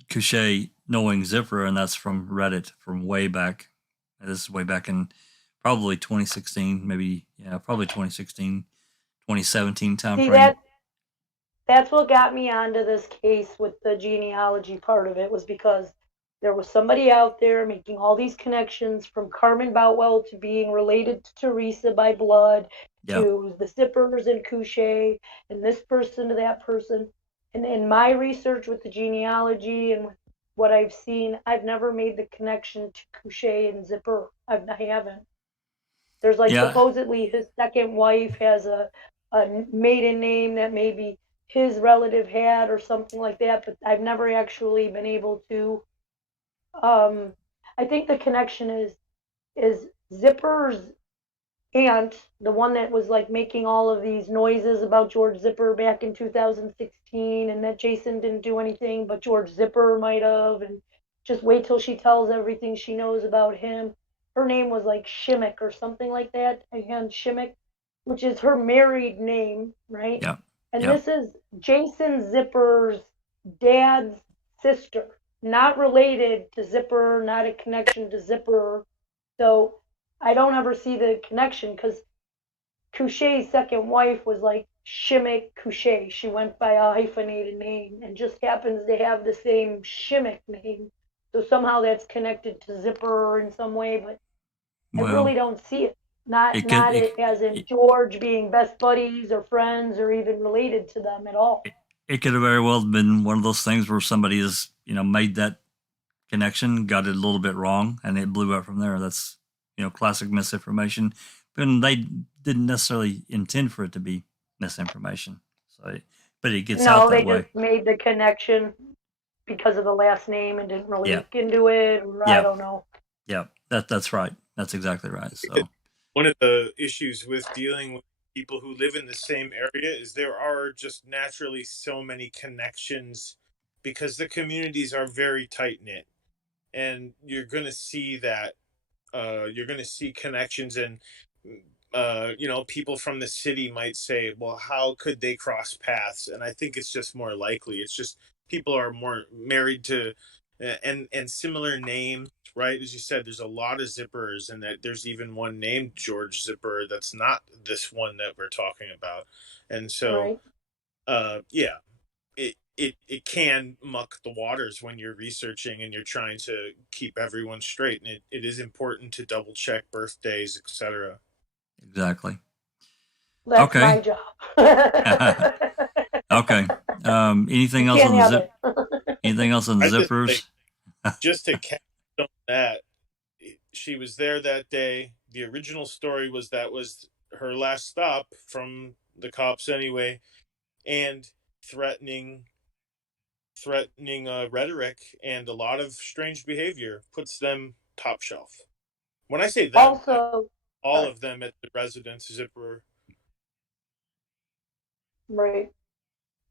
Couché knowing Zipper, and that's from Reddit from way back. This is way back in probably 2016, probably 2016, 2017 timeframe. That's what got me onto this case with the genealogy part of it, was because there was somebody out there making all these connections from Carmen Boutwell to being related to Teresa by blood, to the Zippers and Couché, and this person to that person. And in my research with the genealogy and what I've seen, I've never made the connection to Couché and Zipper. I haven't. There's supposedly his second wife has a maiden name that maybe his relative had or something like that, but I've never actually been able to. I think the connection is Zipper's aunt, the one that was making all of these noises about George Zipper back in 2016, and that Jason didn't do anything, but George Zipper might have, and just wait till she tells everything she knows about him. Her name was Shimmick or something like that, again, Shimmick, which is her married name, right? Yeah. And this is Jason Zipper's dad's sister, not related to Zipper, not a connection to Zipper. So I don't ever see the connection, because Couché's second wife was Shimmick Couché. She went by a hyphenated name and just happens to have the same Shimmick name. So somehow that's connected to Zipper in some way, but I really don't see it. Not as in George being best buddies or friends or even related to them at all. It could have very well been one of those things where somebody has, made that connection, got it a little bit wrong, and it blew up from there. That's, classic misinformation. But they didn't necessarily intend for it to be misinformation. So, but it gets out that way. No, they just made the connection because of the last name and didn't really look into it, or I don't know. Yeah, that's right. That's exactly right. So. One of the issues with dealing with people who live in the same area is there are just naturally so many connections because the communities are very tight knit, and you're going to see that you're going to see connections, and people from the city might say, well, how could they cross paths? And I think it's just more likely. It's just people are more married to and similar names, right? As you said, there's a lot of Zippers, and that there's even one named George Zipper that's not this one that we're talking about. And so, it can muck the waters when you're researching and you're trying to keep everyone straight. And it is important to double check birthdays, etc. Exactly. That's my job. Okay. Anything else on the Anything else on the Zippers? Just to catch on that, she was there that day. The original story was that was her last stop from the cops anyway, and threatening rhetoric and a lot of strange behavior puts them top shelf. When I say them, I mean Also, all of them at the residence zipper. right.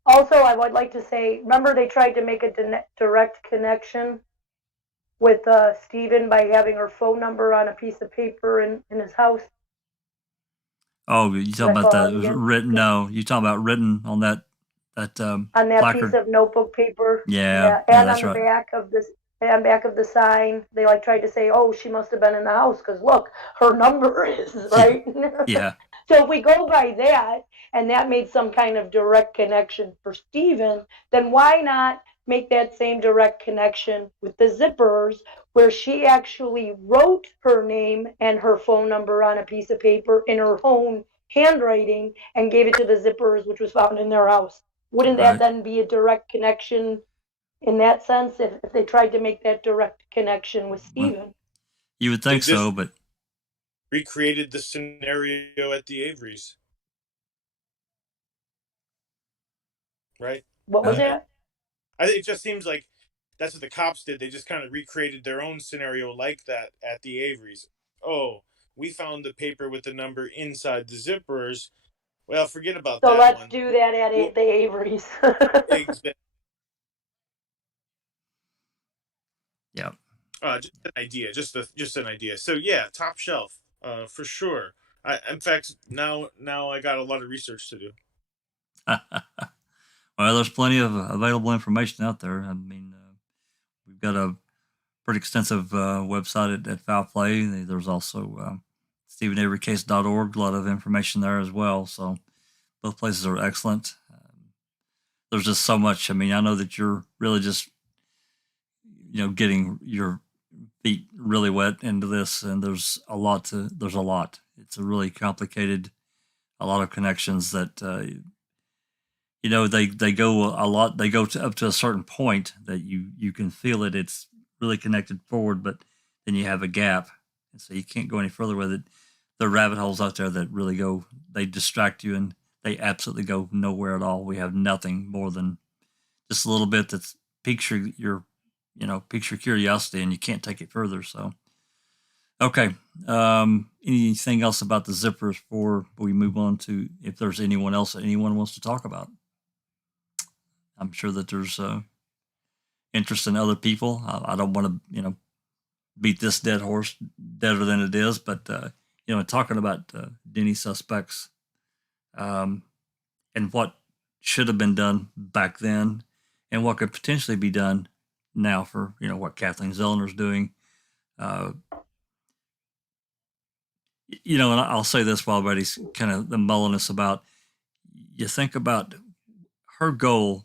Also, I would like to say, remember they tried to make a direct connection with Stephen by having her phone number on a piece of paper in his house. Oh, you talking about that written? No, you talking about written on that on that placard? piece of notebook paper. Yeah, and that's on the right. back of this, and back of the sign, they like tried to say, "Oh, she must have been in the house because look, her number is right." Yeah. So if we go by that, and that made some kind of direct connection for Stephen, then why not make that same direct connection with the zippers, where she actually wrote her name and her phone number on a piece of paper in her own handwriting and gave it to the zippers, which was found in their house? Wouldn't that Right. then be a direct connection in that sense if they tried to make that direct connection with Stephen? You would think so, but Recreated the scenario at the Averys, right? What was that? I think it just seems like that's what the cops did. They just kind of recreated their own scenario like that at the Averys. Oh, we found the paper with the number inside the zippers. Well, forget about So that let's one. do that at the Averys. Exactly. Yeah. Just an idea, just an idea. So yeah, top shelf, for sure. In fact, now I got a lot of research to do. Well, there's plenty of available information out there. I mean, we've got a pretty extensive website at Foul Play. There's also StephenAveryCase.org, a lot of information there as well. So both places are excellent. There's just so much. I mean, I know that you're really just, getting your feet really wet into this, and there's a lot. It's a really complicated, a lot of connections that, they go a lot. They go up to a certain point that you can feel it. It's really connected forward, but then you have a gap, and so you can't go any further with it. There are rabbit holes out there that really they distract you, and they absolutely go nowhere at all. We have nothing more than just a little bit that's piques your curiosity, and you can't take it further. So, okay. Anything else about the zippers before we move on to if there's anyone else that anyone wants to talk about? I'm sure that there's interest in other people. I don't want to, beat this dead horse deader than it is, but talking about Denny suspects and what should have been done back then, and what could potentially be done now for what Kathleen Zellner's doing. And I'll say this while everybody's kind of the mulliness about. You think about her goal.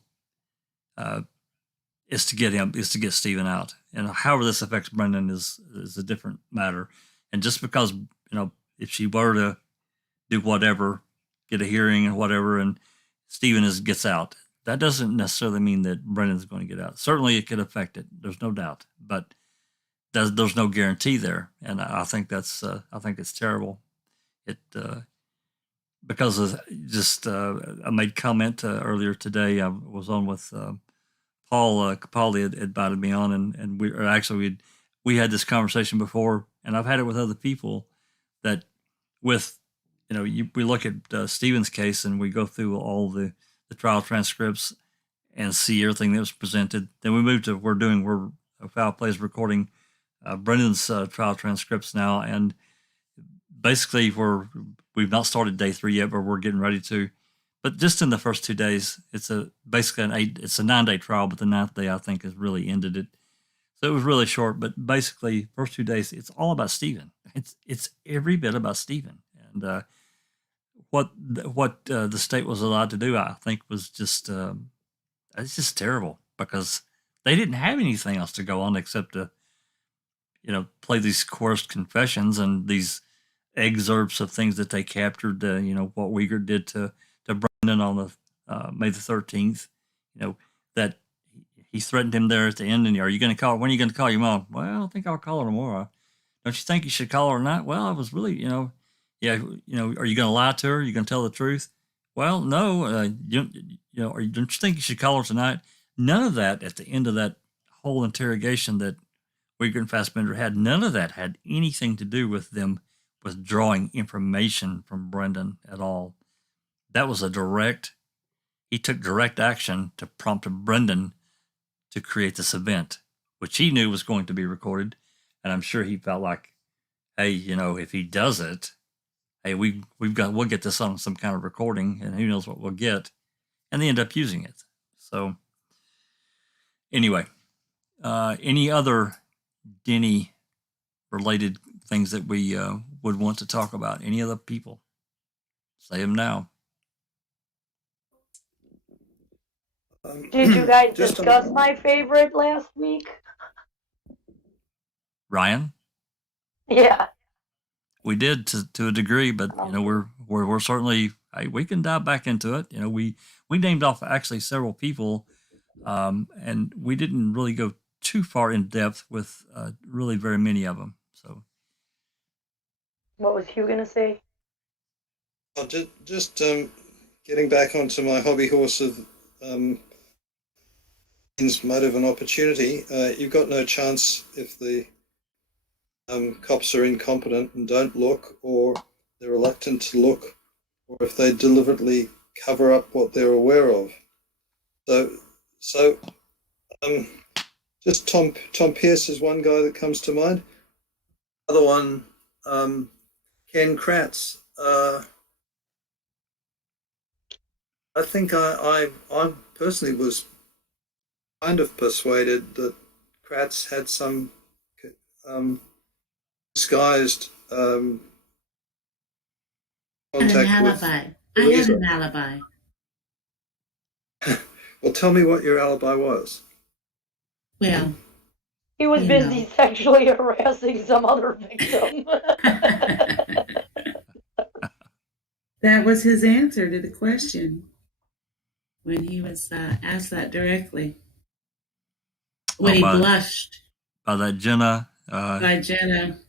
Is to get Stephen out, and however this affects Brendan is a different matter. And just because if she were to do whatever, get a hearing and whatever, and Stephen gets out, that doesn't necessarily mean that Brendan's going to get out. Certainly, it could affect it. There's no doubt, but there's no guarantee there, and I think it's terrible. It because of just I made comment earlier today. I was on with. Paul Capaldi had invited me on, and we had this conversation before, and I've had it with other people that with we look at Stephen's case and we go through all the trial transcripts and see everything that was presented. Then we move to we're Foul Play is recording Brendan's trial transcripts now, and basically we've not started day 3 yet, but we're getting ready to. But just in the first 2 days, it's basically it's a 9-day trial, but the 9th day I think has really ended it. So it was really short, but basically first 2 days, it's all about Stephen. It's every bit about Stephen, and what the state was allowed to do, I think, was just it's just terrible because they didn't have anything else to go on except to play these coerced confessions and these excerpts of things that they captured. What Uyghur did to Brendan on the May the 13th, that he threatened him there at the end. And are you going to call? When are you going to call your mom? Well, I think I'll call her tomorrow. don't you think you should call her or not? Well, I was really, yeah, are you going to lie to her? Are you going to tell the truth? Well, no, don't you think you should call her tonight? None of that at the end of that whole interrogation that Uyghur and Fassbender had, none of that had anything to do with them withdrawing information from Brendan at all. That was he took direct action to prompt Brendan to create this event, which he knew was going to be recorded. And I'm sure he felt like, hey, if he does it, hey, we'll get this on some kind of recording, and who knows what we'll get. And they end up using it. So anyway, any other Denny related things that we would want to talk about? Any other people? Say them now. Did you guys discuss my favorite last week? Ryan? Yeah. We did to a degree, but we're certainly, hey, we can dive back into it. We named off actually several people, and we didn't really go too far in depth with really very many of them. So, what was Hugh gonna say? Just getting back onto my hobby horse of motive and opportunity. You've got no chance if the cops are incompetent and don't look, or they're reluctant to look, or if they deliberately cover up what they're aware of. So just Tom Pierce is one guy that comes to mind. Other one, Ken Kratz. I think I personally was kind of persuaded that Kratz had some disguised contact an alibi. I had an alibi. Well, tell me what your alibi was. Well, he was busy sexually harassing some other victim. That was his answer to the question when he was asked that directly. When he blushed. By that Jenna. By Jenna.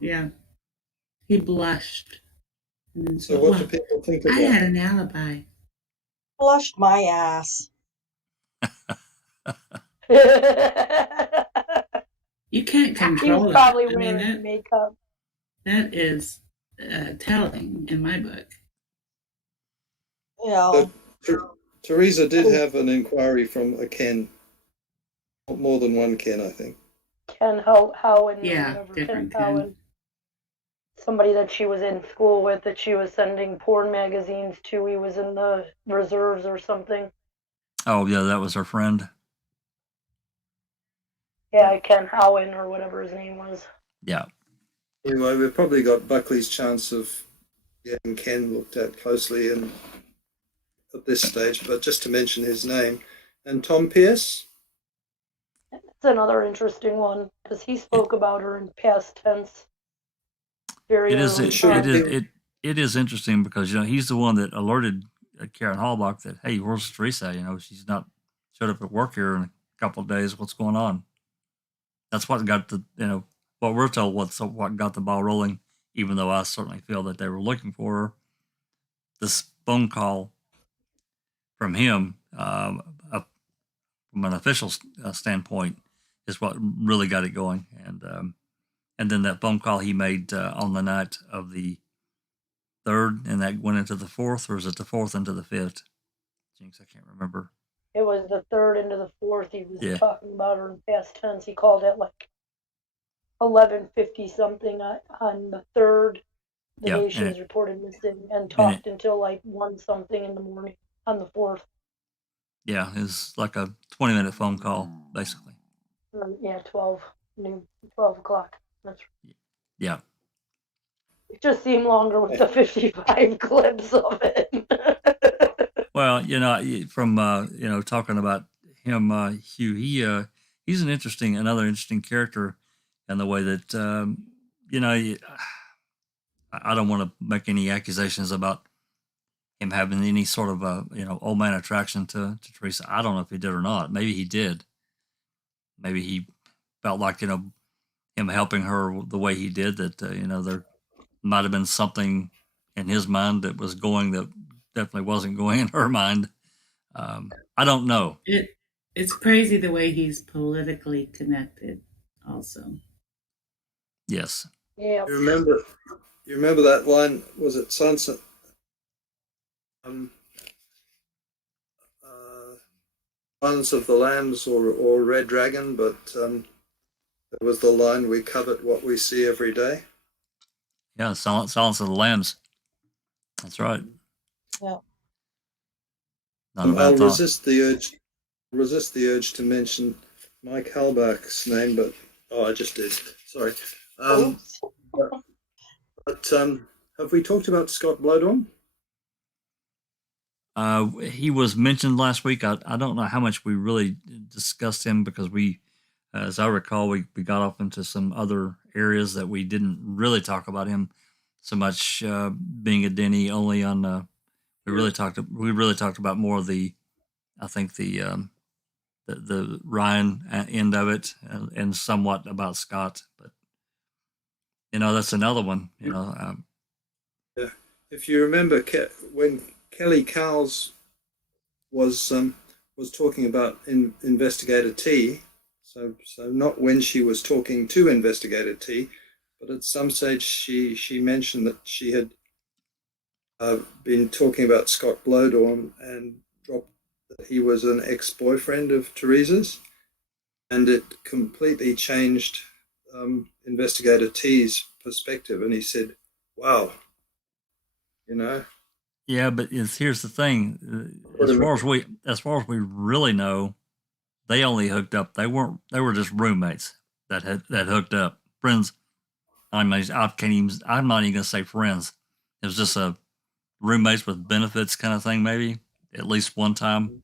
Yeah. He blushed. So what do people think of I that? had an alibi. Blushed my ass. You can't control He was probably it. wearing makeup. That is telling in my book. Yeah. Teresa did have an inquiry from a Ken, more than one Ken, I think. Ken Howen. Yeah, different Ken. Somebody that she was in school with that she was sending porn magazines to. He was in the reserves or something. Oh, yeah, that was her friend. Yeah, Ken Howen or whatever his name was. Yeah. Anyway, we've probably got Buckley's chance of getting Ken looked at closely and at this stage, but just to mention his name. And Tom Pierce? That's another interesting one because he spoke about her in past tense. It is interesting because he's the one that alerted Karen Hallbach that, hey, where's Teresa? She's not showed up at work here in a couple of days. What's going on? That's what got what we're told. What got the ball rolling? Even though I certainly feel that they were looking for her. This phone call from him, from an official standpoint, is what really got it going. And then that phone call he made on the night of the 3rd, and that went into the 4th, or is it the 4th into the 5th? Jinx, I can't remember. It was the 3rd into the 4th. He was talking about her in past tense. He called at like 11:50 something on the 3rd. The nation's reported missing, and talked until like 1 something in the morning on the 4th. Yeah, it's like a 20-minute phone call, basically. 12 o'clock. That's right. Yeah. It just seemed longer with the 55 clips of it. Well, from talking about him, Hugh, he's another interesting character in the way that I don't want to make any accusations about him having any sort of old man attraction to Teresa. I don't know if he did or not. Maybe he did. Maybe he felt like him helping her the way he did, that there might have been something in his mind that was going that definitely wasn't going in her mind. I don't know. It's crazy the way he's politically connected also. Yes. Yeah. You remember that line? Was it Sunset? Silence of the Lambs or Red Dragon, but it was the line, we covet what we see every day. Yeah, Silence of the Lambs. That's right. Yeah. Not a bad I'll thought. resist the urge to mention Mike Halbach's name, but I just did. Sorry. But have we talked about Scott Blodorn? He was mentioned last week. I don't know how much we really discussed him because we, as I recall, we got off into some other areas that we didn't really talk about him so much. Being a Denny, only on we really talked about more of the, I think the Ryan end of it, and somewhat about Scott. But that's another one. Yeah. If you remember when Kelly Cowles was talking about Investigator T, so not when she was talking to Investigator T, but at some stage she mentioned that she had been talking about Scott Blodorn and dropped that he was an ex-boyfriend of Teresa's, and it completely changed Investigator T's perspective, and he said, "Wow, Yeah, but here's the thing: as far as we really know, they only hooked up. They were just roommates that hooked up, friends. I'm not even gonna say friends. It was just a roommates with benefits kind of thing, maybe at least one time.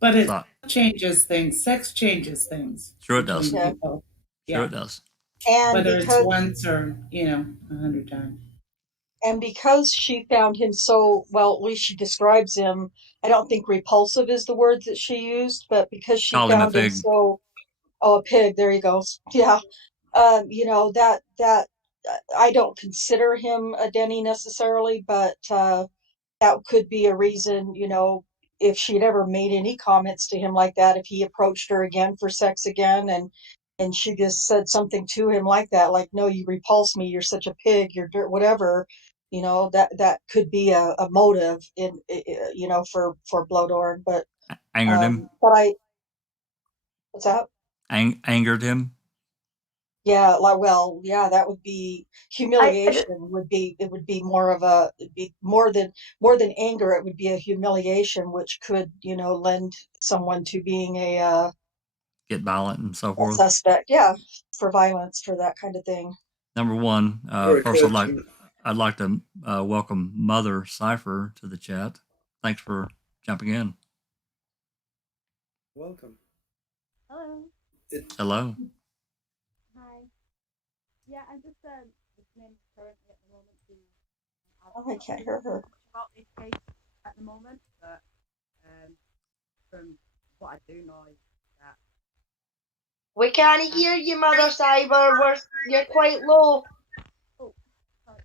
But it changes things. Sex changes things. Sure it does. Yeah. Sure it does. And whether it's once or 100 times. And because she found him so, well, at least she describes him, I don't think repulsive is the word that she used, but because she found him so, a pig, there you go. Yeah. That I don't consider him a Denny necessarily, but that could be a reason, if she'd ever made any comments to him like that, if he approached her again for sex again, and she just said something to him like that, like, no, you repulse me, you're such a pig, you're dirt, whatever, that could be a motive in, for Blodorn, but angered him. But what's that? Angered him. Yeah, yeah, that would be humiliation. It would be more of it'd be more than anger. It would be a humiliation, which could, lend someone to being a get violent and so forth. Suspect, yeah, for violence, for that kind of thing. Number one, first I'd like to welcome Mother Cipher to the chat. Thanks for jumping in. Welcome. Hello. Hello. Hi. Yeah, I'm just listening currently at the moment to. I can't hear her. About this case at the moment, but from what I do know is that. We can't hear you, Mother Cyber. You're quite low. Oh, sorry.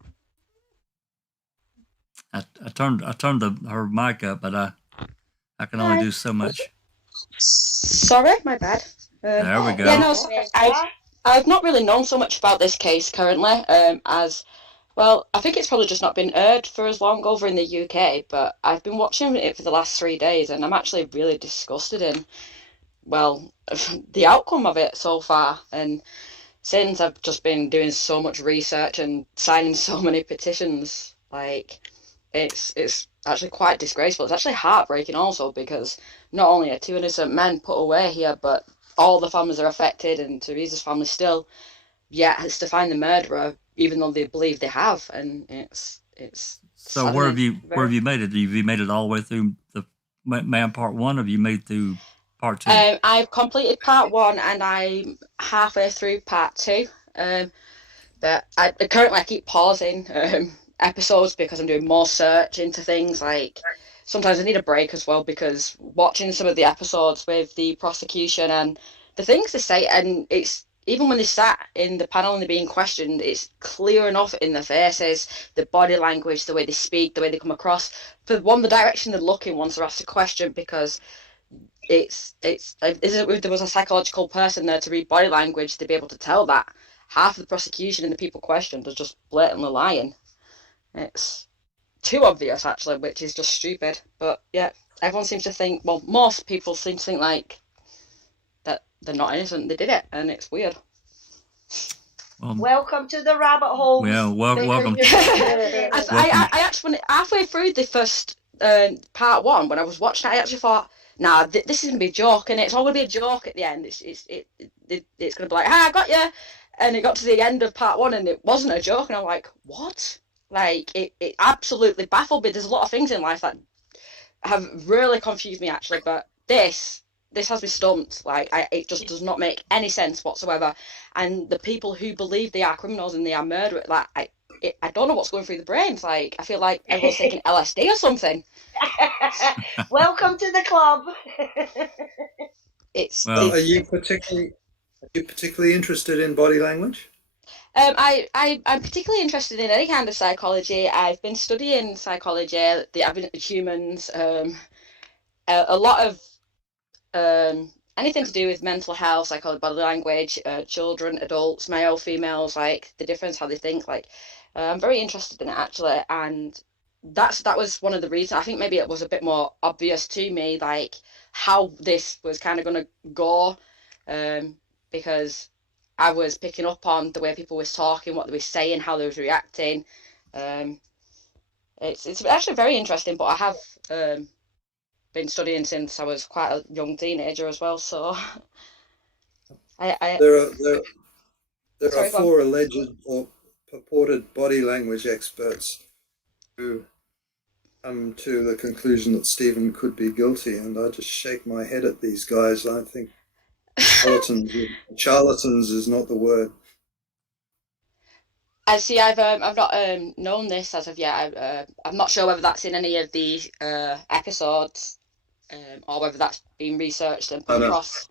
I turned her mic up, but I can only do so much. Sorry, my bad. There we go. Yeah, no, sorry. I've not really known so much about this case currently, as well. I think it's probably just not been aired for as long over in the UK, but I've been watching it for the last 3 days, and I'm actually really disgusted in, well, the outcome of it so far. And since I've just been doing so much research and signing so many petitions, like, it's actually quite disgraceful. It's actually heartbreaking also, because not only are 2 innocent men put away here, but all the families are affected, and Teresa's family still yet has to find the murderer, even though they believe they have, and it's. So where have you made it? Have you made it all the way through the Man Part 1? Or have you made through Part 2? I've completed Part 1 and I'm halfway through Part 2. But currently I keep pausing episodes because I'm doing more search into things. Like, sometimes I need a break as well, because watching some of the episodes with the prosecution and the things they say, and it's even when they sat in the panel and they're being questioned, it's clear enough in their faces, the body language, the way they speak, the way they come across, for one, the direction they're looking once they're asked a question, because it's if there was a psychological person there to read body language, to be able to tell that half of the prosecution and the people questioned are just blatantly lying. It's too obvious, actually, which is just stupid. But yeah, everyone seems to think, well, most people seem to think like that they're not innocent, they did it, and it's weird. Welcome to the rabbit holes. Yeah, welcome. I actually, halfway through the first part one, when I was watching it, I actually thought, nah, this is gonna be a joke, and it's all gonna be a joke at the end. It's gonna be like, I got you, and it got to the end of part one, and it wasn't a joke, and I'm like, what? Like, it absolutely baffled me. There's a lot of things in life that have really confused me, actually, but this has me stumped. Like, it just does not make any sense whatsoever. And the people who believe they are criminals and they are murderers, like, I don't know what's going through the brains. Like, I feel like everyone's taking LSD or something. Welcome to the club. Are you particularly interested in body language? I'm particularly interested in any kind of psychology. I've been studying psychology, the humans, a lot of anything to do with mental health, psychology, body language, children, adults, male, females, like the difference, how they think. Like, I'm very interested in it, actually, and that was one of the reasons. I think maybe it was a bit more obvious to me, like how this was kind of going to go, because I was picking up on the way people was talking, what they were saying, how they was reacting. It's actually very interesting, but I have been studying since I was quite a young teenager as well, so There are Sorry, go on. 4 alleged or purported body language experts who come to the conclusion that Stephen could be guilty, and I just shake my head at these guys. I think charlatans is not the word. I see. I've not known this as of yet. I'm not sure whether that's in any of the episodes, or whether that's been researched and put across.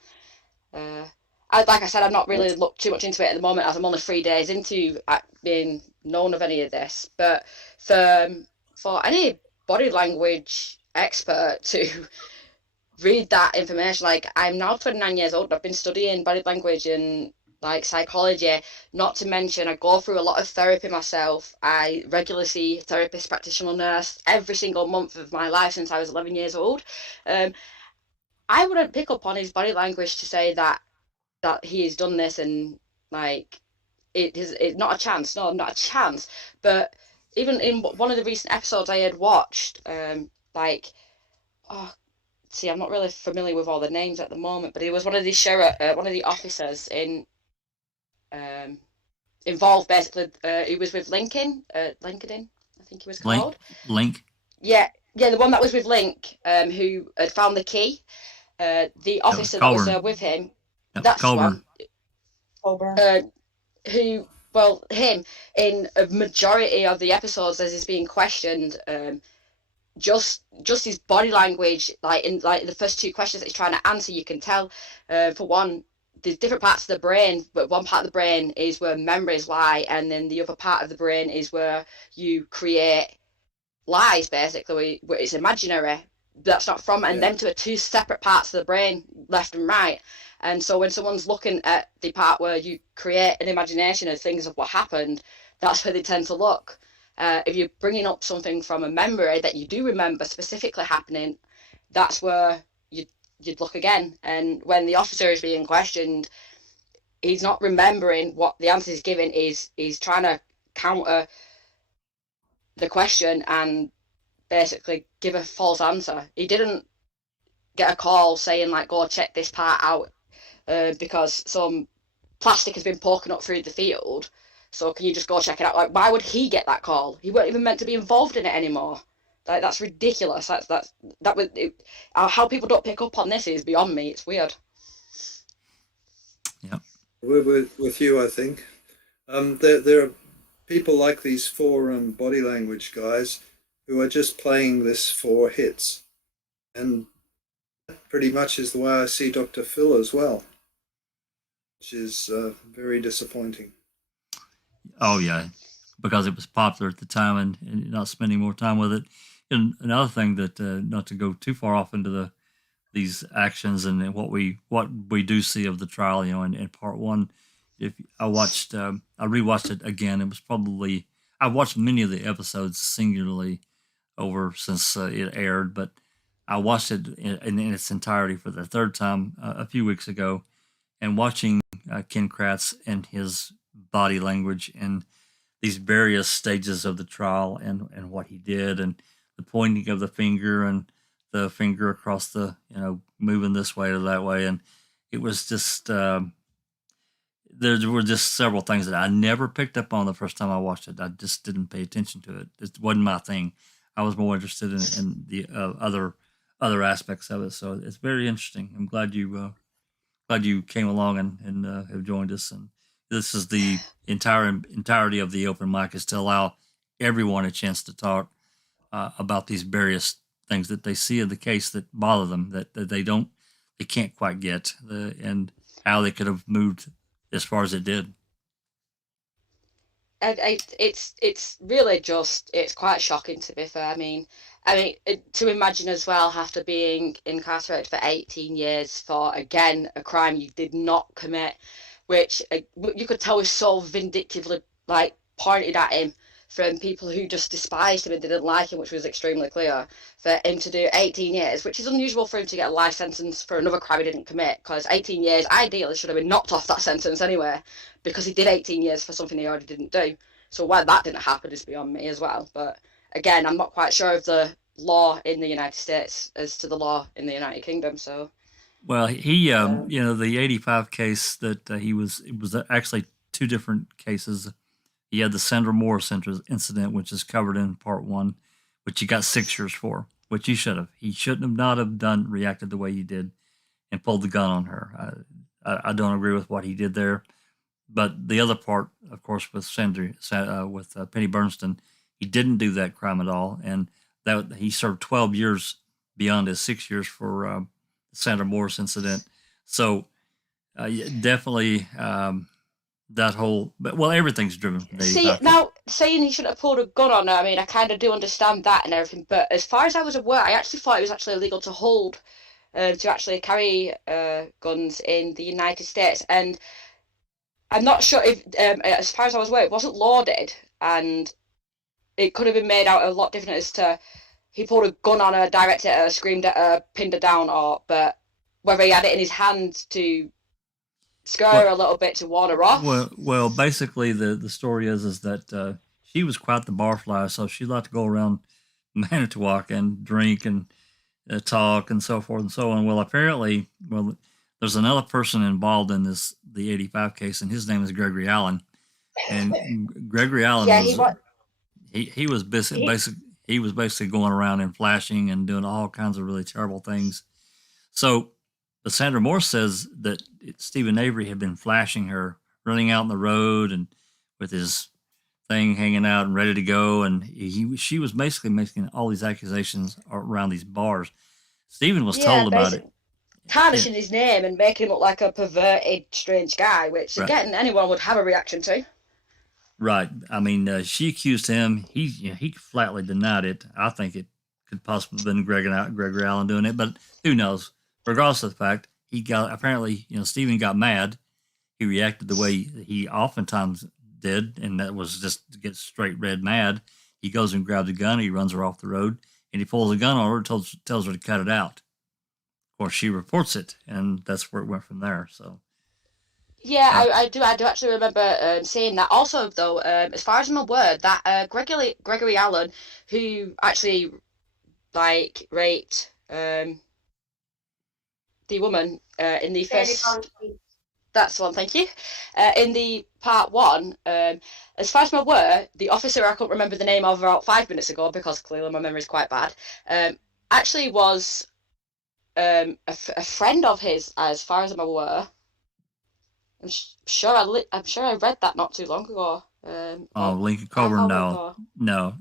Like I said, I've not really looked too much into it at the moment, as I'm only 3 days into being known of any of this. But for any body language expert to read that information, like, I'm now 29 years old, I've been studying body language and like psychology, not to mention I go through a lot of therapy myself. I regularly see a therapist, practitioner, nurse every single month of my life since I was 11 years old. I wouldn't pick up on his body language to say that he has done this, and like it's not a chance. No, not a chance. But even in one of the recent episodes I had watched, like, see, I'm not really familiar with all the names at the moment, but he was one of the one of the officers involved, basically. He was with Lincoln, Lincoln, I think he was called. Link. Yeah, the one that was with Link, who had found the key. The officer that was with him. That's Colburn. One. Who, well, him in a majority of the episodes as he's being questioned, just his body language, like in like the first 2 questions that he's trying to answer, you can tell, for one, there's different parts of the brain, but one part of the brain is where memories lie, and then the other part of the brain is where you create lies, basically, where it's imaginary. That's not from, and them two are 2 separate parts of the brain, left and right. And so when someone's looking at the part where you create an imagination of things of what happened, that's where they tend to look. If you're bringing up something from a memory that you do remember specifically happening, that's where you'd look again. And when the officer is being questioned, he's not remembering what the answer he's giving is. He's trying to counter the question and basically give a false answer. He didn't get a call saying, like, go check this part out because some plastic has been poking up through the field, so can you just go check it out? Like, why would he get that call? He weren't even meant to be involved in it anymore. Like, that's ridiculous. How people don't pick up on this is beyond me. It's weird. Yeah, we're with you, I think. There are people like these 4 body language guys who are just playing this for hits, and that pretty much is the way I see Dr. Phil as well. which is very disappointing. Oh yeah, because it was popular at the time, and not spending more time with it. And another thing that, not to go too far off into these actions and what we do see of the trial, in part one. If I rewatched it again. It was probably I watched many of the episodes singularly over since it aired, but I watched it in its entirety for the third time a few weeks ago, and watching Ken Kratz and his body language and these various stages of the trial and what he did and the pointing of the finger and the finger across the, moving this way or that way. And it was just, there were just several things that I never picked up on the first time I watched it. I just didn't pay attention to it. It wasn't my thing. I was more interested in the other aspects of it. So it's very interesting. I'm glad you came along and have joined us. And this is the entirety of the open mic, is to allow everyone a chance to talk about these various things that they see in the case that bother them, that they can't quite get, and how they could have moved as far as it did. It's really just, it's quite shocking, to be fair. I mean, to imagine as well, after being incarcerated for 18 years for, again, a crime you did not commit, which you could tell was so vindictively, like, pointed at him from people who just despised him and didn't like him, which was extremely clear, for him to do 18 years, which is unusual for him to get a life sentence for another crime he didn't commit, because 18 years ideally should have been knocked off that sentence anyway, because he did 18 years for something he already didn't do. So why that didn't happen is beyond me as well. But again, I'm not quite sure of the law in the United States as to the law in the United Kingdom. So, well, he, the 85 case that it was actually two different cases. He had the Sandra Morris incident, which is covered in part one, which he got 6 years for, which he should have. He shouldn't have reacted the way he did and pulled the gun on her. I don't agree with what he did there. But the other part, of course, with Penny Bernston, he didn't do that crime at all. And that he served 12 years beyond his 6 years for the Sandra Morris incident. So definitely... that whole, everything's driven from the see, now saying he shouldn't have pulled a gun on her, I kind of do understand that and everything, but as far as I was aware, I actually thought it was actually illegal to hold, to actually carry guns in the United States, and I'm not sure if, as far as I was aware, it wasn't lauded, and it could have been made out a lot different as to he pulled a gun on her, directed at her, screamed at her, pinned her down, but whether he had it in his hand to scare her a little bit to warn her off. Well, basically the story is that she was quite the barfly, so she liked to go around Manitowoc and drink and talk and so forth and so on. Well, apparently, there's another person involved in the 85 case, and his name is Gregory Allen. And Gregory Allen he was basically going around and flashing and doing all kinds of really terrible things. So, but Sandra Morse says that Stephen Avery had been flashing her, running out in the road and with his thing hanging out and ready to go. And she was basically making all these accusations around these bars. Stephen was told about it. Tarnishing his name and making him look like a perverted, strange guy, which, again, anyone would have a reaction to. Right. She accused him. He flatly denied it. I think it could possibly have been Gregory Allen doing it, but who knows? Regardless of the fact, Stephen got mad. He reacted the way he oftentimes did, and that was just to get straight red mad. He goes and grabs a gun, he runs her off the road, and he pulls a gun on her and tells her to cut it out. Of course, she reports it, and that's where it went from there. So, yeah, I do actually remember seeing that. Also, though, as far as I'm aware, that Gregory Allen, who actually raped the woman in the first, that's the one, thank you, in the part one, as far as I'm aware, the officer I couldn't remember the name of about 5 minutes ago, because clearly my memory is quite bad, actually was a friend of his, as far as I'm aware. I'm sure I read that not too long ago. Lincoln Coburn, no,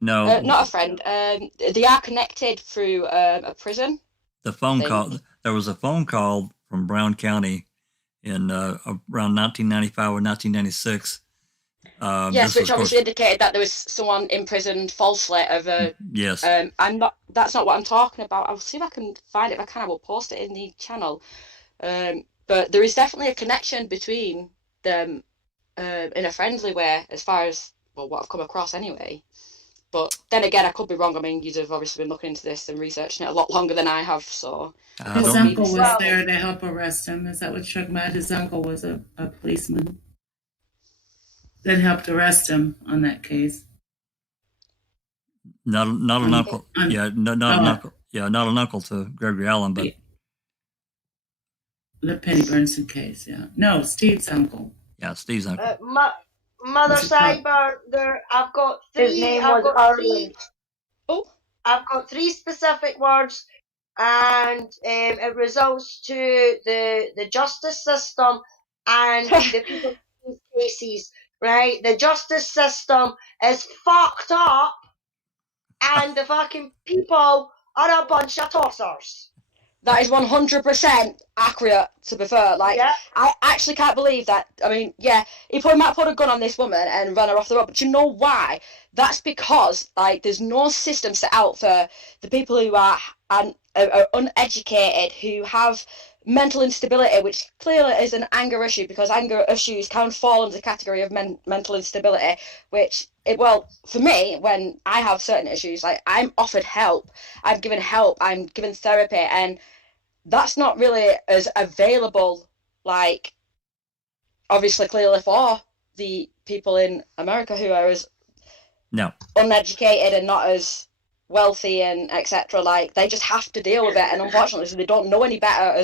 not a friend. They are connected through a prison. The phone call. There was a phone call from Brown County in around 1995 or 1996. Yes, This which was, of course, obviously indicated that there was someone imprisoned falsely of a. yes. I'm not. That's not what I'm talking about. I'll see if I can find it. If I can, I will post it in the channel. But there is definitely a connection between them, in a friendly way, as far as well what I've come across anyway. But then again, I could be wrong. I mean, you'd have obviously been looking into this and researching it a lot longer than I have. So his uncle was there to help arrest him. Is that what you're talking about? His uncle was a policeman that helped arrest him on that case. Not an uncle. Yeah, not an uncle. Yeah, not an uncle to Gregory Allen, but the Penny Burnson case. Yeah, no, Steve's uncle. Yeah, Steve's uncle. Mother Cyber, I've got three. His name was Arlen. I've got three specific words, and it results to the justice system and the people in these cases. Right, the justice system is fucked up, and the fucking people are a bunch of tossers. That is 100% accurate, to be fair. Like, yeah. I actually can't believe that. I mean, yeah, he might put a gun on this woman and run her off the road, but you know why? That's because, like, there's no system set out for the people who are uneducated, who have mental instability, which clearly is an anger issue, because anger issues can fall under the category of mental instability, which, for me, when I have certain issues, like, I'm offered help, I'm given therapy, and that's not really as available, like, obviously, clearly for the people in America who are as uneducated and not as wealthy and etc. Like, they just have to deal with it, and unfortunately, so they don't know any better,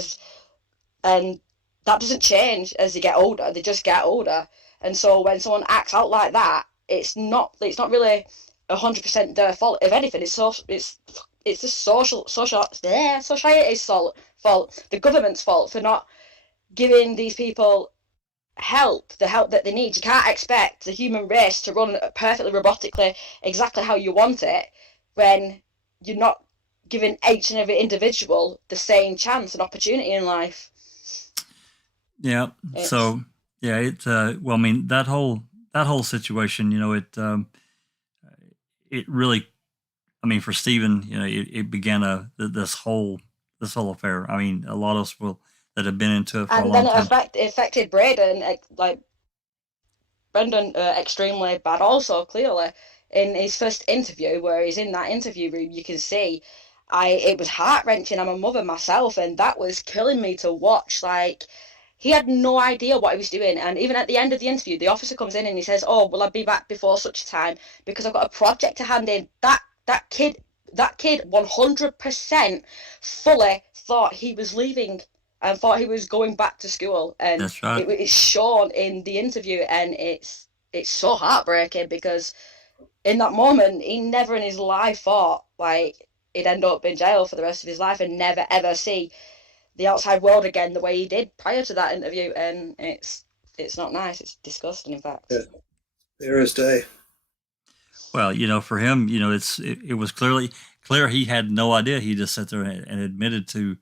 and that doesn't change as they get older. They just get older, and so when someone acts out like that, it's not really 100% their fault. If anything, it's the society's fault, the government's fault for not giving these people the help that they need. You can't expect the human race to run perfectly robotically exactly how you want it when you're not giving each and every individual the same chance and opportunity in life. Yeah. So yeah, well, I mean, that whole situation, it really, I mean, for Stephen, it began this whole affair. I mean, a lot of us that have been into it for a long time. And then it affected Brendan extremely bad also, clearly. In his first interview, where he's in that interview room, you can see it was heart-wrenching. I'm a mother myself, and that was killing me to watch. Like, he had no idea what he was doing, and even at the end of the interview, the officer comes in and he says, "Oh, will I be back before such a time? Because I've got a project to hand in." That kid 100% fully thought he was leaving and thought he was going back to school, and that's right. It's shown in the interview, and it's so heartbreaking, because in that moment, he never in his life thought, like, he'd end up in jail for the rest of his life and never ever see the outside world again the way he did prior to that interview, and it's not nice. It's disgusting, in fact. Yeah. Clear as day. Well, for him, it was clear he had no idea. He just sat there and admitted to,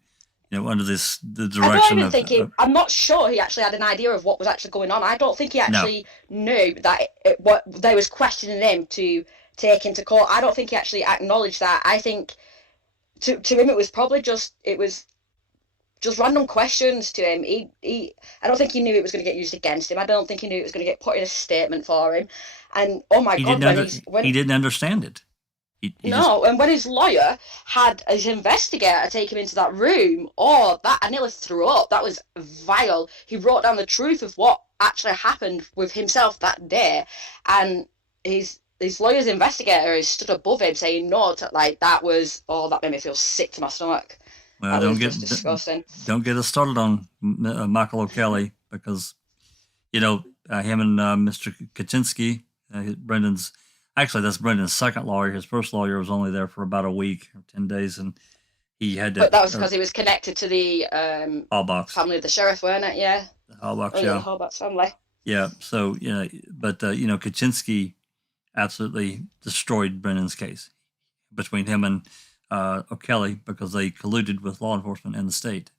under the direction I'm not sure he actually had an idea of what was actually going on. I don't think he actually knew that what they was questioning him to take into court. I don't think he actually acknowledged that. I think to him it was probably just random questions to him. I don't think he knew it was going to get used against him. I don't think he knew it was going to get put in a statement for him. And oh my God, he didn't understand it. And when his lawyer had his investigator take him into that room, I nearly threw up. That was vile. He wrote down the truth of what actually happened with himself that day, and his lawyer's investigator stood above him saying, "No, that made me feel sick to my stomach." Well, disgusting. Don't get us started on Michael O'Kelly, because him and Mr. Kaczynski, that's Brendan's second lawyer. His first lawyer was only there for about a week or 10 days, and he had to. But that was because he was connected to the Hallbox family of the sheriff, weren't it? Yeah. The Hallbox, yeah. The Hallbox family. Yeah. So but Kaczynski absolutely destroyed Brendan's case between him and O'Kelly, because they colluded with law enforcement in the state.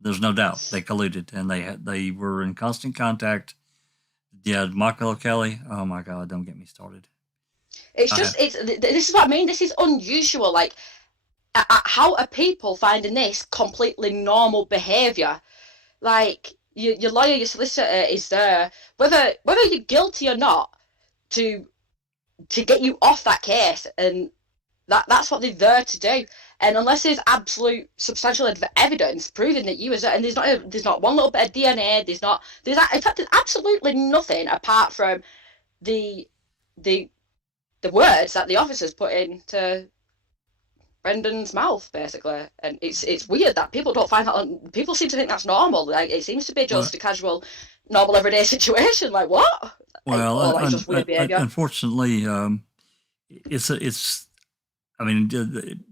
There's no doubt they colluded, and they were in constant contact. Yeah, Michael Kelly. Oh my God, don't get me started. It's just this is what I mean. This is unusual. Like, how are people finding this completely normal behaviour? Like, your lawyer, your solicitor is there, whether you're guilty or not, to get you off that case, and that's what they're there to do. And unless there's absolute substantial evidence proving that you was, and there's not one little bit of DNA, in fact there's absolutely nothing apart from the words that the officers put into Brendan's mouth, basically. And it's weird that people don't find that. People seem to think that's normal. Like, it seems to be just a casual, normal, everyday situation. Like, what? Well, Like, just weird behavior. Unfortunately, it's. I mean,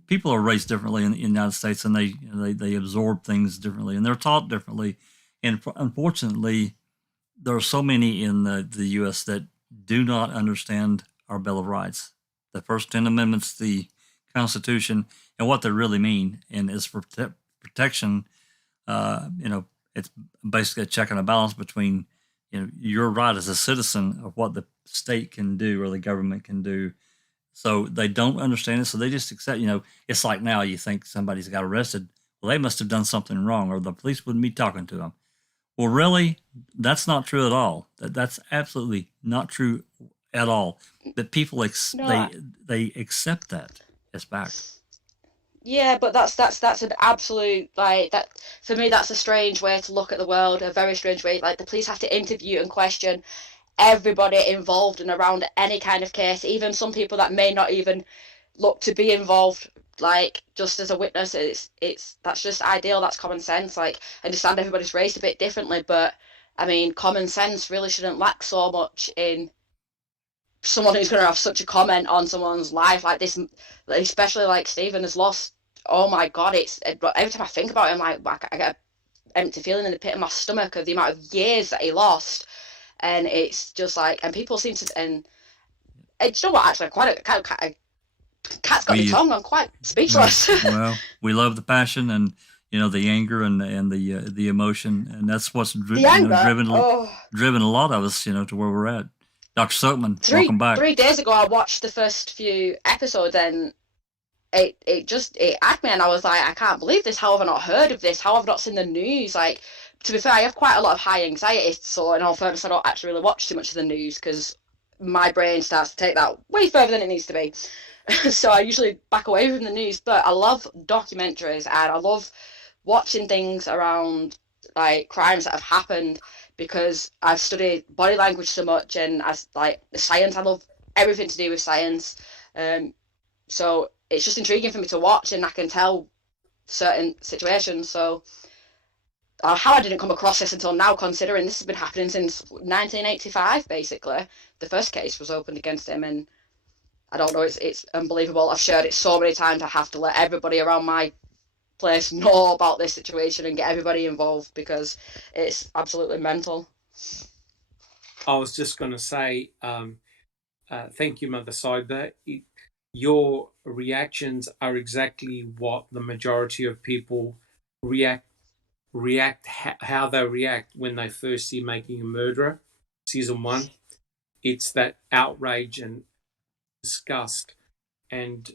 people are raised differently in the United States, and they absorb things differently, and they're taught differently. And unfortunately, there are so many in the U.S. that do not understand our Bill of Rights, the first 10 amendments, the Constitution, and what they really mean. And it's for protection. It's basically a check and a balance between, your right as a citizen of what the state can do or the government can do. So they don't understand it. So they just accept, it's like now you think somebody's got arrested. Well, they must have done something wrong, or the police wouldn't be talking to them. Well, really, that's not true at all. That's absolutely not true at all. That people they accept that as fact. Yeah, but that's an absolute, like, that for me, that's a strange way to look at the world, a very strange way. Like, the police have to interview and question everybody involved and around any kind of case, even some people that may not even look to be involved, like, just as a witness. That's just ideal. That's common sense. Like, I understand everybody's raised a bit differently, but I mean, common sense really shouldn't lack so much in someone who's going to have such a comment on someone's life like this, especially like Stephen has lost. Oh my God, every time I think about him, I get an empty feeling in the pit of my stomach of the amount of years that he lost. And it's just like, and people seem to, and you know what, actually, cat's got me tongue. I'm quite speechless. Well, we love the passion and, the anger and the emotion, and that's what's driven a lot of us, to where we're at. Dr. Silkman, welcome back. 3 days ago, I watched the first few episodes, and it had me, and I was like, I can't believe this. How have I not heard of this? How have I not seen the news? Like, to be fair, I have quite a lot of high anxiety, so in all fairness, I don't actually really watch too much of the news because my brain starts to take that way further than it needs to be. So I usually back away from the news, but I love documentaries and I love watching things around, like, crimes that have happened, because I've studied body language so much, and science. I love everything to do with science. So it's just intriguing for me to watch, and I can tell certain situations. So how I didn't come across this until now, considering this has been happening since 1985, basically. The first case was opened against him, and I don't know, it's unbelievable. I've shared it so many times, I have to let everybody around my place know about this situation and get everybody involved because it's absolutely mental. I was just going to say, thank you, Mother Cyber. Your reactions are exactly what the majority of people react how they react when they first see Making a Murderer, season 1. It's that outrage and disgust. And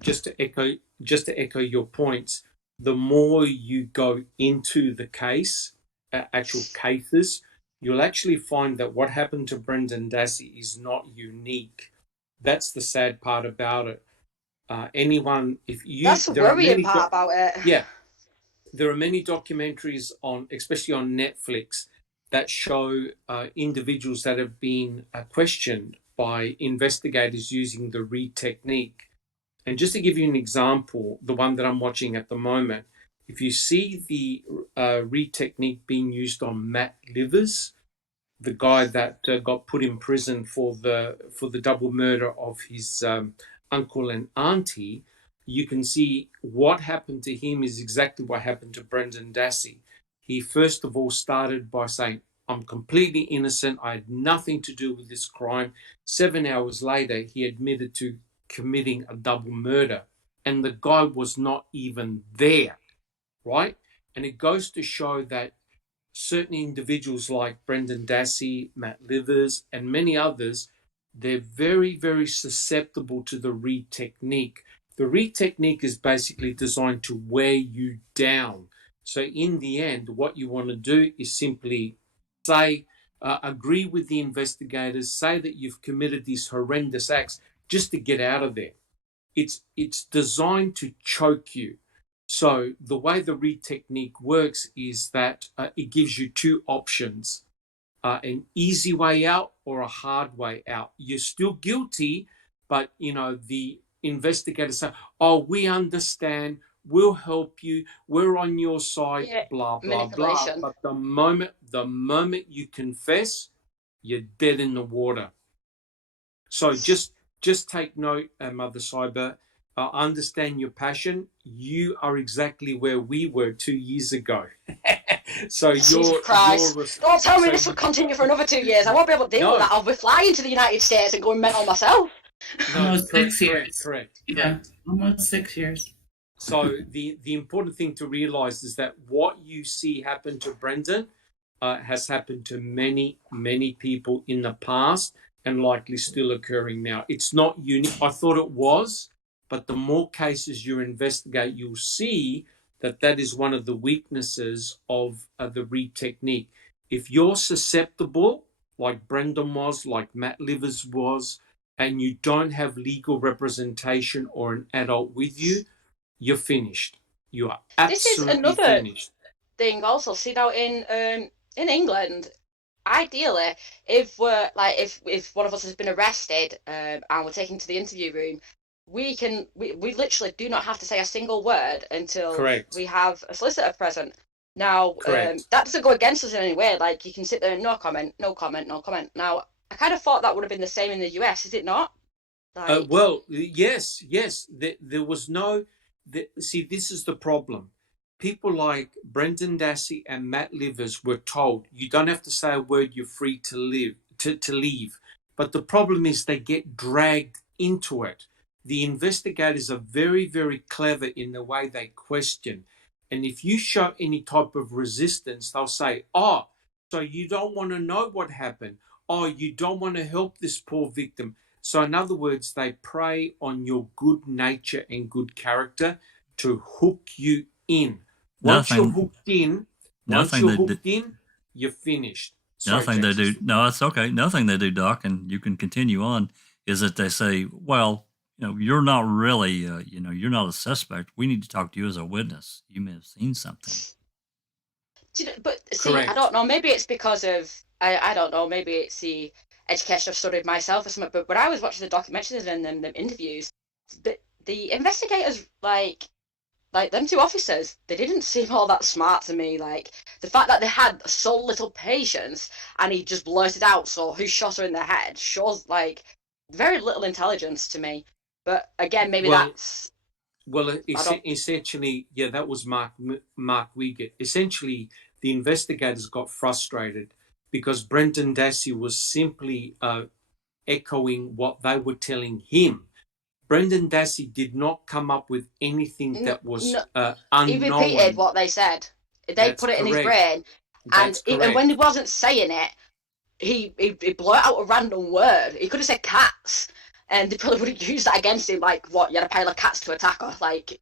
just to echo your points, the more you go into the case, actual cases, you'll actually find that what happened to Brendan Dassey is not unique. That's the sad part about it. That's the worrying part about it. Yeah. There are many documentaries especially on Netflix, that show individuals that have been questioned by investigators using the Reed technique. And just to give you an example, the one that I'm watching at the moment, if you see the Reed technique being used on Matt Livers, the guy that got put in prison for the double murder of his uncle and auntie, you can see what happened to him is exactly what happened to Brendan Dassey. He first of all started by saying, I'm completely innocent. I had nothing to do with this crime. 7 hours later, he admitted to committing a double murder. And the guy was not even there, right? And it goes to show that certain individuals like Brendan Dassey, Matt Livers, and many others, they're very, very susceptible to the Reed technique. The Reed technique is basically designed to wear you down. So in the end, what you want to do is simply say, agree with the investigators, say that you've committed these horrendous acts just to get out of there. It's designed to choke you. So the way the Reed technique works is that it gives you two options, an easy way out or a hard way out. You're still guilty, but, you know, the investigators say, oh, we understand, we'll help you, we're on your side, Yeah, blah, blah, blah. manipulation. But the moment you confess, you're dead in the water. So just take note, Mother Cyber. I understand your passion. You are exactly where we were 2 years ago. So Jesus Christ. Don't tell me this will continue for another 2 years. I won't be able to deal with that. I'll be flying to the United States and going mental myself. Almost 6 years. Correct. Yeah, almost 6 years. So the important thing to realize is that what you see happen to Brendan has happened to many, many people in the past and likely still occurring now. It's not unique. I thought it was, but the more cases you investigate, you'll see that that is one of the weaknesses of the Reed technique. If you're susceptible, like Brendan was, like Matt Livers was, and you don't have legal representation or an adult with you, you're finished. You are absolutely this is another finished. thing also. See, now in England, ideally, if we're like if one of us has been arrested and we're taken to the interview room, we literally do not have to say a single word until Correct. we have a solicitor present. Now, Correct. that doesn't go against us in any way. Like, you can sit there and no comment, no comment, no comment. Now, I kind of thought that would have been the same in the US, is it not? Like, Well, yes. There was no. See, this is the problem. People like Brendan Dassey and Matt Livers were told you don't have to say a word. You're free to leave. But the problem is they get dragged into it. The investigators are very, very clever in the way they question. And if you show any type of resistance, they'll say, oh, so you don't want to know what happened. Oh, you don't want to help this poor victim. So in other words, they prey on your good nature and good character to hook you in. Once you're hooked in, you're finished. Sorry, Nothing they do. No, that's okay. Nothing they do, Doc, and you can continue on, is that they say, well, you're not really, you're not a suspect. We need to talk to you as a witness. You may have seen something. But see, Correct. I don't know. Maybe it's because of, I don't know, maybe it's the education I've studied myself or something. But when I was watching the documentaries and the interviews, the investigators, like them two officers, they didn't seem all that smart to me. Like, the fact that they had so little patience and he just blurted out, so who shot her in the head, shows, like, very little intelligence to me. But again, maybe that's... Well, essentially, yeah, that was Mark Wiegert. Essentially, the investigators got frustrated because Brendan Dassey was simply echoing what they were telling him. Brendan Dassey did not come up with anything that was unknown. He repeated what they said. They put it in his brain. And when he wasn't saying it, he blurted out a random word. He could have said cats, and they probably would have used that against him. Like, what, you had a pile of cats to attack her? Like,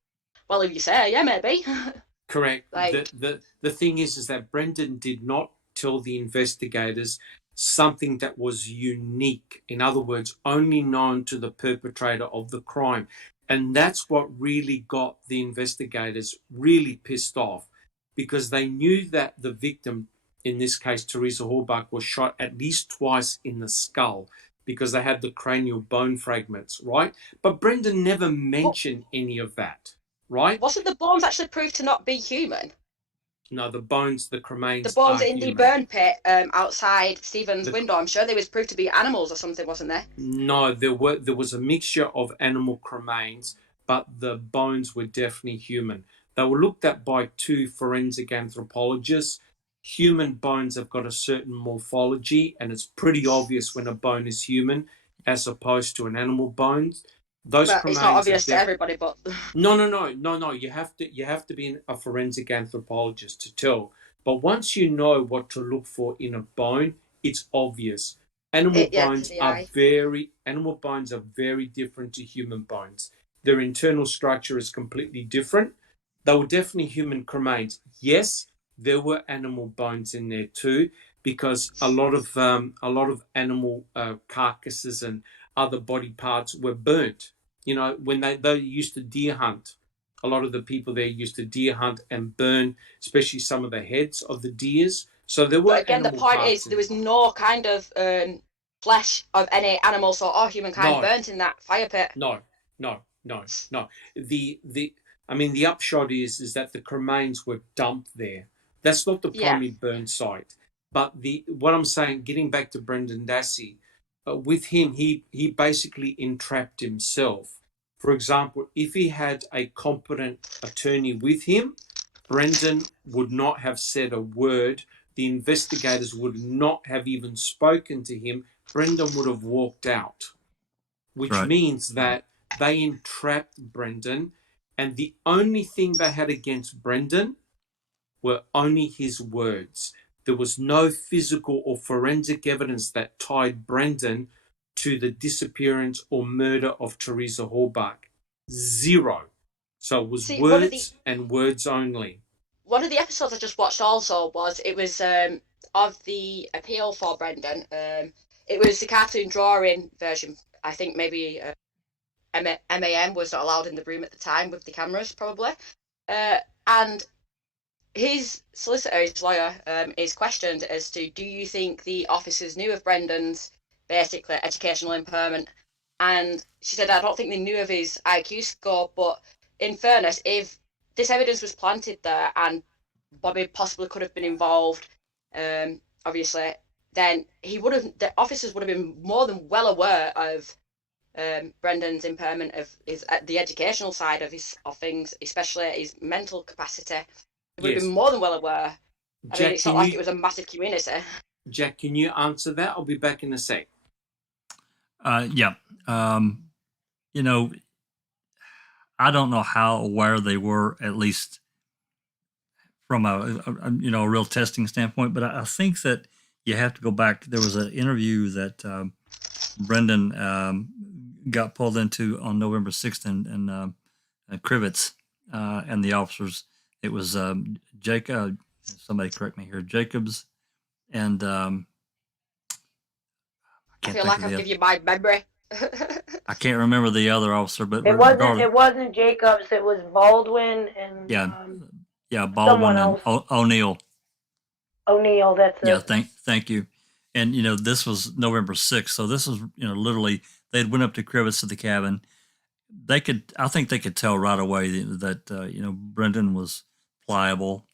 well, if you say, yeah, maybe. Correct. Like, the thing is that Brendan did not tell the investigators something that was unique. In other words, only known to the perpetrator of the crime. And that's what really got the investigators really pissed off, because they knew that the victim, in this case, Teresa Horbach, was shot at least twice in the skull because they had the cranial bone fragments, right? But Brendan never mentioned any of that, right? Wasn't the bones actually proved to not be human? No, the bones, the cremains. The bones in the burn pit outside Stephen's window, I'm sure they was proved to be animals or something, wasn't there? No, there was a mixture of animal cremains, but the bones were definitely human. They were looked at by two forensic anthropologists. Human bones have got a certain morphology, and it's pretty obvious when a bone is human as opposed to an animal bone. Those But it's not cremains obvious to everybody, but no. You have to be a forensic anthropologist to tell. But once you know what to look for in a bone, it's obvious. Animal bones to the are eye. very different to human bones. Their internal structure is completely different. They were definitely human cremains. Yes, there were animal bones in there too, because a lot of animal carcasses and other body parts were burnt. When they used to deer hunt, a lot of the people there used to deer hunt and burn, especially some of the heads of the deers. So there were But again, the animal point parts is in there there. was no kind of flesh of any animal or humankind No, burnt in that fire pit. no, no, no, no. The upshot is that the cremains were dumped there. That's not the Yeah. primary burn site. But what I'm saying, getting back to Brendan Dassey, with him, he basically entrapped himself. For example, if he had a competent attorney with him, Brendan would not have said a word. The investigators would not have even spoken to him. Brendan would have walked out, which Right. means that they entrapped Brendan, and the only thing they had against Brendan were only his words. There was no physical or forensic evidence that tied Brendan to the disappearance or murder of Teresa Hallbach. Zero. So it was See, words and words only. one of the episodes I just watched also was of the appeal for Brendan. It was the cartoon drawing version. I think maybe MAM was not allowed in the room at the time with the cameras, probably. And his solicitor, his lawyer, is questioned as to, do you think the officers knew of Brendan's basically educational impairment? And she said, I don't think they knew of his IQ score, but in fairness, if this evidence was planted there and Bobby possibly could have been involved, obviously, then the officers would have been more than well aware of Brendan's impairment of the educational side of things, especially his mental capacity. They would have been more than well aware. I mean, it's not like it was a massive community. Jack, can you answer that? I'll be back in a sec. Yeah. I don't know how aware they were, at least from a real testing standpoint, but I think that you have to go back. There was an interview that Brendan got pulled into on November 6th in Crivets and the officers. It was Jacob, somebody correct me here, Jacobs, and I feel like I'll give you my memory. I can't remember the other officer, but it wasn't Jacobs. It was Baldwin and Baldwin and O'Neill. O'Neill, that's it. Yeah, thank you. And this was November 6th, so this was literally they went up to Crivets to the cabin. I think they could tell right away that Brendan was pliable.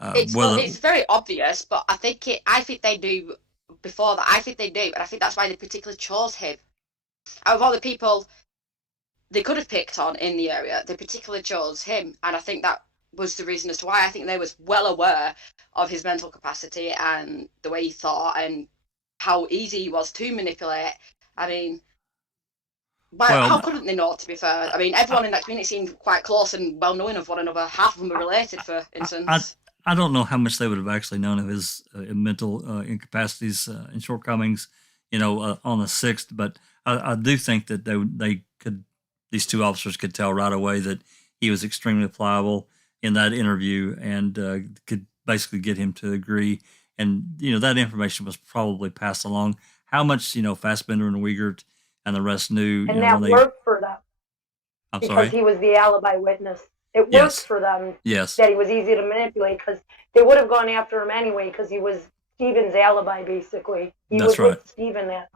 It's very obvious, but I think they knew before that. I think they knew, and I think that's why they particularly chose him. Out of all the people they could have picked on in the area, they particularly chose him, and I think that was the reason as to why. I think they was well aware of his mental capacity and the way he thought and how easy he was to manipulate. I mean, how couldn't they not, to be fair? I mean, everyone in that community seemed quite close and well knowing of one another. Half of them were related, for instance. I don't know how much they would have actually known of his mental incapacities and shortcomings, on the 6th, but I do think that these two officers could tell right away that he was extremely pliable in that interview and could basically get him to agree. And, that information was probably passed along. How much, Fassbender and Wiegert and the rest knew. And that worked for them. Because he was the alibi witness. It worked for them. Yes. That he was easy to manipulate, because they would have gone after him anyway, because he was Stephen's alibi, basically. That's right. With Stephen that.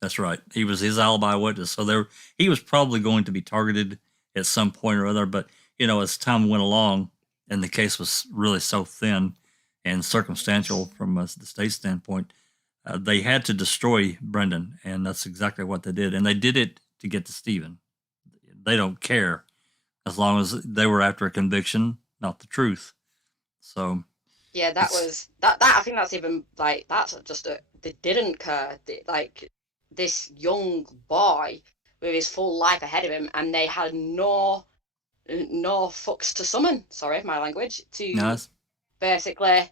That's right. He was his alibi witness. So he was probably going to be targeted at some point or other. But, as time went along and the case was really so thin and circumstantial from the state standpoint, they had to destroy Brendan. And that's exactly what they did. And they did it to get to Stephen. They don't care as long as they were after a conviction, not the truth. So. Yeah, that was that. I think that's even that's just they didn't care. This young boy with his full life ahead of him, and they had no fucks to summon, sorry, my language, to Nice. basically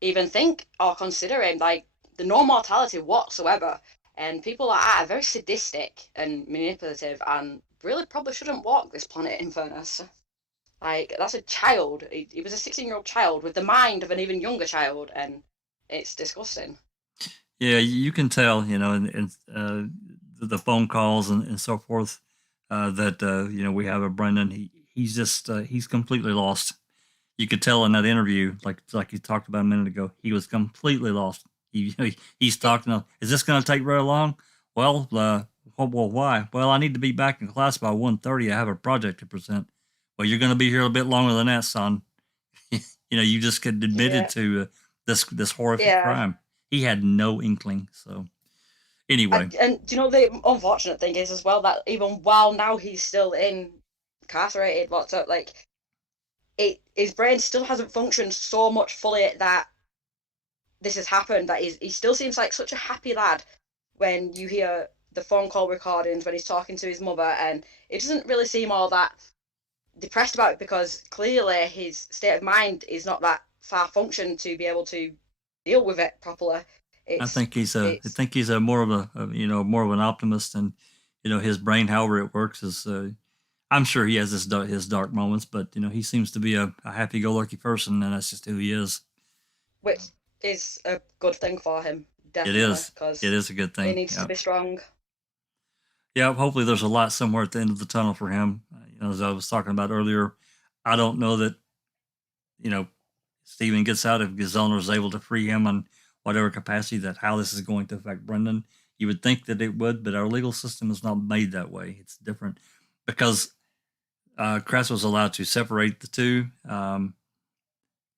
even think or consider him, like, the no mortality whatsoever. And people like that are very sadistic and manipulative, and really probably shouldn't walk this planet, in fairness. Like, that's a child. He was a 16-year-old child with the mind of an even younger child, and it's disgusting. Yeah, you can tell, and the phone calls and so forth, that we have a Brendan. He's just he's completely lost. You could tell in that interview, like you talked about a minute ago, he was completely lost. He's talking. Is this going to take very long? Well, why? Well, I need to be back in class by 1:30. I have a project to present. Well, you're going to be here a bit longer than that, son. You just get admitted to this horrific crime. He had no inkling. So anyway, and do you know the unfortunate thing is as well that even while now he's still incarcerated, locked up, like, his brain still hasn't functioned so much fully that this has happened. That he still seems like such a happy lad when you hear the phone call recordings when he's talking to his mother, and it doesn't really seem all that depressed about it, because clearly his state of mind is not that far functioned to be able to deal with it properly. I think he's a more of more of an optimist, and his brain, however it works, is I'm sure he has his dark moments, but he seems to be a happy-go-lucky person, and that's just who he is. Which is a good thing for him, definitely. It is a good thing. He needs to be strong. Yeah, hopefully there's a light somewhere at the end of the tunnel for him. As I was talking about earlier, I don't know that Stephen gets out if his owner is able to free him in whatever capacity, that how this is going to affect Brendan. You would think that it would, but our legal system is not made that way. It's different because Kratz was allowed to separate the two,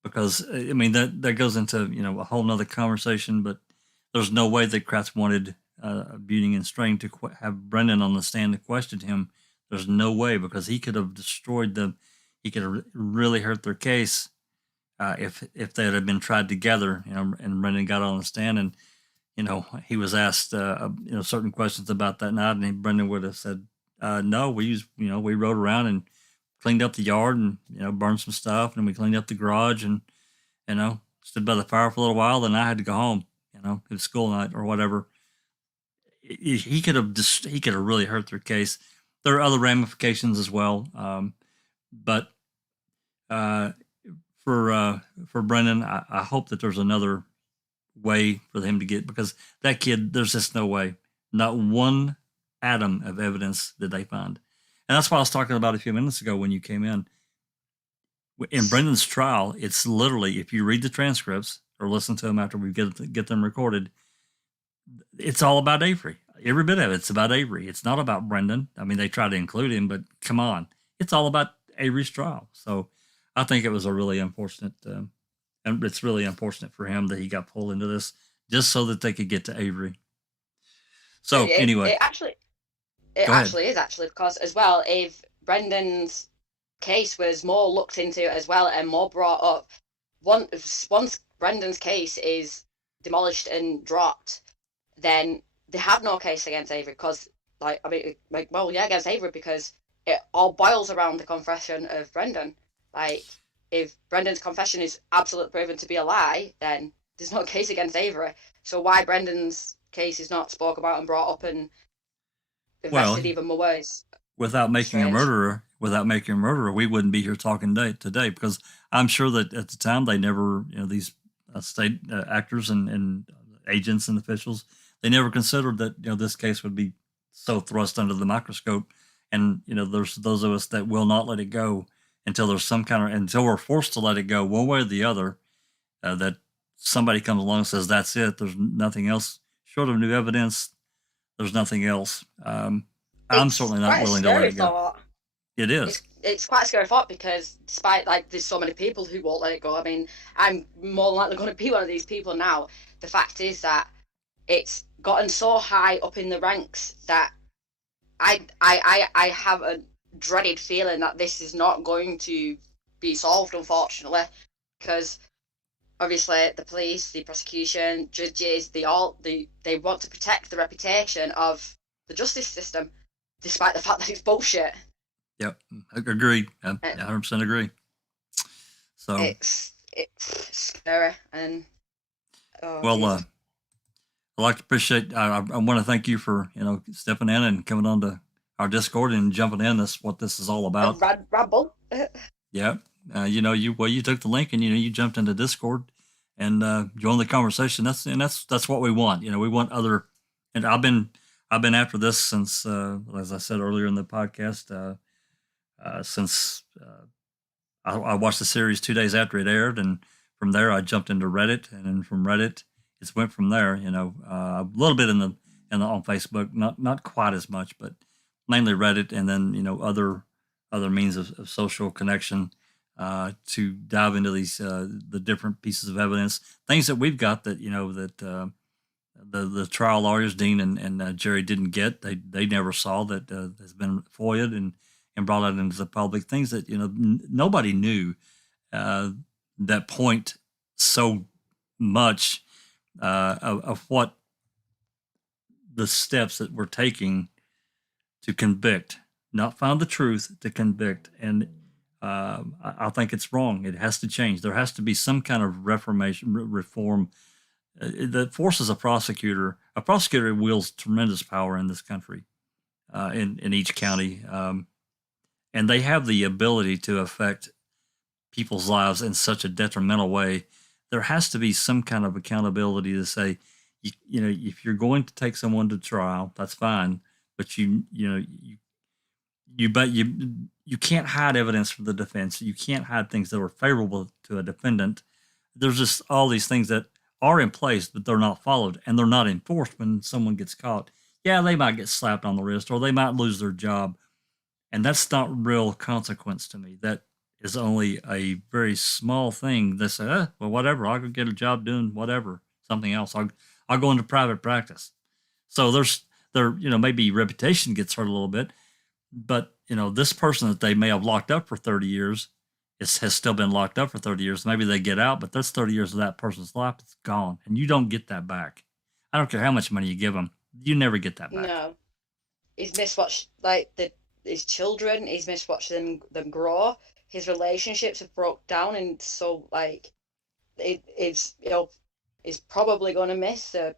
because that goes into a whole nother conversation. But there's no way that Kratz wanted Buning and Strain to have Brendan on the stand to question him. There's no way, because he could have destroyed them. He could have really hurt their case if they had been tried together. And Brendan got on the stand, and he was asked certain questions about that night, and Brendan would have said, "No, we rode around and cleaned up the yard and burned some stuff, and we cleaned up the garage, and stood by the fire for a little while. Then I had to go home. It was school night or whatever." He could have really hurt their case. There are other ramifications as well, but for Brendan, I hope that there's another way for him to get, because that kid, there's just no way, not one atom of evidence did they find. And that's what I was talking about a few minutes ago when you came in. In Brendan's trial, it's literally, if you read the transcripts or listen to them after we get them recorded, it's all about Avery. Every bit of it's about Avery. It's not about Brendan. They try to include him, but come on. It's all about Avery's trial. So I think it was a really unfortunate, and it's really unfortunate for him that he got pulled into this just so that they could get to Avery. So anyway. It actually is because as well, if Brendan's case was more looked into as well and more brought up, once Brendan's case is demolished and dropped, then they have no case against Avery, because against Avery, because it all boils around the confession of Brendan. Like, if Brendan's confession is absolutely proven to be a lie, then there's no case against Avery. So why Brendan's case is not spoke about and brought up and invested even more ways? Without making a murderer, we wouldn't be here talking today, because I'm sure that at the time they never, these state actors and agents and officials, they never considered that this case would be so thrust under the microscope. And there's those of us that will not let it go until there's until we're forced to let it go one way or the other, that somebody comes along and says, that's it, there's nothing else short of new evidence, there's nothing else. I'm certainly not willing to let it go. It is. It's quite a scary thought, because despite there's so many people who won't let it go. I'm more than likely going to be one of these people now. The fact is that it's gotten so high up in the ranks that I have a dreaded feeling that this is not going to be solved, unfortunately, because obviously the police, the prosecution, judges, they want to protect the reputation of the justice system, despite the fact that it's bullshit. Yep, agreed. 100% agree. So it's scary, and well, I'd like to appreciate. I want to thank you for stepping in and coming on to our Discord and jumping in. This what this is all about. Ramble. Yeah, you took the link and you jumped into Discord and joined the conversation. That's what we want. We want other. And I've been after this since, as I said earlier in the podcast, since I watched the series 2 days after it aired, and from there I jumped into Reddit, and then from Reddit it went from there. A little bit on Facebook, not quite as much, but mainly Reddit, and then other means of social connection to dive into these the different pieces of evidence, things that we've got that that the trial lawyers Dean and Jerry didn't get. They never saw that has been FOIA'd and brought out into the public, things that nobody knew that point so much of what the steps that we're taking to convict, not find the truth, to convict. And I think it's wrong. It has to change. There has to be some kind of reform that forces a prosecutor. A prosecutor wields tremendous power in this country, in each county. And they have the ability to affect people's lives in such a detrimental way. There has to be some kind of accountability to say, if you're going to take someone to trial, that's fine, but you can't hide evidence from the defense. You can't hide things that are favorable to a defendant. There's just all these things that are in place, but they're not followed and they're not enforced when someone gets caught. Yeah, they might get slapped on the wrist or they might lose their job. And that's not real consequence to me. That is only a very small thing. They say, well, whatever, I'll go get a job doing whatever, something else. I'll go into private practice. So maybe reputation gets hurt a little bit, but this person that they may have locked up for 30 years has still been locked up for 30 years. Maybe they get out, but that's 30 years of that person's life. It's gone, and you don't get that back. I don't care how much money you give them. You never get that back. No. He's miswatched, his children. He's miswatched them grow. His relationships have broke down, and so he's probably going to miss the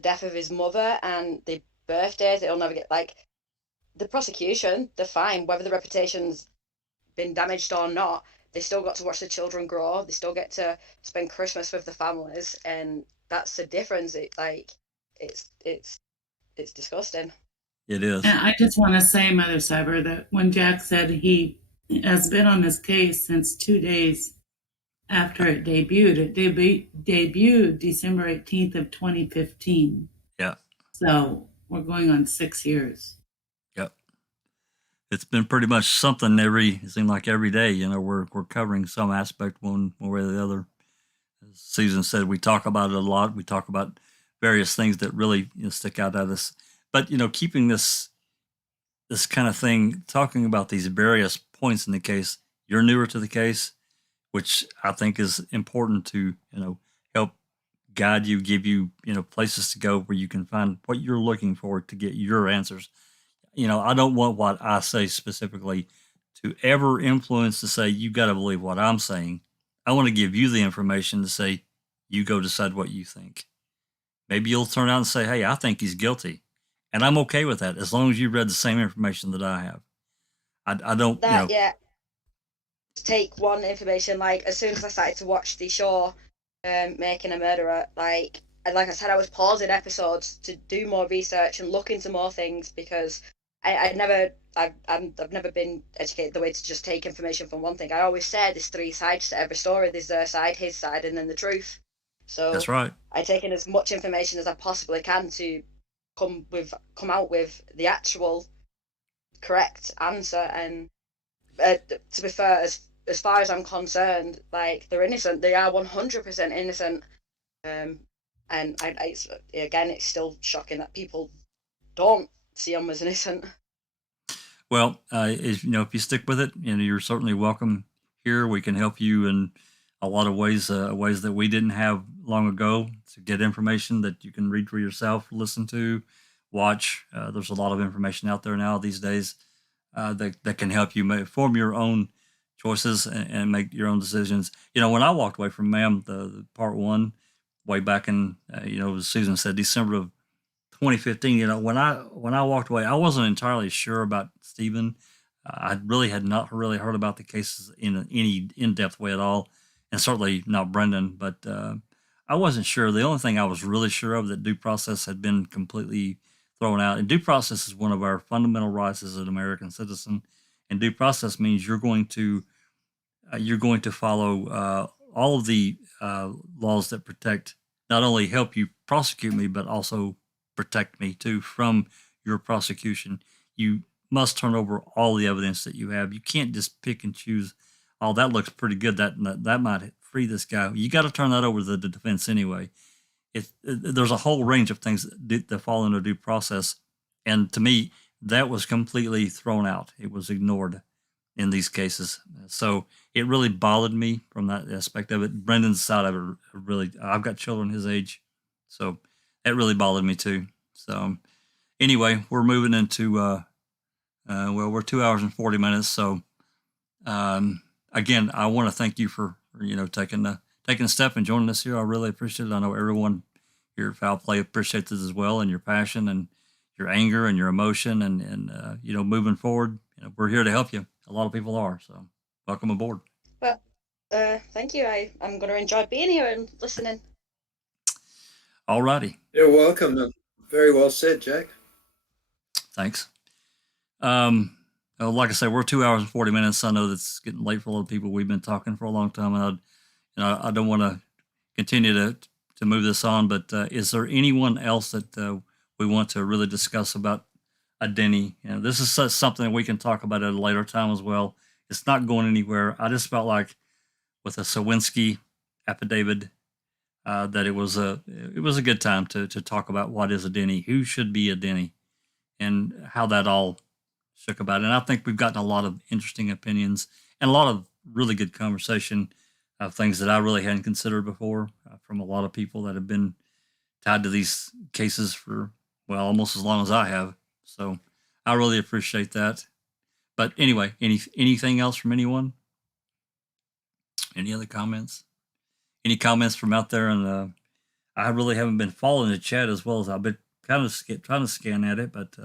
death of his mother and the birthdays. He'll never get the prosecution. They're fine whether the reputation's been damaged or not. They still got to watch the children grow. They still get to spend Christmas with the families, and that's the difference. It's disgusting. It is. And I just want to say, Mother Cyber, that when Jack said he has been on this case since 2 days after it debuted, debuted December 18th of 2015. Yeah. So we're going on 6 years. Yep. It's been pretty much something it seemed like every day, we're covering some aspect one way or the other. As Susan said, we talk about it a lot. We talk about various things that really stick out at us. But, keeping this kind of thing, talking about these various points in the case, you're newer to the case, which I think is important to, help guide you, give you, places to go where you can find what you're looking for to get your answers. I don't want what I say specifically to ever influence to say, you got to believe what I'm saying. I want to give you the information to say, you go decide what you think. Maybe you'll turn out and say, hey, I think he's guilty. And I'm okay with that as long as you've read the same information that I have. I don't. Yeah. Take one information. As soon as I started to watch the show, Making a Murderer, like I said, I was pausing episodes to do more research and look into more things because I've never been educated the way to just take information from one thing. I always say there's 3 sides to every story. There's their side, his side, and then the truth. So that's right. I take in as much information as I possibly can to come out with the actual correct answer. And to be fair, as far as I'm concerned, they're innocent. They are 100% innocent. And it's still shocking that people don't see them as innocent. Well, if you stick with it, you're certainly welcome here. We can help you in a lot of ways that we didn't have long ago to get information that you can read for yourself, listen to, watch. There's a lot of information out there now these days that can help you form your own choices and make your own decisions. When I walked away from MAM, the part one, way back in, as Susan said, December of 2015. When I walked away, I wasn't entirely sure about Stephen. I really had not really heard about the cases in any in-depth way at all, and certainly not Brendan. But I wasn't sure. The only thing I was really sure of, that due process had been completely thrown out. And due process is one of our fundamental rights as an American citizen. And due process means you're going to follow all of the laws that protect, not only help you prosecute me, but also protect me too from your prosecution. You must turn over all the evidence that you have. You can't just pick and choose. Oh, that looks pretty good. That might free this guy. You got to turn that over to the defense anyway. There's a whole range of things that fall into due process, and to me, that was completely thrown out. It was ignored in these cases. So it really bothered me from that aspect of it. Brendan's side of it really, I've got children his age, so that really bothered me too. So anyway, we're moving into, we're 2 hours and 40 minutes. So again, I want to thank you for taking a step and joining us here. I really appreciate it. I know everyone here at Foul Play appreciates it as well, and your passion and your anger and your emotion and moving forward. We're here to help you. A lot of people are, so welcome aboard. Well, thank you. I'm going to enjoy being here and listening. All righty. You're welcome. Very well said, Jack. Thanks. Like I said, we're 2 hours and 40 minutes. I know that's getting late for a lot of people. We've been talking for a long time, and I don't want to continue to move this on. But is there anyone else that we want to really discuss about a Denny? This is something that we can talk about at a later time as well. It's not going anywhere. I just felt like with a Sawinski affidavit that it was a good time to talk about what is a Denny, who should be a Denny, and how that all shook about it. And I think we've gotten a lot of interesting opinions and a lot of really good conversation of things that I really hadn't considered before from a lot of people that have been tied to these cases for, well, almost as long as I have. So I really appreciate that. But anyway, anything else from anyone? Any other comments? Any comments from out there? And I really haven't been following the chat as well as I've been kind of trying to scan at it. But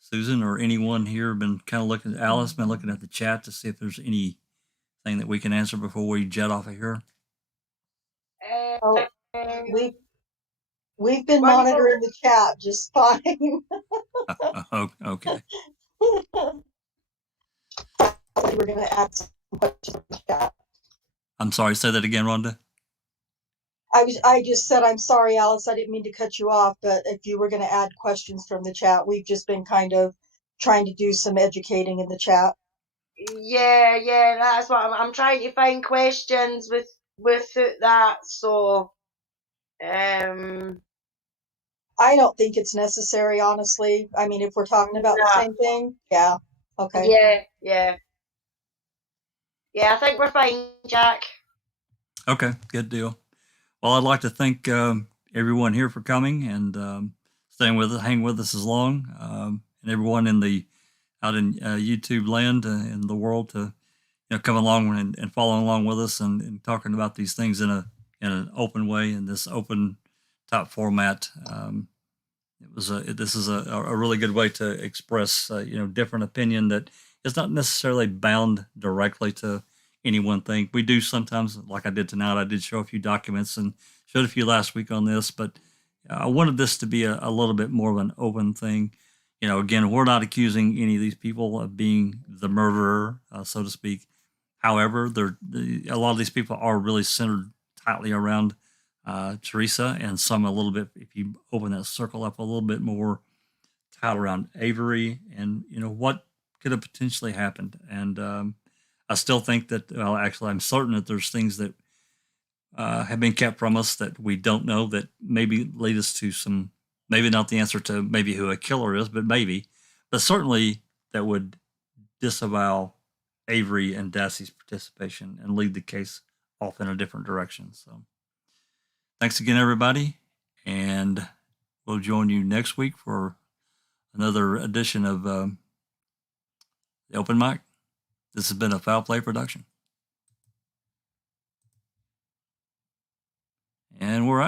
Susan or anyone here been kind of looking, Alice been looking at the chat to see if there's anything that we can answer before we jet off of here. We've been monitoring the chat just fine. Okay. We're going to add some questions in the chat. I'm sorry, say that again, Rhonda. I just said, I'm sorry, Alice, I didn't mean to cut you off, but if you were going to add questions from the chat, we've just been kind of trying to do some educating in the chat. Yeah, that's what I'm trying to find questions with that. So, I don't think it's necessary, honestly. I mean, if we're talking about the same thing, yeah. Okay. Yeah, I think we're fine, Jack. Okay, good deal. Well, I'd like to thank everyone here for coming and staying with us, hanging with us as long, and everyone out in YouTube land in the world to come along and follow along with us and talking about these things in an open way in this open type format. This is a really good way to express different opinion that is not necessarily bound directly to any one thing. We do sometimes, like I did tonight, I did show a few documents and showed a few last week on this, but I wanted this to be a little bit more of an open thing. Again, we're not accusing any of these people of being the murderer, so to speak. However, a lot of these people are really centered tightly around Teresa, and some a little bit, if you open that circle up a little bit more, tied around Avery and what could have potentially happened. And I still think that, well, actually, I'm certain that there's things that have been kept from us that we don't know that maybe lead us to some, maybe not the answer to maybe who a killer is, but certainly that would disavow Avery and Dassey's participation and lead the case off in a different direction. So thanks again, everybody, and We'll join you next week for another edition of the Open Mic. This has been a Foul Play production. And we're out.